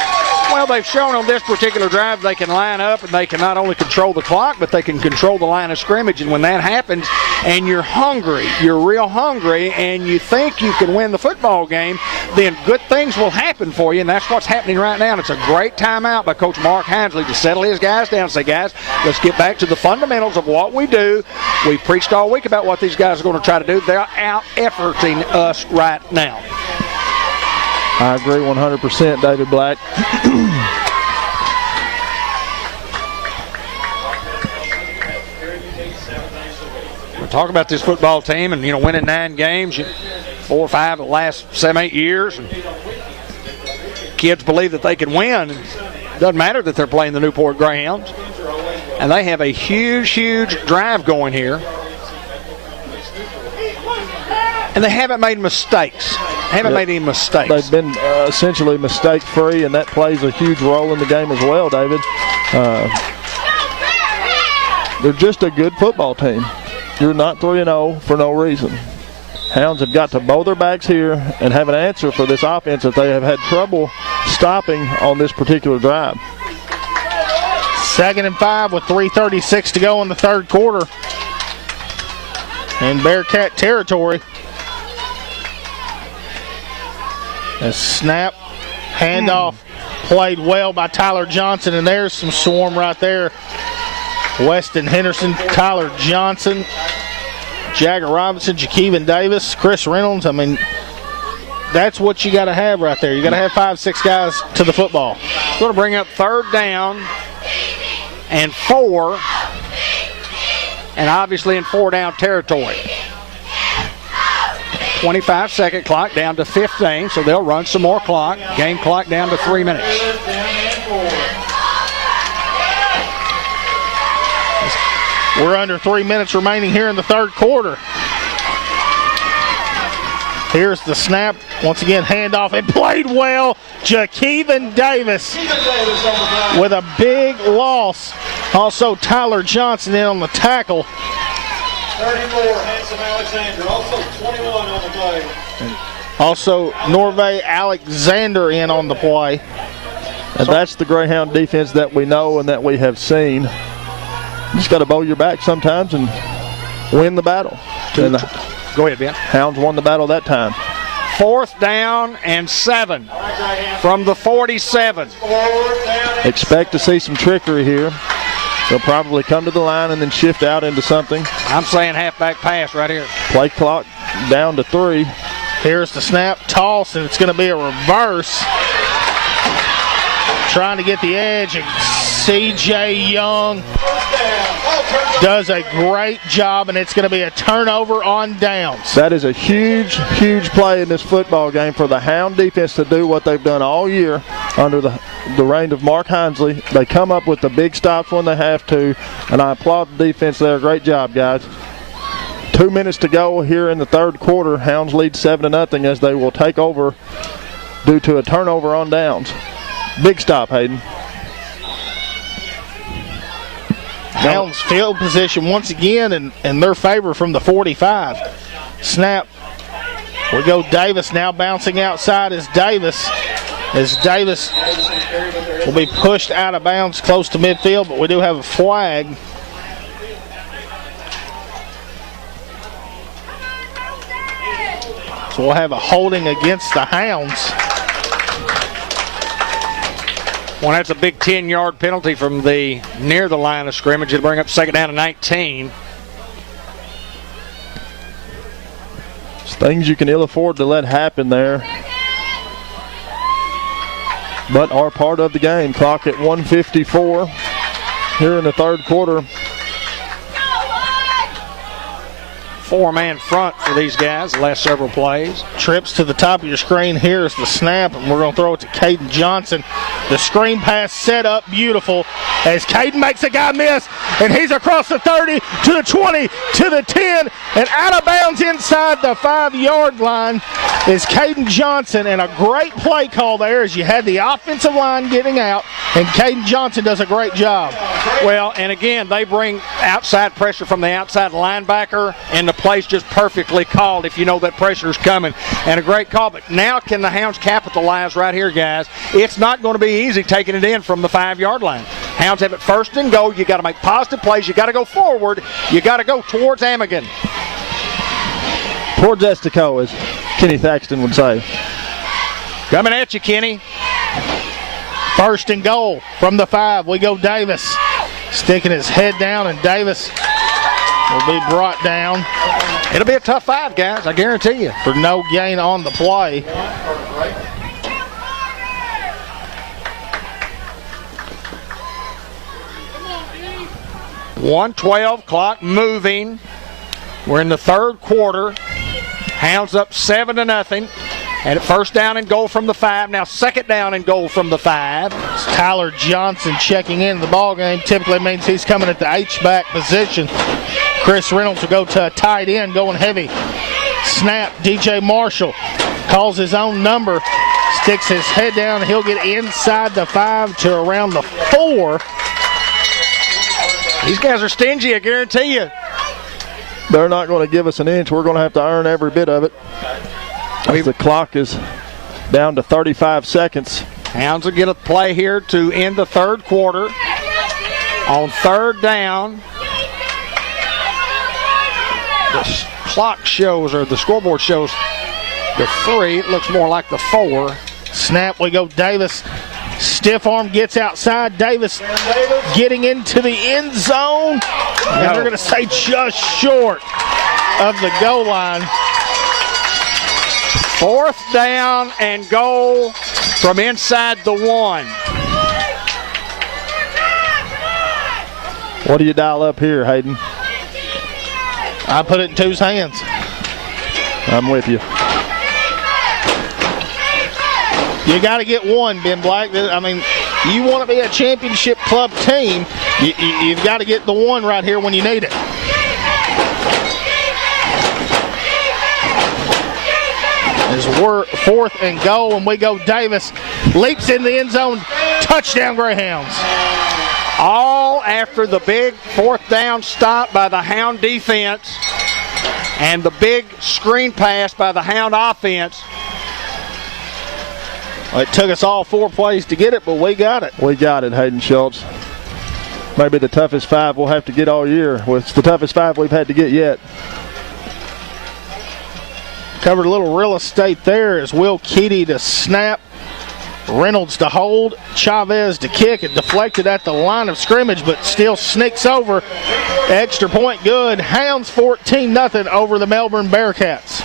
Well, they've shown on this particular drive they can line up and they can not only control the clock, but they can control the line of scrimmage. And when that happens and you're hungry, you're real hungry, and you think you can win the football game, then good things will happen for you, and that's what's happening right now. And it's a great timeout by Coach Mark Hinsley to settle his guys down and say, guys, let's get back to the fundamentals of what we do. We've preached all week about what these guys are going to try to do. They're out-efforting us right now. I agree 100%, David Black. We're talking about this football team and, winning 9 games, 4 or 5 the last 7, 8 years. And kids believe that they can win. It doesn't matter that they're playing the Newport Greyhounds. And they have a huge, huge drive going here. And they haven't made mistakes. Made any mistakes. They've been essentially mistake-free, and that plays a huge role in the game as well, David. They're just a good football team. You're not 3-0 for no reason. Hounds have got to bow their backs here and have an answer for this offense that they have had trouble stopping on this particular drive. 2nd and 5 with 3:36 to go in the third quarter in Bearcat territory. A snap, handoff, played well by Tyler Johnson, and there's some swarm right there. Weston Henderson, Tyler Johnson, Jagger Robinson, Jakeevan Davis, Chris Reynolds. I mean, that's what you got to have right there. You got to have 5, 6 guys to the football. Going to bring up 3rd down and 4, and obviously in 4-down territory. 25-second clock down to 15, so they'll run some more clock. Game clock down to 3 minutes. We're under 3 minutes remaining here in the third quarter. Here's the snap. Once again, handoff. It played well. Jakeevan Davis with a big loss. Also, Tyler Johnson in on the tackle. 34, Handsome Alexander, also 21 on the play. Also, Norvay Alexander in on the play. And that's the Greyhound defense that we know and that we have seen. You just got to bow your back sometimes and win the battle. And Go ahead, Ben. Hounds won the battle that time. 4th down and 7 from the 47. Expect to see some trickery here. They'll probably come to the line and then shift out into something. I'm saying halfback pass right here. Play clock down to 3. Here's the snap, toss, and it's going to be a reverse. Trying to get the edge, and C.J. Young does a great job, and it's going to be a turnover on downs. That is a huge, huge play in this football game for the Hound defense to do what they've done all year under the reign of Mark Hinsley. They come up with the big stops when they have to, and I applaud the defense there. Great job, guys. 2 minutes to go here in the third quarter. Hounds lead 7-0 as they will take over due to a turnover on downs. Big stop, Hayden. Hounds field position once again in their favor from the 45. Snap. We go Davis now bouncing outside as Davis will be pushed out of bounds close to midfield, but we do have a flag. So we'll have a holding against the Hounds. Well, that's a big 10-yard penalty from near the line of scrimmage. It'll bring up 2nd down and 19. It's things you can ill afford to let happen there, but are part of the game. Clock at 1:54 here in the third quarter. 4-man front for these guys the last several plays. Trips to the top of your screen. Here's the snap, and we're going to throw it to Caden Johnson. The screen pass set up beautiful as Caden makes a guy miss, and he's across the 30 to the 20 to the 10 and out of bounds inside the 5-yard line is Caden Johnson, and a great play call there as you had the offensive line getting out, and Caden Johnson does a great job. Well, and again, they bring outside pressure from the outside linebacker, and the play's just perfectly called if you know that pressure's coming. And a great call. But now can the Hounds capitalize right here, guys? It's not going to be easy taking it in from the 5-yard line. Hounds have it first and goal. You got to make positive plays. You got to go forward. You got to go towards Amigan. Towards Estico, as Kenny Thaxton would say. Coming at you, Kenny. First and goal from the 5. We go Davis. Sticking his head down, and Davis will be brought down. It'll be a tough 5, guys, I guarantee you. For no gain on the play. .112 clock moving. We're in the third quarter. Hounds up 7-0. And first down and goal from the 5. Now second down and goal from the 5. Tyler Johnson checking in the ball game. Typically means he's coming at the H-back position. Chris Reynolds will go to a tight end, going heavy. Snap, DJ Marshall calls his own number, sticks his head down. He'll get inside the 5 to around the 4. These guys are stingy, I guarantee you. They're not going to give us an inch. We're going to have to earn every bit of it. As the clock is down to 35 seconds. Hounds will get a play here to end the third quarter. On third down, the clock shows, or the scoreboard shows, the 3. It looks more like the 4. Snap, we go Davis. Stiff arm gets outside. Davis getting into the end zone. And they're going to say just short of the goal line. Fourth down and goal from inside the 1. What do you dial up here, Hayden? I put it in Two's hands. I'm with you. You got to get one, Ben Black. I mean, you want to be a championship club team, you've got to get the 1 right here when you need it. It's fourth and goal, and we go Davis. Leaps in the end zone. Touchdown, Greyhounds. All after the big fourth down stop by the Hound defense and the big screen pass by the Hound offense. Well, it took us all 4 plays to get it, but we got it. We got it, Hayden Schultz. Maybe the toughest 5 we'll have to get all year. Well, it's the toughest 5 we've had to get yet. Covered a little real estate there as Will Keedy to snap, Reynolds to hold, Chavez to kick. It deflected at the line of scrimmage, but still sneaks over. Extra point good. Hounds 14-0 over the Melbourne Bearcats.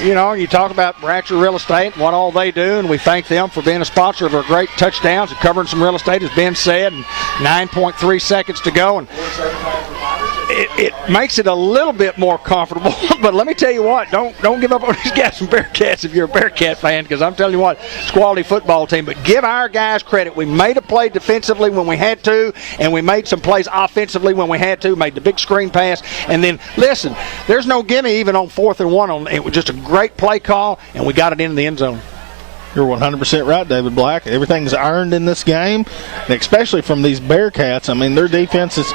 You know, you talk about Bratcher Real Estate and what all they do, and we thank them for being a sponsor of our great touchdowns and covering some real estate, as Ben said, and 9.3 seconds to go. And it makes it a little bit more comfortable, but let me tell you what, don't give up on these guys from Bearcats if you're a Bearcat fan, because I'm telling you what, it's a quality football team. But give our guys credit. We made a play defensively when we had to, and we made some plays offensively when we had to, made the big screen pass, and then, listen, there's no gimme even on 4th and 1. It was just a great play call, and we got it in the end zone. You're 100% right, David Black. Everything's earned in this game, and especially from these Bearcats. I mean, their defense has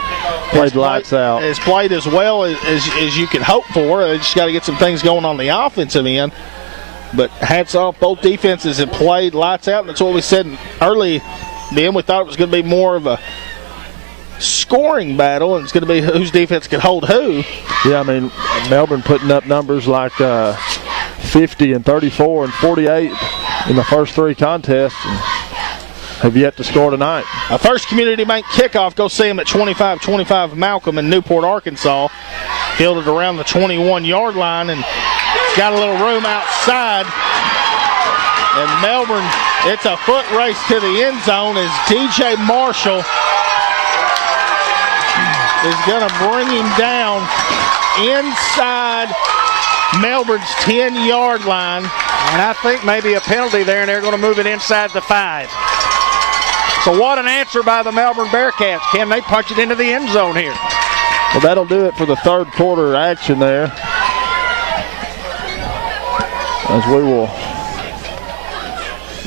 played lights out. Has played as well as you could hope for. They just got to get some things going on the offensive end. But hats off, both defenses have played lights out, and that's what we said early. Ben, we thought it was going to be more of a scoring battle, and it's going to be whose defense can hold who. Yeah, I mean, Melbourne putting up numbers like 50 and 34 and 48 in the first 3 contests, and have yet to score tonight. A First Community Bank kickoff. Go see them at 2525 Malcom in Newport, Arkansas. Fielded around the 21-yard line, and got a little room outside. And Melbourne, it's a foot race to the end zone as DJ Marshall is going to bring him down inside Melbourne's 10-yard line. And I think maybe a penalty there, and they're going to move it inside the 5. So what an answer by the Melbourne Bearcats. Can they punch it into the end zone here? Well, that'll do it for the third quarter action there. As we will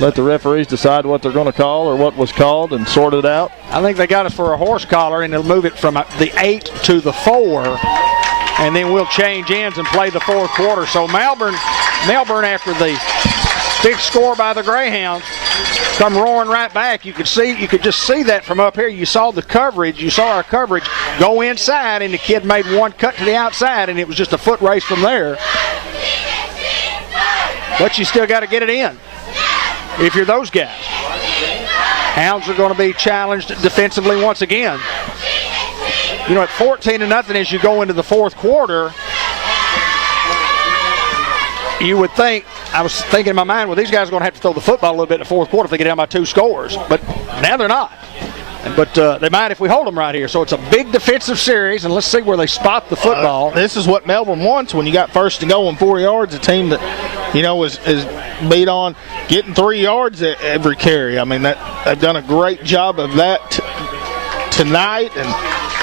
let the referees decide what they're going to call or what was called and sort it out. I think they got us for a horse collar, and they'll move it from the 8 to the 4, and then we'll change ends and play the fourth quarter. So Melbourne, after the big score by the Greyhounds, come roaring right back. You could just see that from up here. You saw the coverage. You saw our coverage go inside, and the kid made one cut to the outside, and it was just a foot race from there. But you still got to get it in if you're those guys. Hounds are going to be challenged defensively once again. You know, at 14-0 as you go into the fourth quarter, you would think, I was thinking in my mind, well, these guys are going to have to throw the football a little bit in the fourth quarter if they get down by 2 scores. But now they're not. But they might if we hold them right here. So it's a big defensive series, and let's see where they spot the football. This is what Melbourne wants when you got first and goal and 4 yards. A team that, you know, is beat on getting 3 yards at every carry. I mean, they've done a great job of that tonight. And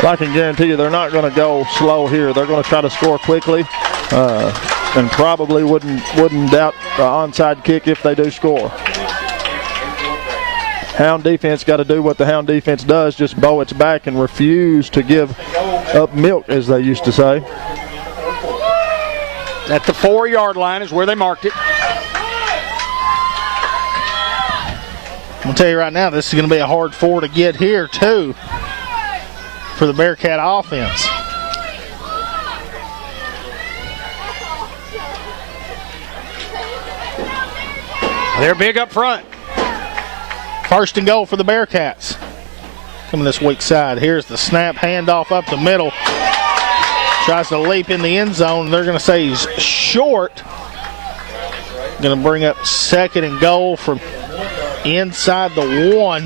I can guarantee you they're not going to go slow here. They're going to try to score quickly. And probably wouldn't doubt the onside kick if they do score. Hound defense got to do what the Hound defense does, just bow its back and refuse to give up milk, as they used to say. At the 4-yard line is where they marked it. I'm going to tell you right now, this is going to be a hard 4 to get here, too, for the Bearcat offense. They're big up front. First and goal for the Bearcats. Coming this weak side. Here's the snap, handoff up the middle. Tries to leap in the end zone. They're going to say he's short. Going to bring up second and goal from inside the 1.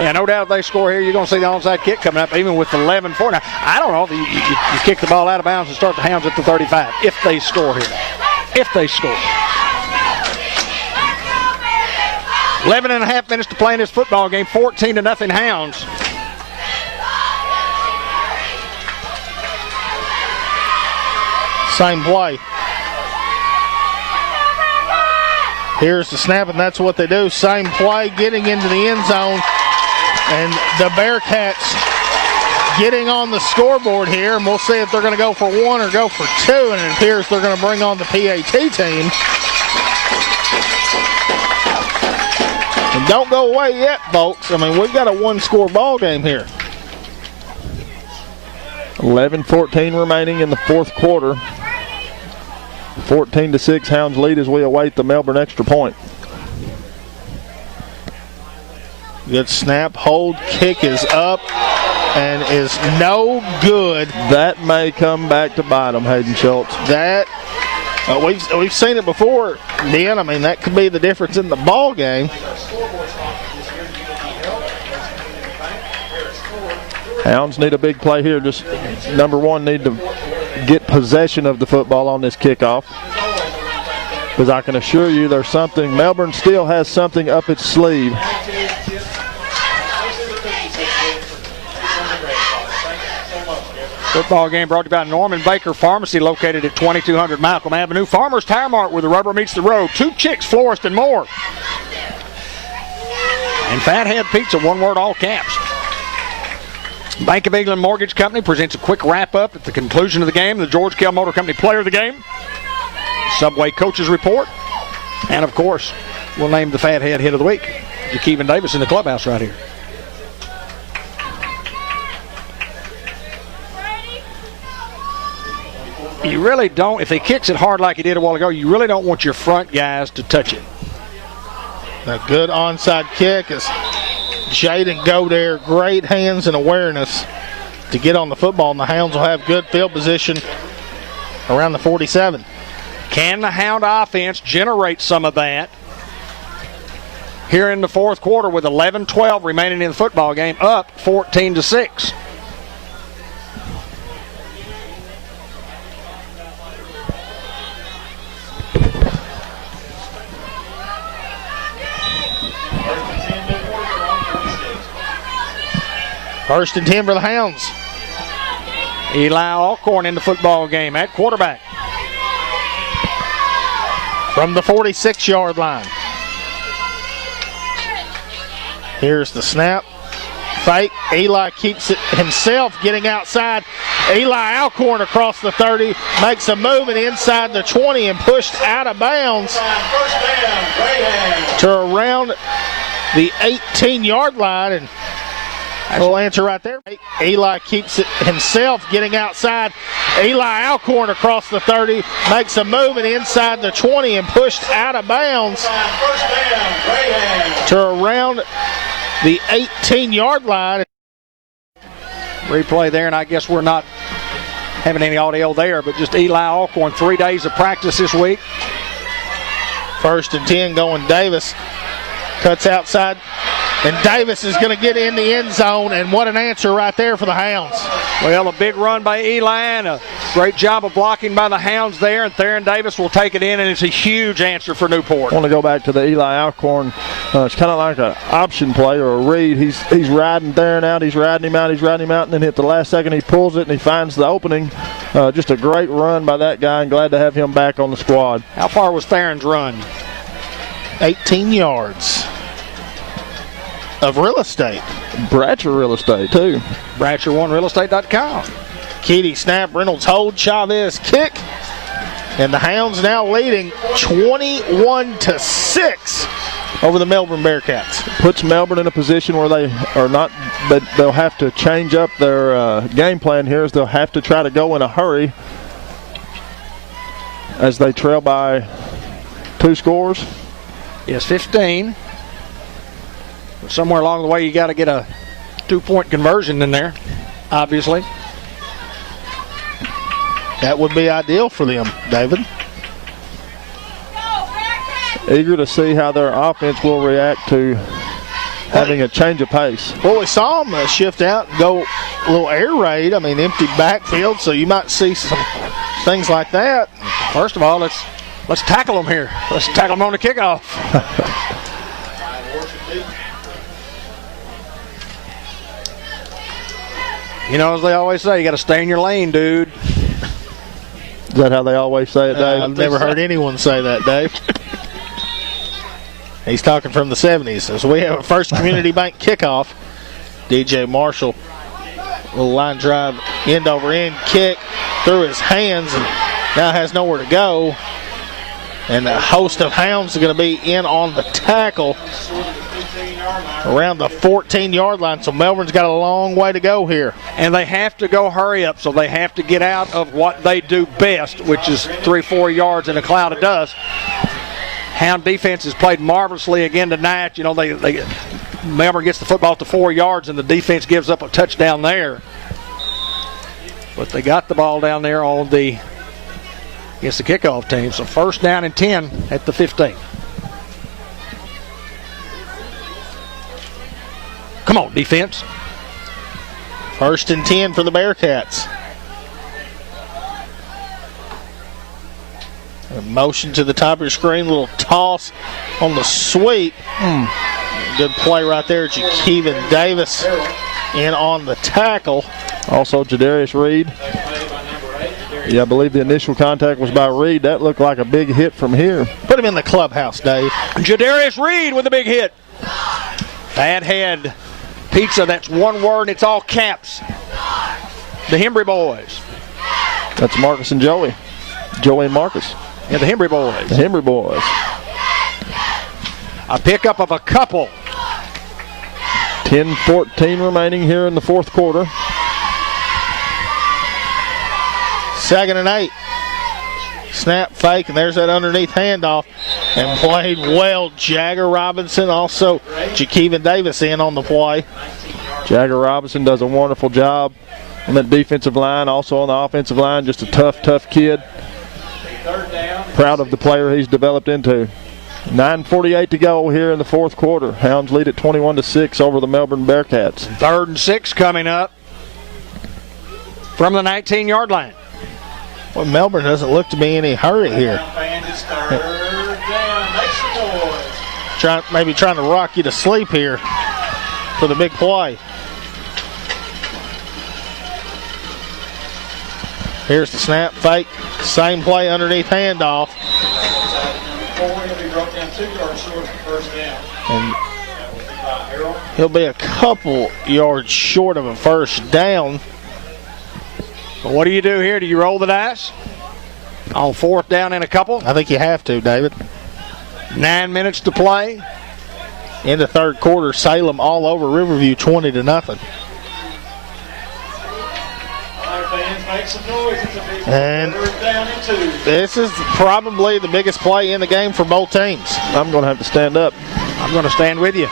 Yeah, no doubt if they score here, you're going to see the onside kick coming up, even with 11-4. Now, I don't know. You kick the ball out of bounds and start the Hounds at the 35, if they score here. If they score. 11.5 minutes to play in this football game, 14-0 Hounds. Same play. Here's the snap, and that's what they do. Same play, getting into the end zone. And the Bearcats getting on the scoreboard here, and we'll see if they're going to go for 1 or go for 2, and it appears they're going to bring on the PAT team. And don't go away yet, folks. I mean, we've got a 1-score ball game here. 11-14 remaining in the fourth quarter. 14-6 Hounds lead as we await the Melbourne extra point. Good snap, hold, kick is up, and is no good. That may come back to bite them, Hayden Schultz. That we've seen it before, Dan. I mean, that could be the difference in the ball game. Hounds need a big play here. Just number one, need to get possession of the football on this kickoff. Because I can assure you there's something, Melbourne still has something up its sleeve. Football game brought to you by Norman Baker Pharmacy, located at 2200 Malcom Avenue. Farmers Tire Mart, where the rubber meets the road. 2 Chicks, Florist, and more. And Fathead Pizza, one word, all caps. Bank of England Mortgage Company presents a quick wrap-up at the conclusion of the game. The George Kell Motor Company player of the game. Subway Coaches Report. And, of course, we'll name the Fathead Hit of the Week. Jakeevan Davis in the clubhouse right here. You really don't, if he kicks it hard like he did a while ago, you really don't want your front guys to touch it. A good onside kick as Jaden Godare, great hands and awareness to get on the football, and the Hounds will have good field position around the 47. Can the Hound offense generate some of that here in the fourth quarter with 11-12 remaining in the football game, up 14-6? First and 10 for the Hounds. Eli Alcorn in the football game at quarterback. from the 46-yard line. Here's the snap. Fake. Eli keeps it himself, getting outside. Eli Alcorn across the 30, makes a move and inside the 20 and pushed out of bounds to around the 18-yard line. And full answer right there. Eli keeps it himself, getting outside. Eli Alcorn across the 30, makes a move and inside the 20 and pushed out of bounds to around the 18-yard line. Replay there, and I guess we're not having any audio there, but just Eli Alcorn, 3 days of practice this week. 1st and 10 going Davis. Cuts outside, and Davis is going to get in the end zone, and what an answer right there for the Hounds. Well, a big run by Eli, and a great job of blocking by the Hounds there, and Theron Davis will take it in, and it's a huge answer for Newport. I want to go back to the Eli Alcorn. It's kind of like an option play or a read. He's riding Theron out, he's riding him out, and then at the last second he pulls it and he finds the opening. Just a great run by that guy, and glad to have him back on the squad. How far was Theron's run? 18 yards of real estate. Bratcher Real Estate, too. Bratcher1realestate.com. Keedy snap, Reynolds hold, Chavez kick. And the Hounds now leading 21-6 over the Melbourne Bearcats. Puts Melbourne in a position where they are not, but they'll have to change up their game plan here, as they'll have to try to go in a hurry as they trail by 2 scores. Yes, 15. Somewhere along the way, you got to get a 2-point conversion in there, obviously. That would be ideal for them, David. Eager to see how their offense will react to having a change of pace. Well, we saw them shift out and go a little air raid. I mean, empty backfield, so you might see some things like that. First of all, let's tackle them here. Let's tackle them on the kickoff. You know, as they always say, you got to stay in your lane, dude. Is that how they always say it, Dave? I've never heard anyone say that, Dave. He's talking from the 70s. As we have a First Community Bank kickoff, DJ Marshall, little line drive, end over end kick through his hands, and now has nowhere to go. And a host of Hounds are going to be in on the tackle around the 14-yard line. So Melbourne's got a long way to go here. And they have to go hurry up, so they have to get out of what they do best, which is 3-4 yards in a cloud of dust. Hound defense has played marvelously again tonight. You know, Melbourne gets the football to 4 yards, and the defense gives up a touchdown there. But they got the ball down there on against the kickoff team. So 1st down and 10 at the 15. Come on, defense. 1st and 10 for the Bearcats. A motion to the top of your screen, little toss on the sweep. Good play right there. Jakeevan Davis in on the tackle. Also, Jadarius Reed. Yeah, I believe the initial contact was by Reed. That looked like a big hit from here. Put him in the clubhouse, Dave. Jadarius Reed with a big hit. Bad head. Pizza, that's one word, and it's all caps. The Hembry boys. That's Marcus and Joey. Joey and Marcus. Yeah, the Hembry boys. The Hembry boys. A pickup of a couple. 10-14 remaining here in the 4th quarter. 2nd and 8. Snap, fake, and there's that underneath handoff. And played well. Jagger Robinson, also Jakeevan Davis in on the play. Jagger Robinson does a wonderful job on that defensive line, also on the offensive line. Just a tough kid. Proud of the player he's developed into. 9:48 to go here in the 4th quarter. Hounds lead at 21-6 over the Melbourne Bearcats. 3rd and 6 coming up from the 19-yard line. Well, Melbourne doesn't look to be in any hurry here. Maybe trying to rock you to sleep here for the big play. Here's the snap, fake, same play underneath handoff. 2 yards short of the first down. And he'll be a couple yards short of a first down. But what do you do here? Do you roll the dice on 4th down and a couple? I think you have to, David. 9 minutes to play. In the third quarter, Salem all over Riverview 20-0. All right, fans, make some noise. It's a big And 3rd down and 2. this is probably the biggest play in the game for both teams. I'm going to have to stand up. I'm going to stand with you.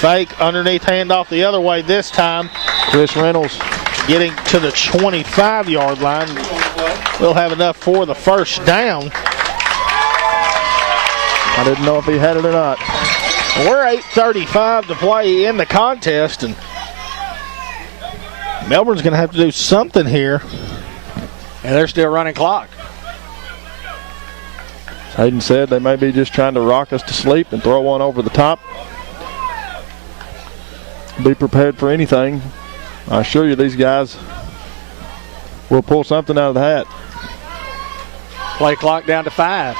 Fake underneath handoff the other way this time. Chris Reynolds Getting to the 25-yard line. We'll have enough for the first down. I didn't know if he had it or not. We're 8:35 to play in the contest, and Melbourne's going to have to do something here. And they're still running clock. Hayden said they may be just trying to rock us to sleep and throw one over the top. Be prepared for anything. I assure you these guys will pull something out of the hat. Play clock down to 5.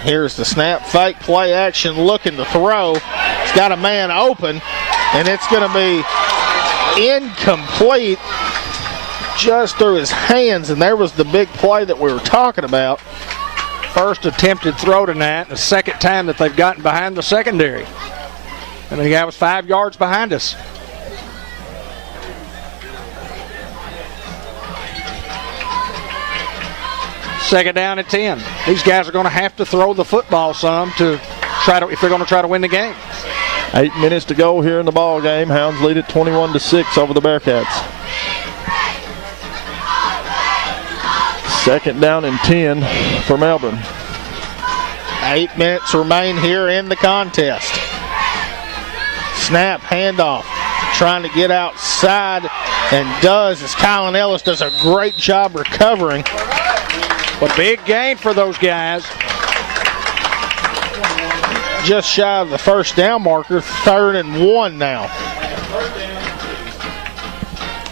Here's the snap, fake, play action, looking to throw. He's got a man open, and it's going to be incomplete just through his hands, and there was the big play that we were talking about. First attempted throw tonight, the second time that they've gotten behind the secondary. And the guy was 5 yards behind us. Second down at 10. These guys are going to have to throw the football some to try to, if they're going to try to win the game. 8 minutes to go here in the ball game. Hounds lead it 21-6 over the Bearcats. Second down and 10 for Melbourne. 8 minutes remain here in the contest. Snap, handoff, trying to get outside, and does as Kylan Ellis does a great job recovering. But big gain for those guys. Just shy of the first down marker, 3rd and 1 now.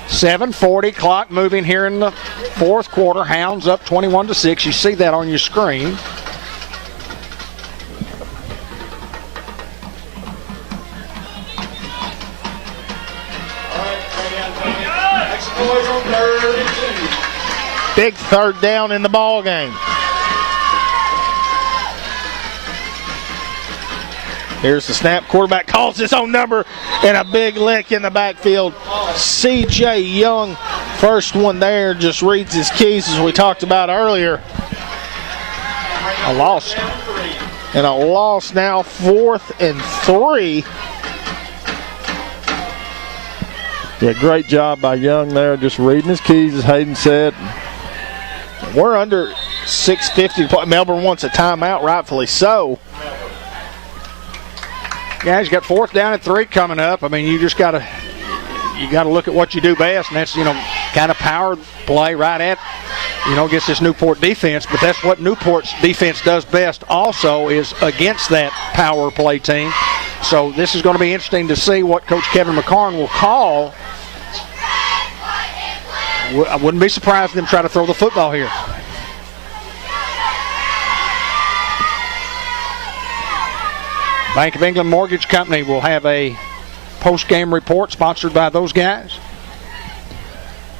7:40 clock moving here in the fourth quarter. Hounds up 21-6. You see that on your screen. Big 3rd down in the ball game. Here's the snap. Quarterback calls his own number, and a big lick in the backfield. C.J. Young, first one there, just reads his keys as we talked about earlier. A loss. And a loss now, 4th and 3. Yeah, great job by Young there, just reading his keys, as Hayden said. We're under 6:50. Melbourne wants a timeout, rightfully so. Yeah, he's got 4th down and 3 coming up. I mean, you just got to look at what you do best, and that's, kind of power play right at, against this Newport defense. But that's what Newport's defense does best also, is against that power play team. So this is going to be interesting to see what Coach Kevin McCarn will call. I wouldn't be surprised if them try to throw the football here. Bank of England Mortgage Company will have a post-game report sponsored by those guys.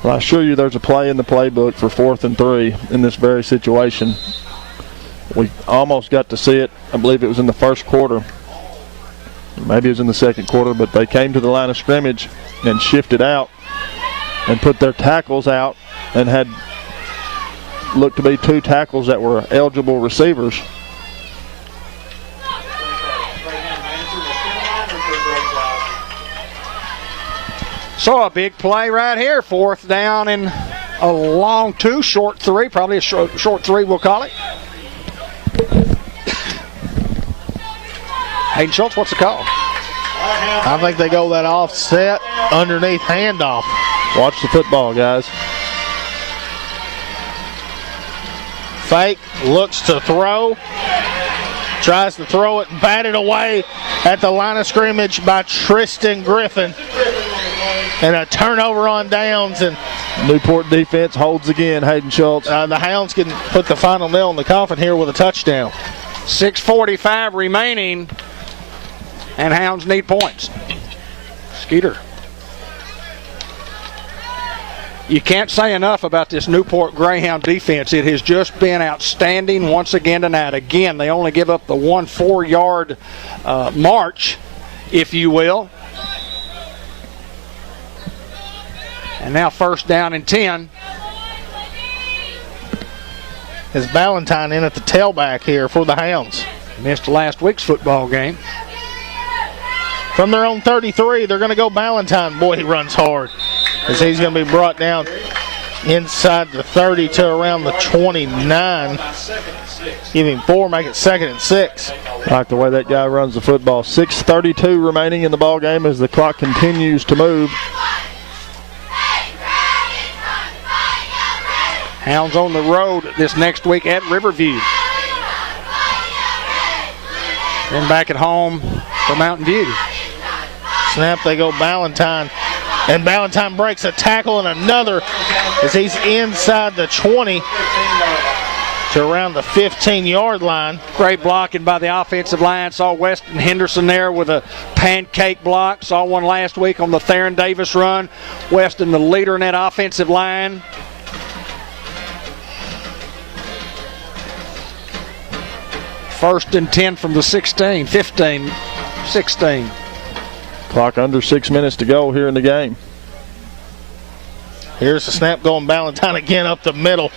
Well, I assure you there's a play in the playbook for 4th and 3 in this very situation. We almost got to see it. I believe it was in the first quarter. Maybe it was in the second quarter, but they came to the line of scrimmage and shifted out and put their tackles out and had looked to be 2 tackles that were eligible receivers. So a big play right here, 4th down and a long 2, short 3, probably a short 3 we'll call it. Hayden Schultz, what's the call? I think they go that offset underneath handoff. Watch the football, guys. Fake, looks to throw. Tries to throw it, batted away at the line of scrimmage by Tristan Griffin. And a turnover on downs, and Newport defense holds again, Hayden Schultz. the Hounds can put the final nail in the coffin here with a touchdown. 6:45 remaining, and Hounds need points. Skeeter. You can't say enough about this Newport Greyhound defense. It has just been outstanding once again tonight. Again, they only give up the 1 4-yard march, if you will. And now first down and 10. Is Ballantyne in at the tailback here for the Hounds. Missed last week's football game. From their own 33, they're going to go Ballantyne. Boy, he runs hard, as he's going to be brought down inside the 30 to around the 29. Give him 4, make it 2nd and 6. I like the way that guy runs the football. 6:32 remaining in the ball game as the clock continues to move. Hounds on the road this next week at Riverview. Then back at home for Mountain View. Snap, they go Ballantyne. And Ballantyne breaks a tackle and another as he's inside the 20 to around the 15-yard line. Great blocking by the offensive line. Saw Weston Henderson there with a pancake block. Saw one last week on the Theron Davis run. Weston, the leader in that offensive line. First and 10 from the 16, 15, 16. Clock under 6 minutes to go here in the game. Here's the snap going Ballantyne again up the middle.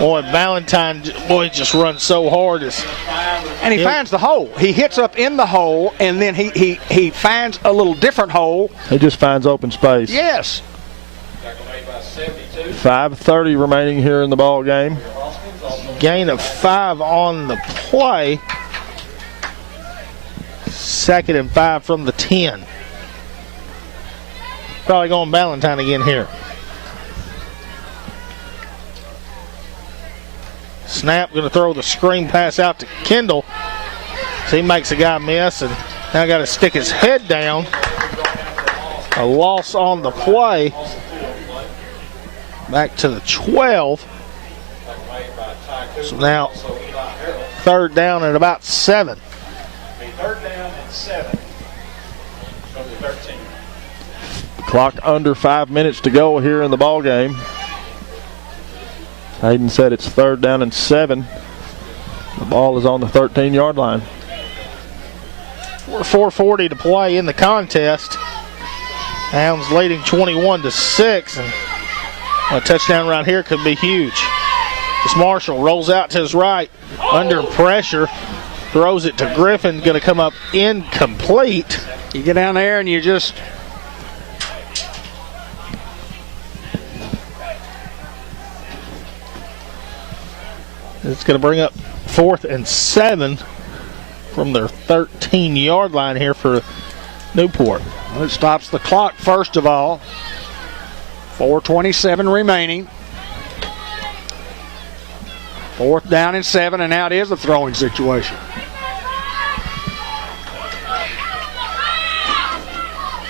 Boy, Ballantyne, boy, just runs so hard. And he finds the hole. He hits up in the hole, and then he finds a little different hole. He just finds open space. Yes. 5:30 remaining here in the ball game. Gain of 5 on the play. 2nd and 5 from the 10. Probably going Ballantyne again here. Snap, going to throw the screen pass out to Kendall. So he makes a guy miss, and now got to stick his head down. A loss on the play. Back to the 12. So now 3rd down at about 7. 3rd down and 7 from the 13. Clock under 5 minutes to go here in the ball game. Hayden said it's 3rd down and 7. The ball is on the 13-yard line. 4:40 to play in the contest. Hounds leading 21-6, and a touchdown right here could be huge. This Marshall rolls out to his right, under pressure, throws it to Griffin, going to come up incomplete. You get down there and you just... It's going to bring up 4th and 7 from their 13-yard line here for Newport. Well, it stops the clock first of all. 4:27 remaining. 4th down and 7, and now it is a throwing situation.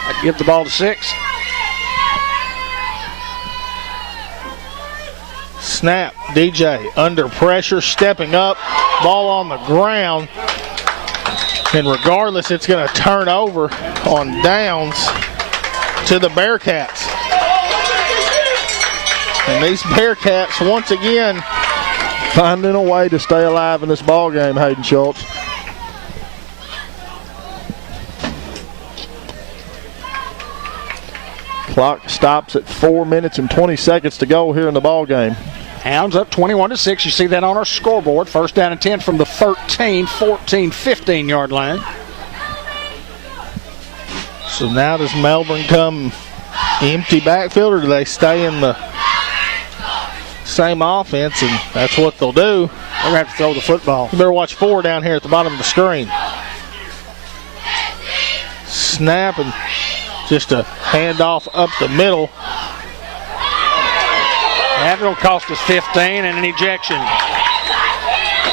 I'd give the ball to 6. Snap, DJ under pressure, stepping up, ball on the ground. And regardless, it's going to turn over on downs to the Bearcats. And these Bearcats, once again, finding a way to stay alive in this ball game, Hayden Schultz. Clock stops at 4 minutes and 20 seconds to go here in the ball game. Hounds up 21-6. You see that on our scoreboard. 1st down and 10 from the 13, 14, 15-yard line. So now does Melbourne come empty backfield, or do they stay in the same offense? And that's what they'll do. They're going to have to throw the football. You better watch 4 down here at the bottom of the screen. Snap, and just a handoff up the middle. That will cost us 15 and an ejection.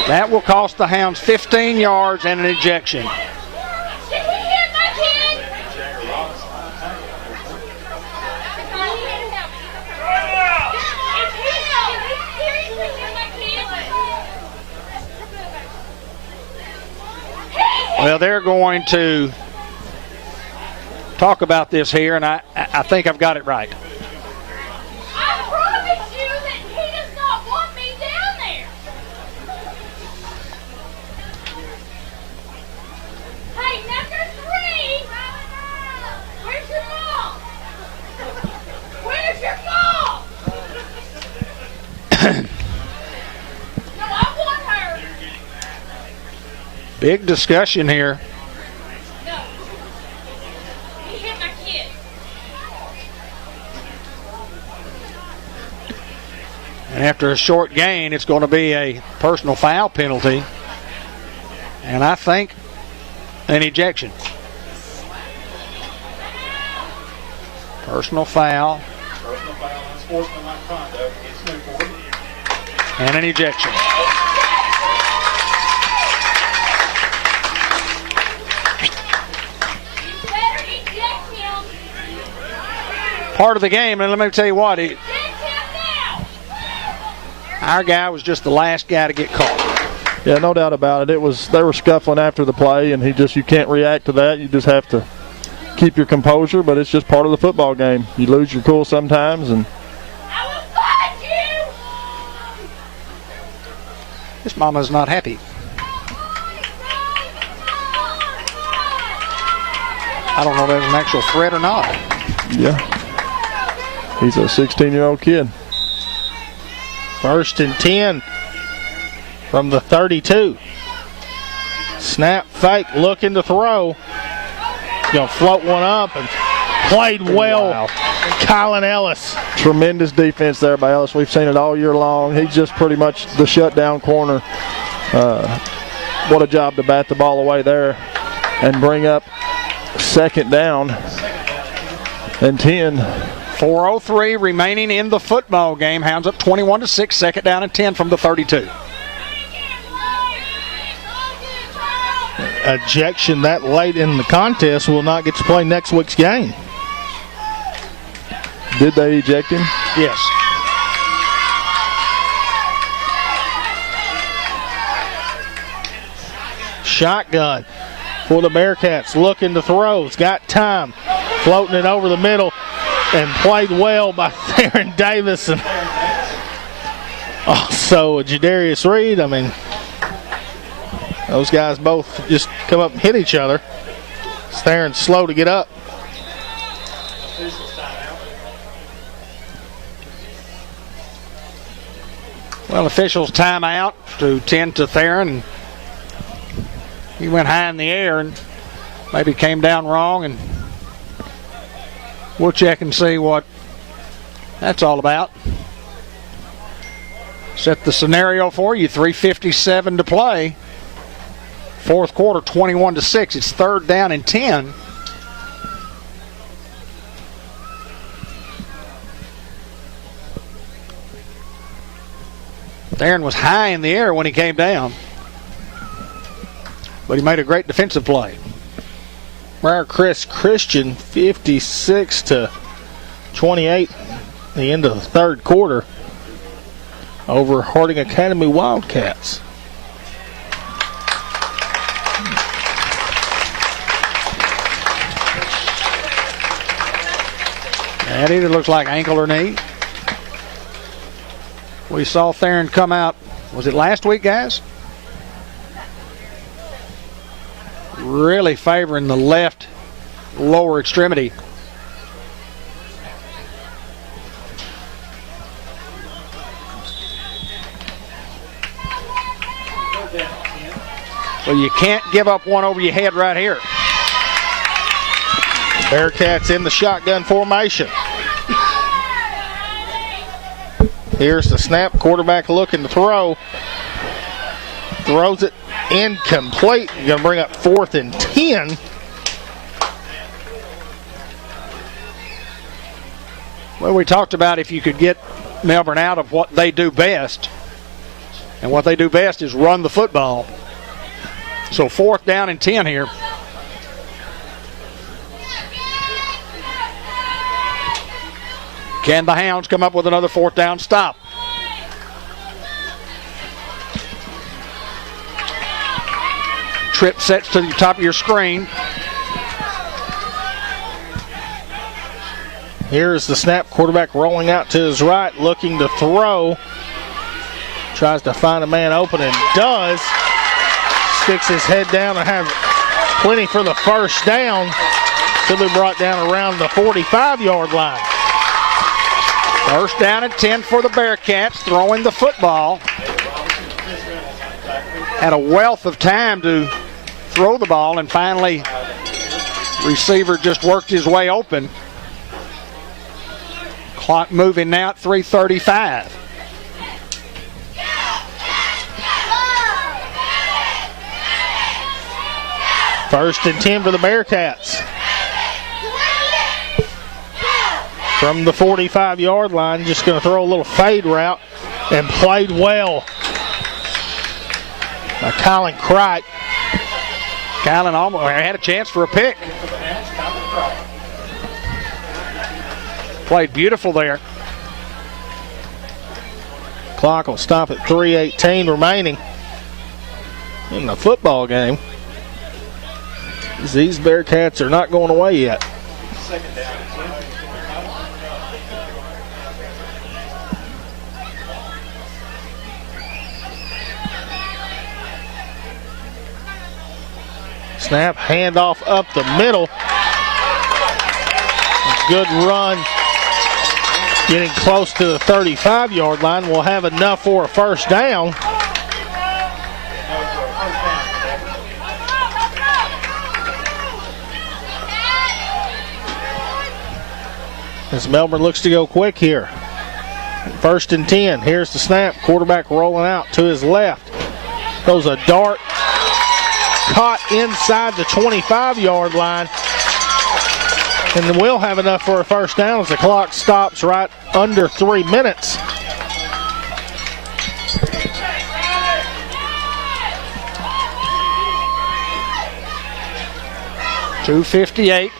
That will cost the Hounds 15 yards and an ejection. Well, they're going to talk about this here, and I think I've got it right. I promise you that he does not want me down there. Hey, number 3. Where's your ball? Where's your ball? No, I want her. Big discussion here. No. He hit my kid. And after a short gain, it's going to be a personal foul penalty. And I think an ejection. Personal foul. Personal foul, unsportsmanlike conduct against Newport. And an ejection. You better eject him. Part of the game, and let me tell you what, Eject him now. our guy was just the last guy to get caught. Yeah, no doubt about it. They were scuffling after the play, and you can't react to that. You just have to keep your composure, but it's just part of the football game. You lose your cool sometimes, and I will find you. This mama's not happy. I don't know if that's an actual threat or not. yeah, he's a 16-year-old kid. 1st and 10 from the 32. Snap, fake, looking to throw. Going to float one up and played well. Wow. Colin Ellis. Tremendous defense there by Ellis. We've seen it all year long. He's just pretty much the shutdown corner. What a job to bat the ball away there and bring up 2nd down and 10. 4:03 remaining in the football game. Hounds up 21-6, 2nd down and 10 from the 32. Ejection that late in the contest will not get to play next week's game. Did they eject him? Yes. Shotgun for the Bearcats, looking to throw. It's got time. Floating it over the middle and played well by Theron Davis and also Jadarius Reed. I mean, those guys both just come up and hit each other. Theron's slow to get up. Well, officials timeout to 10 to Theron. He went high in the air and maybe came down wrong, and we'll check and see what that's all about. Set the scenario for you. 3:57 to play. 4th quarter, 21-6. It's 3rd down and 10. Theron was high in the air when he came down, but he made a great defensive play. Chris Christian, 56-28, the end of the 3rd quarter over Harding Academy Wildcats. That either looks like ankle or knee. We saw Theron come out, was it last week, guys? Really favoring the left lower extremity. So you can't give up one over your head right here. Bearcats in the shotgun formation. Here's the snap. Quarterback looking to throw. Throws it incomplete. You're going to bring up 4th and 10. Well, we talked about if you could get Melbourne out of what they do best. And what they do best is run the football. So 4th down and 10 here. Can the Hounds come up with another 4th down stop? trip sets to the top of your screen. Here's the snap. Quarterback rolling out to his right, looking to throw. Tries to find a man open and does. Sticks his head down and has plenty for the first down. Should be brought down around the 45-yard line. First down and 10 for the Bearcats, throwing the football. Had a wealth of time to throw the ball, and finally, receiver just worked his way open. Clock moving now at 3:35. First and 10 for the Bearcats. From the 45-yard line, just going to throw a little fade route, and played well by Colin Cricht. Colin almost had a chance for a pick. Played beautiful there. Clock will stop at 3:18 remaining in the football game. These Bearcats are not going away yet. Snap, handoff up the middle. Good run. Getting close to the 35-yard line. Will have enough for a first down. As Melbourne looks to go quick here. First and 10. Here's the snap. Quarterback rolling out to his left. Throws a dart. Caught inside the 25-yard line. And we'll have enough for a first down as the clock stops right under 3 minutes. .258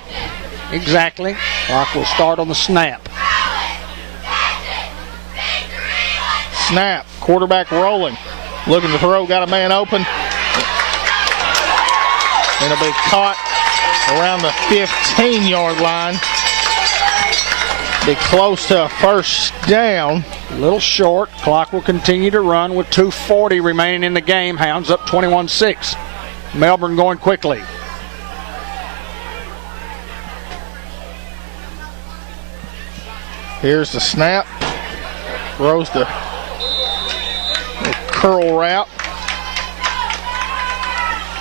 exactly. Clock will start on the snap. Snap. Quarterback rolling. Looking to throw. Got a man open. It'll be caught around the 15-yard line. Be close to a first down. A little short. Clock will continue to run with 2:40 remaining in the game. Hounds up 21-6. Melbourne going quickly. Here's the snap. Throws the curl route.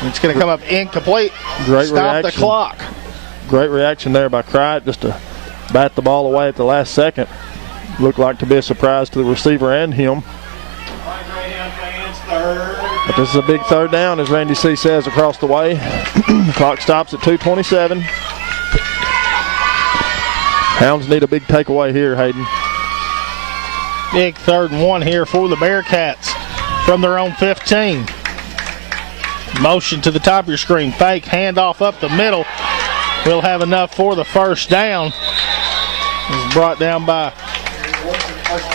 It's going to come up incomplete. Great Stop reaction. the clock. Great reaction there by Cricht just to bat the ball away at the last second. Looked like to be a surprise to the receiver and him. But this is a big third down, as Randy C. says, across the way. The clock stops at 2:27. Hounds need a big takeaway here, Hayden. Big 3rd and 1 here for the Bearcats from their own 15. Motion to the top of your screen. Fake handoff up the middle. We'll have enough for the first down. It's brought down by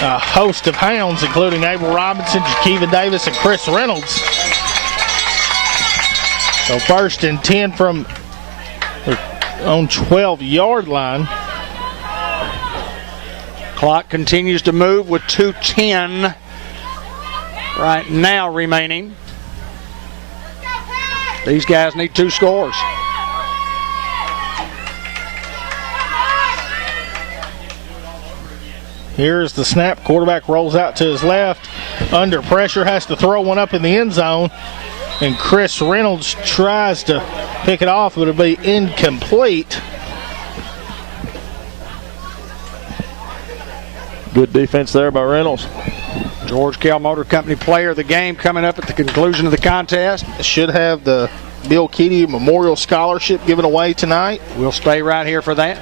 a host of hounds, including Abel Robinson, Jakeevan Davis, and Chris Reynolds. So 1st and 10 from their own 12-yard line. Clock continues to move with 2:10 right now remaining. These guys need 2 scores. Here's the snap. Quarterback rolls out to his left. Under pressure, has to throw one up in the end zone. And Chris Reynolds tries to pick it off, but it'll be incomplete. Good defense there by Reynolds. George Kell Motor Company player of the game coming up at the conclusion of the contest. Should have the Bill Keedy Memorial Scholarship given away tonight. We'll stay right here for that.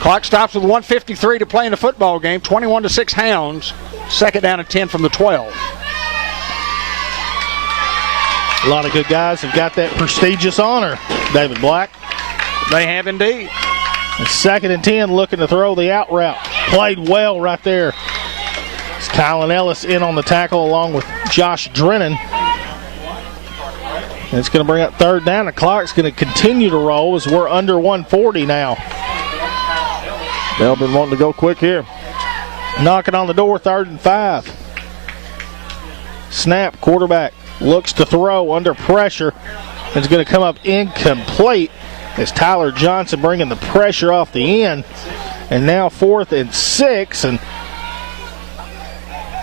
Clock stops with 1:53 to play in the football game. 21-6 Hounds. 2nd down and 10 from the 12. A lot of good guys have got that prestigious honor, David Black. They have indeed. And 2nd and 10, looking to throw the out route. Played well right there It's Kylan Ellis in on the tackle along with Josh Drennan. And it's going to bring up third down. The clock's going to continue to roll as we're under 140 now. Melbourne wanting to go quick here. Knocking on the door, 3rd and 5. Snap, quarterback looks to throw under pressure. It's going to come up incomplete as Tyler Johnson bringing the pressure off the end. And now 4th and 6, and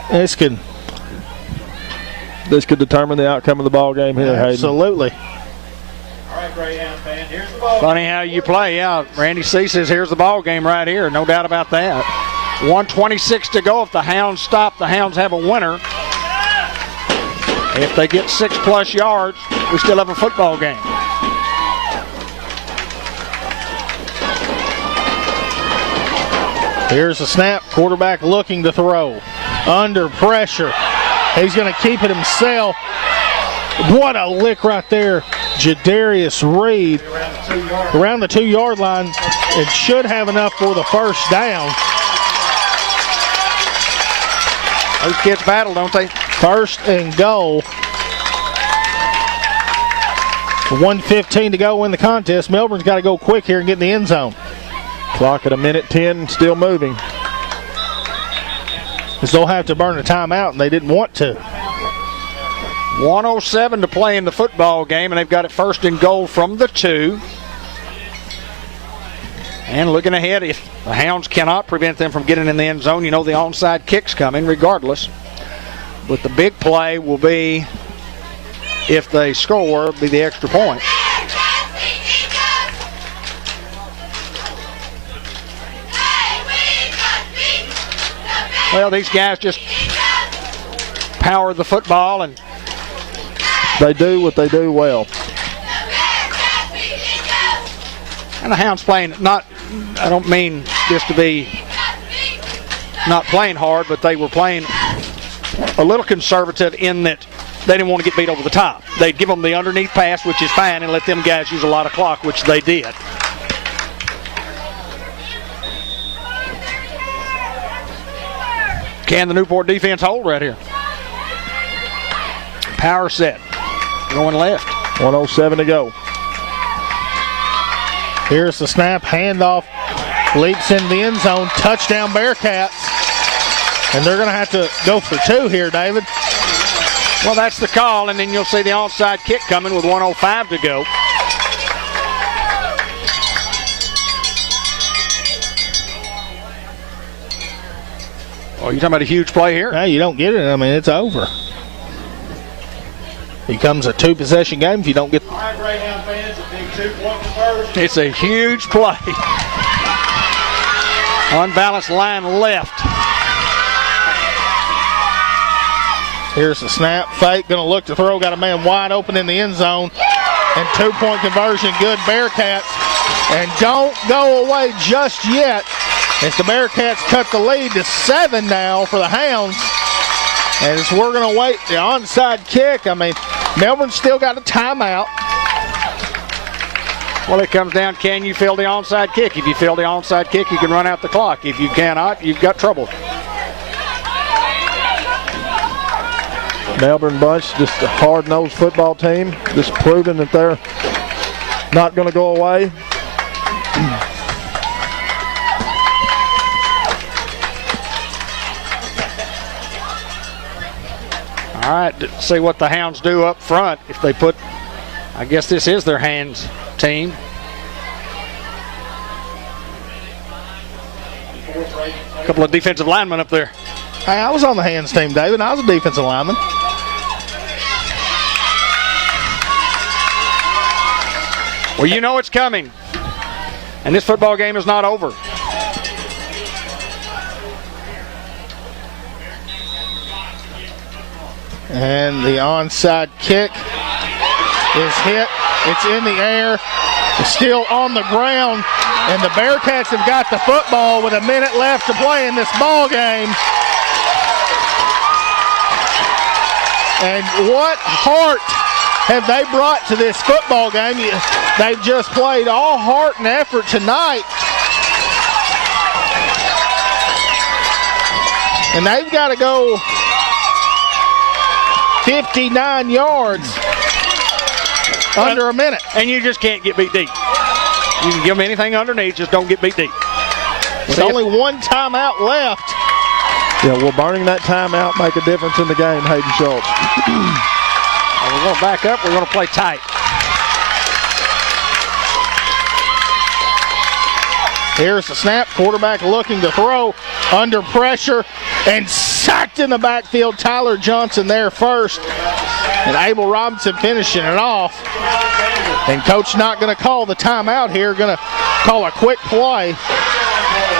this could determine the outcome of the ball game here, Hayden. Absolutely. All right, Greyhound fan, here's the ball. Funny how you play. Yeah, Randy C says here's the ball game right here. No doubt about that. 1:26 to go. If the Hounds stop, the Hounds have a winner. If they get 6+ yards, we still have a football game. Here's the snap. Quarterback looking to throw. Under pressure. He's going to keep it himself. What a lick right there. Jadarius Reed around the 2-yard line. It should have enough for the first down. Those kids battle, don't they? 1st and goal. 1:15 to go in the contest. Melbourne's got to go quick here and get in the end zone. Clock at 1:10, still moving. Because they'll have to burn a timeout, and they didn't want to. 1:07 to play in the football game, and they've got it 1st and goal from the 2. And looking ahead, if the Hounds cannot prevent them from getting in the end zone, you know the onside kick's coming regardless. But the big play will be, if they score, be the extra point. Well, these guys just power the football, and they do what they do well. And the Hounds playing not, I don't mean this to be not playing hard, but they were playing a little conservative in that they didn't want to get beat over the top. They'd give them the underneath pass, which is fine, and let them guys use a lot of clock, which they did. Can the Newport defense hold right here? Power set. Going left. 1:07 to go. Here's the snap. Handoff. Leaps into the end zone. Touchdown Bearcats. And they're going to have to go for 2 here, David. Well, that's the call, and then you'll see the onside kick coming with 1:05 to go. Oh, you're talking about a huge play here? No, you don't get it. I mean, it's over. Becomes a 2-possession game if you don't get. All right, Greyhound fans, a big 2-point conversion. It's a huge play. Unbalanced line left. Here's the snap. Fake, going to look to throw. Got a man wide open in the end zone. And 2-point conversion. Good Bearcats. And don't go away just yet, as the Bearcats cut the lead to 7 now for the Hounds. And as we're going to wait the onside kick, I mean, Melbourne's still got a timeout. Well, it comes down, can you fill the onside kick? If you fill the onside kick, you can run out the clock. If you cannot, you've got trouble. Melbourne bunch, just a hard-nosed football team, just proving that they're not going to go away. All right, see what the Hounds do up front. If they put, I guess this is their hands team. A couple of defensive linemen up there. Hey, I was on the hands team, David. I was a defensive lineman. Well, you know it's coming. And this football game is not over. And the onside kick is hit. It's in the air. It's still on the ground. And the Bearcats have got the football with a minute left to play in this ball game. And what heart have they brought to this football game? They've just played all heart and effort tonight. And they've got to go 59 yards under a minute. And you just can't get beat deep. You can give them anything underneath, just don't get beat deep. With only one timeout left. Yeah, will burning that timeout make a difference in the game, Hayden Schultz? We're going to back up. We're going to play tight. Here's the snap. Quarterback looking to throw. Under pressure. And sacked in the backfield. Tyler Johnson there first. And Abel Robinson finishing it off. And coach not going to call the timeout here. Going to call a quick play.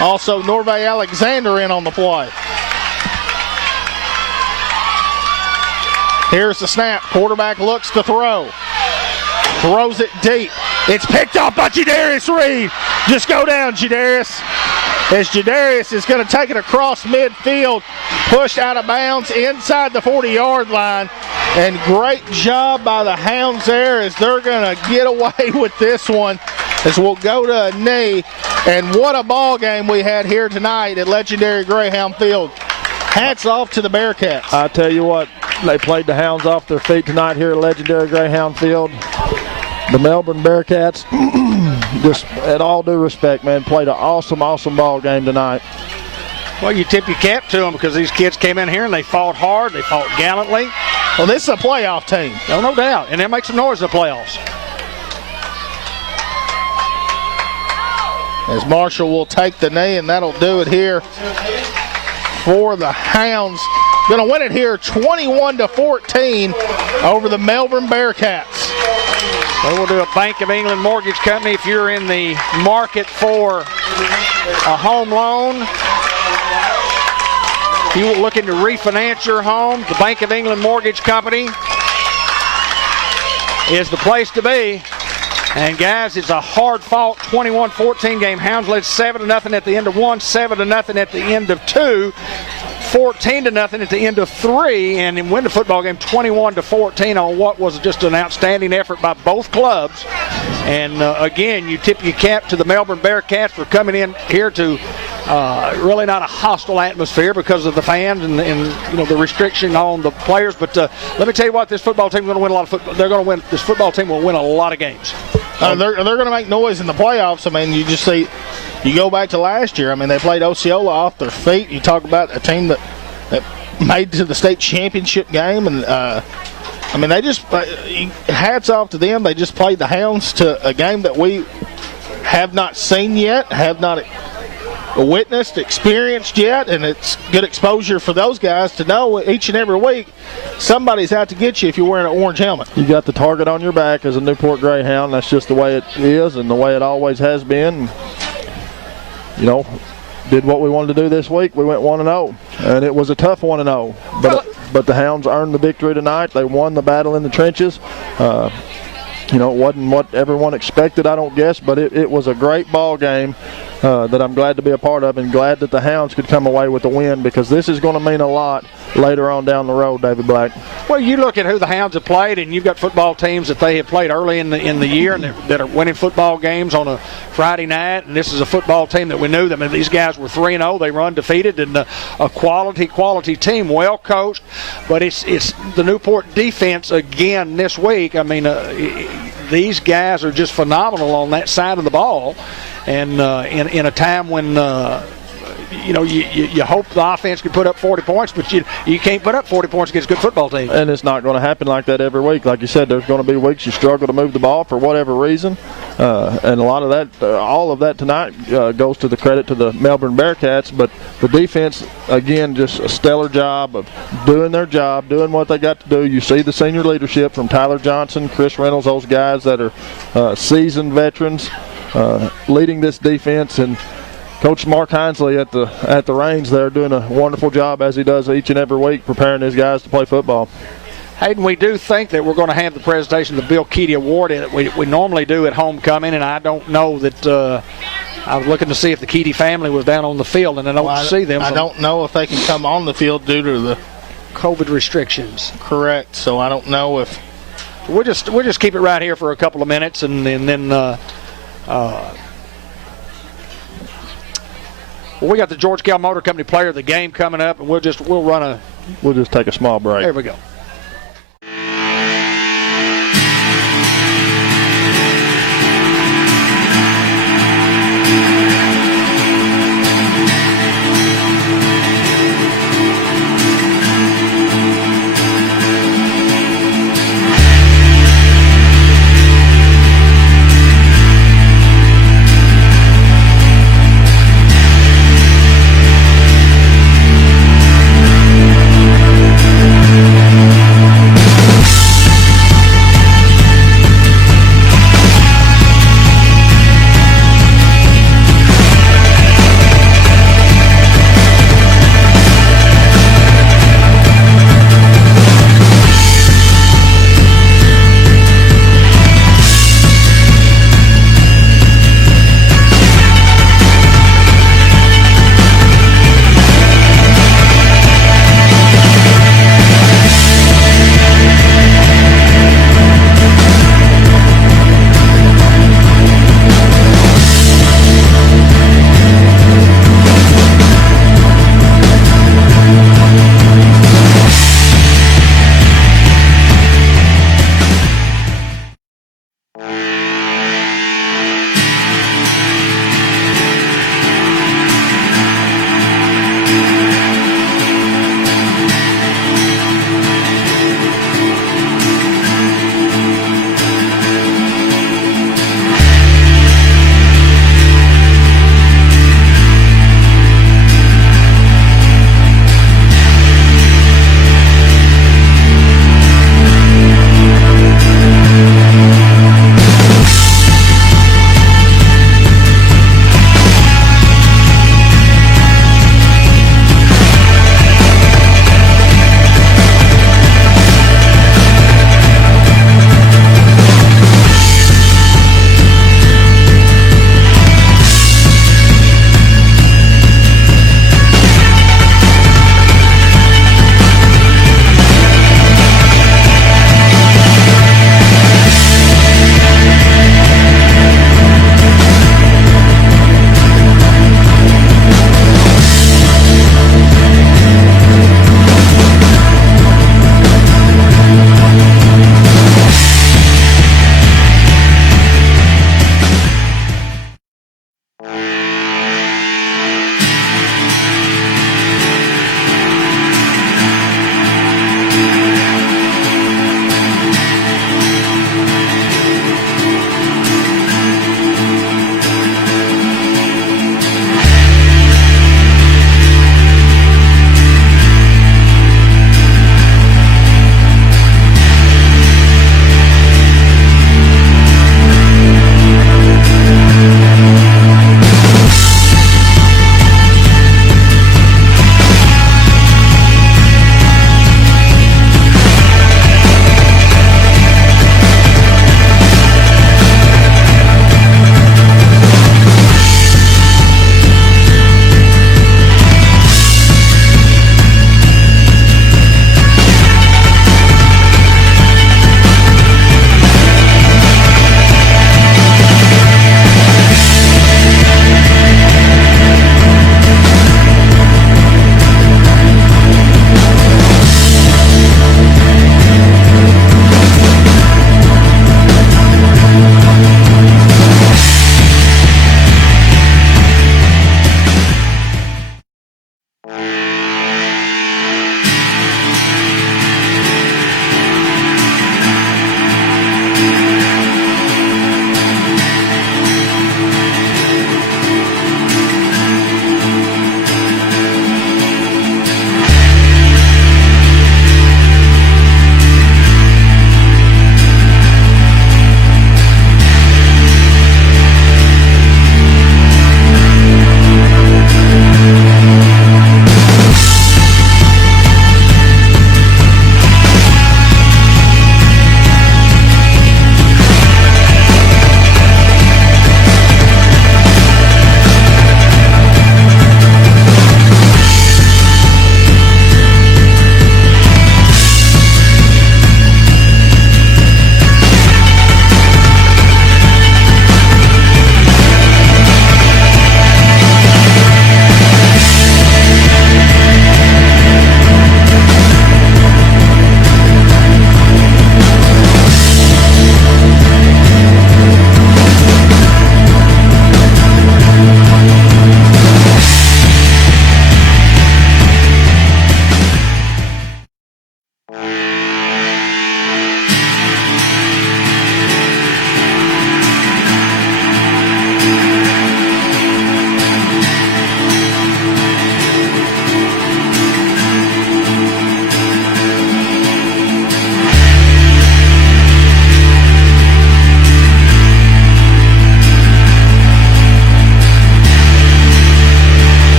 Also, Norvay Alexander in on the play. Here's the snap. Quarterback looks to throw. Throws it deep. It's picked up by Jadarius Reed. Just go down, Jadarius. As Jadarius is going to take it across midfield. Pushed out of bounds inside the 40-yard line. And great job by the Hounds there as they're going to get away with this one. As we'll go to a knee. And what a ball game we had here tonight at legendary Greyhound Field. Hats off to the Bearcats. I tell you what, they played the Hounds off their feet tonight here at legendary Greyhound Field. The Melbourne Bearcats, just at all due respect, man, played an awesome, awesome ball game tonight. Well, you tip your cap to them because these kids came in here and they fought hard. They fought gallantly. Well, this is a playoff team. No doubt. And they'll make some noise in the playoffs. As Marshall will take the knee, and that'll do it here for the Hounds. Going to win it here 21-14 over the Melbourne Bearcats. So we'll do a Bank of England Mortgage Company. If you're in the market for a home loan, if you're looking to refinance your home, the Bank of England Mortgage Company is the place to be. And guys, it's a hard-fought 21-14 game. Hounds led 7-0 at the end of 1, 7-0 at the end of 2, 14-0 at the end of 3, and then win the football game 21-14 on what was just an outstanding effort by both clubs. And again, you tip your cap to the Melbourne Bearcats for coming in here to really not a hostile atmosphere because of the fans and you know the restriction on the players. But let me tell you what, this football team is going to win a lot of football. They're going to win. This football team will win a lot of games. They're going to make noise in the playoffs. I mean, you just see, you go back to last year. I mean, they played Osceola off their feet. You talk about a team that made to the state championship game, and I mean, they just hats off to them. They just played the Hounds to a game that we have not seen yet, have not witnessed, experienced yet, and it's good exposure for those guys to know each and every week somebody's out to get you if you're wearing an orange helmet. You got the target on your back as a Newport Greyhound. That's just the way it is and the way it always has been. You know, did what we wanted to do this week. We went 1-0, and it was a tough 1-0. But the Hounds earned the victory tonight. They won the battle in the trenches. You know, it wasn't what everyone expected, I don't guess, but it was a great ball game that I'm glad to be a part of, and glad that the Hounds could come away with the win, because this is going to mean a lot later on down the road, David Black. Well, you look at who the Hounds have played, and you've got football teams that they have played early in the year and that are winning football games on a Friday night, and this is a football team that we knew them. I mean, these guys were 3-0. They were undefeated, and a quality team, well coached. But it's the Newport defense again this week. I mean, these guys are just phenomenal on that side of the ball. And in a time when, you know, you hope the offense can put up 40 points, but you can't put up 40 points against a good football team. And it's not going to happen like that every week. Like you said, there's going to be weeks you struggle to move the ball for whatever reason. And a lot of that, all of that tonight goes to the credit to the Melbourne Bearcats. But the defense, again, just a stellar job of doing their job, doing what they got to do. You see the senior leadership from Tyler Johnson, Chris Reynolds, those guys that are seasoned veterans, leading this defense, and Coach Mark Hinesley at the reins there doing a wonderful job, as he does each and every week, preparing his guys to play football. Hayden, we do think that we're going to have the presentation of the Bill Keaty Award that we normally do at homecoming, and I don't know that I was looking to see if the Keaty family was down on the field, and I don't see them. I don't know if they can come on the field due to the COVID restrictions. Correct. So I don't know if we'll just keep it right here for a couple of minutes, and then Well, we got the George Kell Motor Company Player of the Game coming up, and we'll just take a small break. There we go.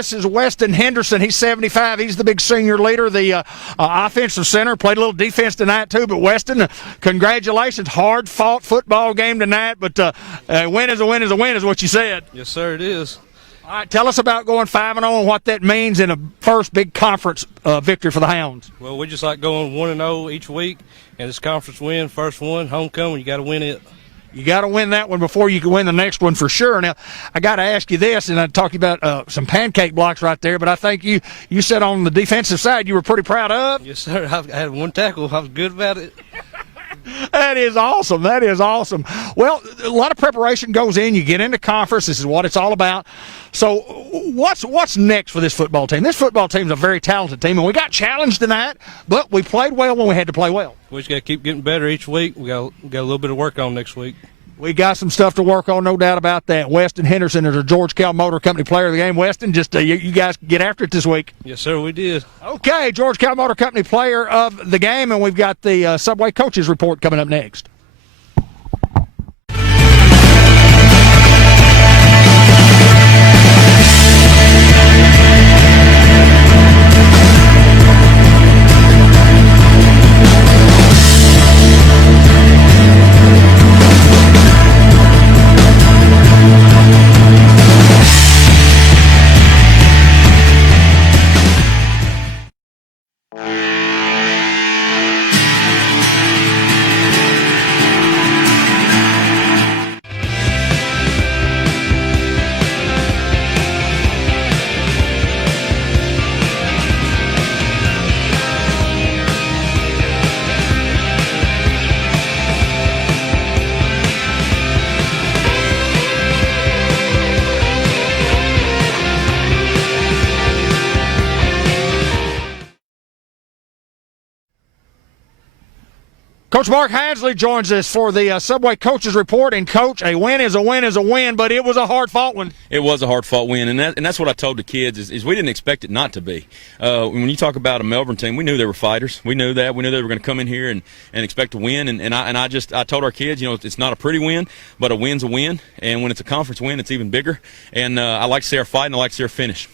this is Weston Henderson. He's 75. He's the big senior leader, the offensive center. Played a little defense tonight, too. But, Weston, congratulations. Hard-fought football game tonight. But a win is a win is a win is what you said. Yes, sir, it is. All right, tell us about going 5-0 and what that means in a first big conference victory for the Hounds. Well, we just like going 1-0 each week. And this conference win, first one, homecoming, you got to win it. You got to win that one before you can win the next one for sure. Now, I got to ask you this, and I talked about some pancake blocks right there, but I think you said on the defensive side you were pretty proud of. Yes, sir. I had one tackle. I was good about it. That is awesome. That is awesome. Well, a lot of preparation goes in. You get into conference. This is what it's all about. So what's next for this football team? This football team is a very talented team, and we got challenged tonight, but we played well when we had to play well. We just got to keep getting better each week. We got a little bit of work on next week. We got some stuff to work on, no doubt about that. Weston Henderson is a George Cal Motor Company player of the game. Weston, just you guys get after it this week. Yes, sir, we did. Okay, George Cal Motor Company player of the game, and we've got the Subway Coaches Report coming up next. Coach Mark Hadsley joins us for the Subway Coaches Report. And, Coach, a win is a win is a win, but it was a hard-fought one. It was a hard-fought win, and that's what I told the kids is we didn't expect it not to be. When you talk about a Melbourne team, we knew they were fighters. We knew that. We knew they were going to come in here and expect to win. And I told our kids, it's not a pretty win, but a win's a win. And when it's a conference win, it's even bigger. And I like to see our fight, and I like to see our finish.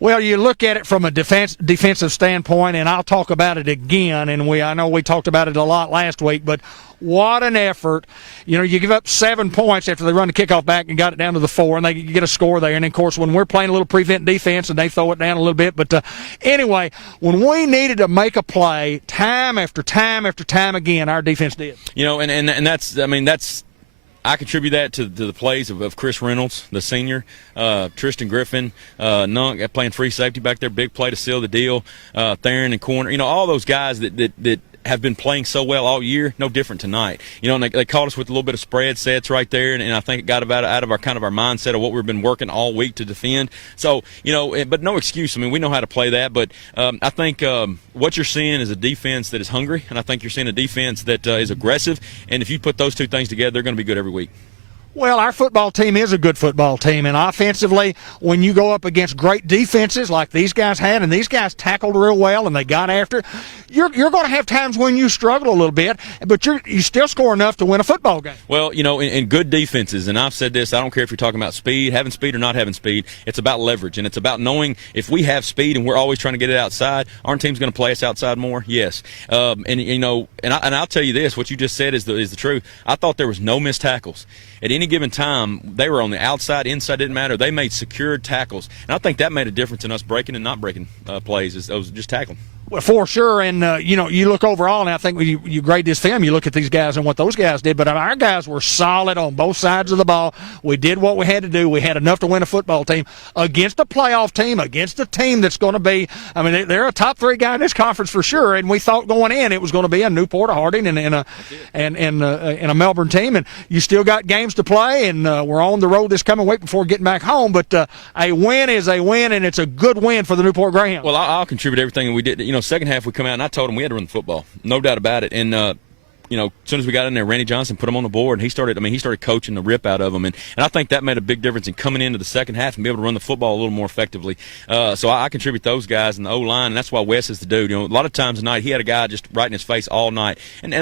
Well, you look at it from a defensive standpoint, and I'll talk about it again, and I know we talked about it a lot last week, but what an effort. You give up 7 points after they run the kickoff back and got it down to the 4, and you get a score there. And, of course, when we're playing a little prevent defense and they throw it down a little bit. But, anyway, when we needed to make a play time after time after time again, our defense did. And that's I contribute that to the plays of Chris Reynolds, the senior, Tristan Griffin, Nunk playing free safety back there, big play to seal the deal, Theron and corner, all those guys that have been playing so well all year, no different tonight. And they caught us with a little bit of spread sets right there, and I think it got out of our kind of our mindset of what we've been working all week to defend. So, but no excuse. We know how to play that, but I think what you're seeing is a defense that is hungry, and I think you're seeing a defense that is aggressive, and if you put those two things together, they're going to be good every week. Well, our football team is a good football team, and offensively, when you go up against great defenses like these guys had, and these guys tackled real well and they got after it, you're going to have times when you struggle a little bit, but you still score enough to win a football game. Well, in good defenses, and I've said this, I don't care if you're talking about speed, having speed or not having speed, it's about leverage, and it's about knowing if we have speed and we're always trying to get it outside, our team's going to play us outside more? Yes. And I'll tell you this, what you just said is the truth. I thought there was no missed tackles. At any given time, they were on the outside, inside, didn't matter. They made secured tackles. And I think that made a difference in us breaking and not breaking plays. It was just tackling. Well, for sure, and you look overall, and I think when you grade this film, you look at these guys and what those guys did, but our guys were solid on both sides of the ball. We did what we had to do. We had enough to win a football team against a playoff team, against a team that's going to be, they're a top 3 guy in this conference for sure, and we thought going in it was going to be a Newport, a Harding, and a Melbourne team, and you still got games to play, and we're on the road this coming week before getting back home, but a win is a win, and it's a good win for the Newport Greyhounds. Well, I'll contribute everything we did. Second half we come out, and I told them we had to run the football, no doubt about it. And as soon as we got in there, Randy Johnson put him on the board, and he started coaching the rip out of them, and I think that made a big difference in coming into the second half and be able to run the football a little more effectively. So I contribute those guys in the O-line, and that's why Wes is the dude. A lot of times tonight he had a guy just right in his face all night, and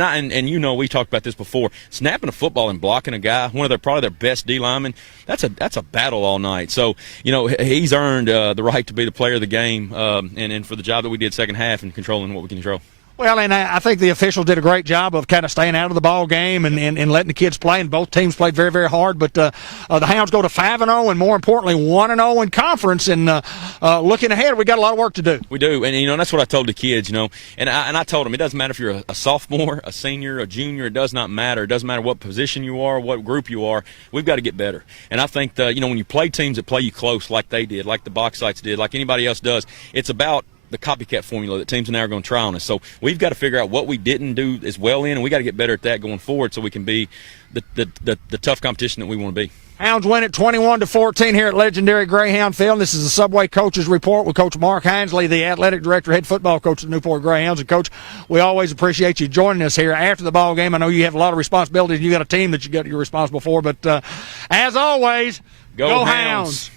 we talked about this before. Snapping a football and blocking a guy, probably their best D lineman, that's a battle all night. So he's earned the right to be the player of the game, and for the job that we did second half and controlling what we can control. Well, and I think the officials did a great job of kind of staying out of the ball game and letting the kids play, and both teams played very, very hard. But the Hounds go to 5-0, and more importantly, 1-0 in conference. And looking ahead, we got a lot of work to do. We do, and that's what I told the kids. And I told them it doesn't matter if you're a sophomore, a senior, a junior. It does not matter. It doesn't matter what position you are, what group you are. We've got to get better. And I think that when you play teams that play you close, like they did, like the Bauxites did, like anybody else does, it's about the copycat formula that teams now are going to try on us. So we've got to figure out what we didn't do as well in, and we got to get better at that going forward so we can be the tough competition that we want to be. Hounds win it 21-14 here at legendary Greyhound Field. This is the Subway Coaches Report with Coach Mark Hinsley, the athletic director, head football coach of the Newport Greyhounds. And, Coach, we always appreciate you joining us here after the ball game. I know you have a lot of responsibilities. You got a team that you're responsible for. But, as always, go Hounds.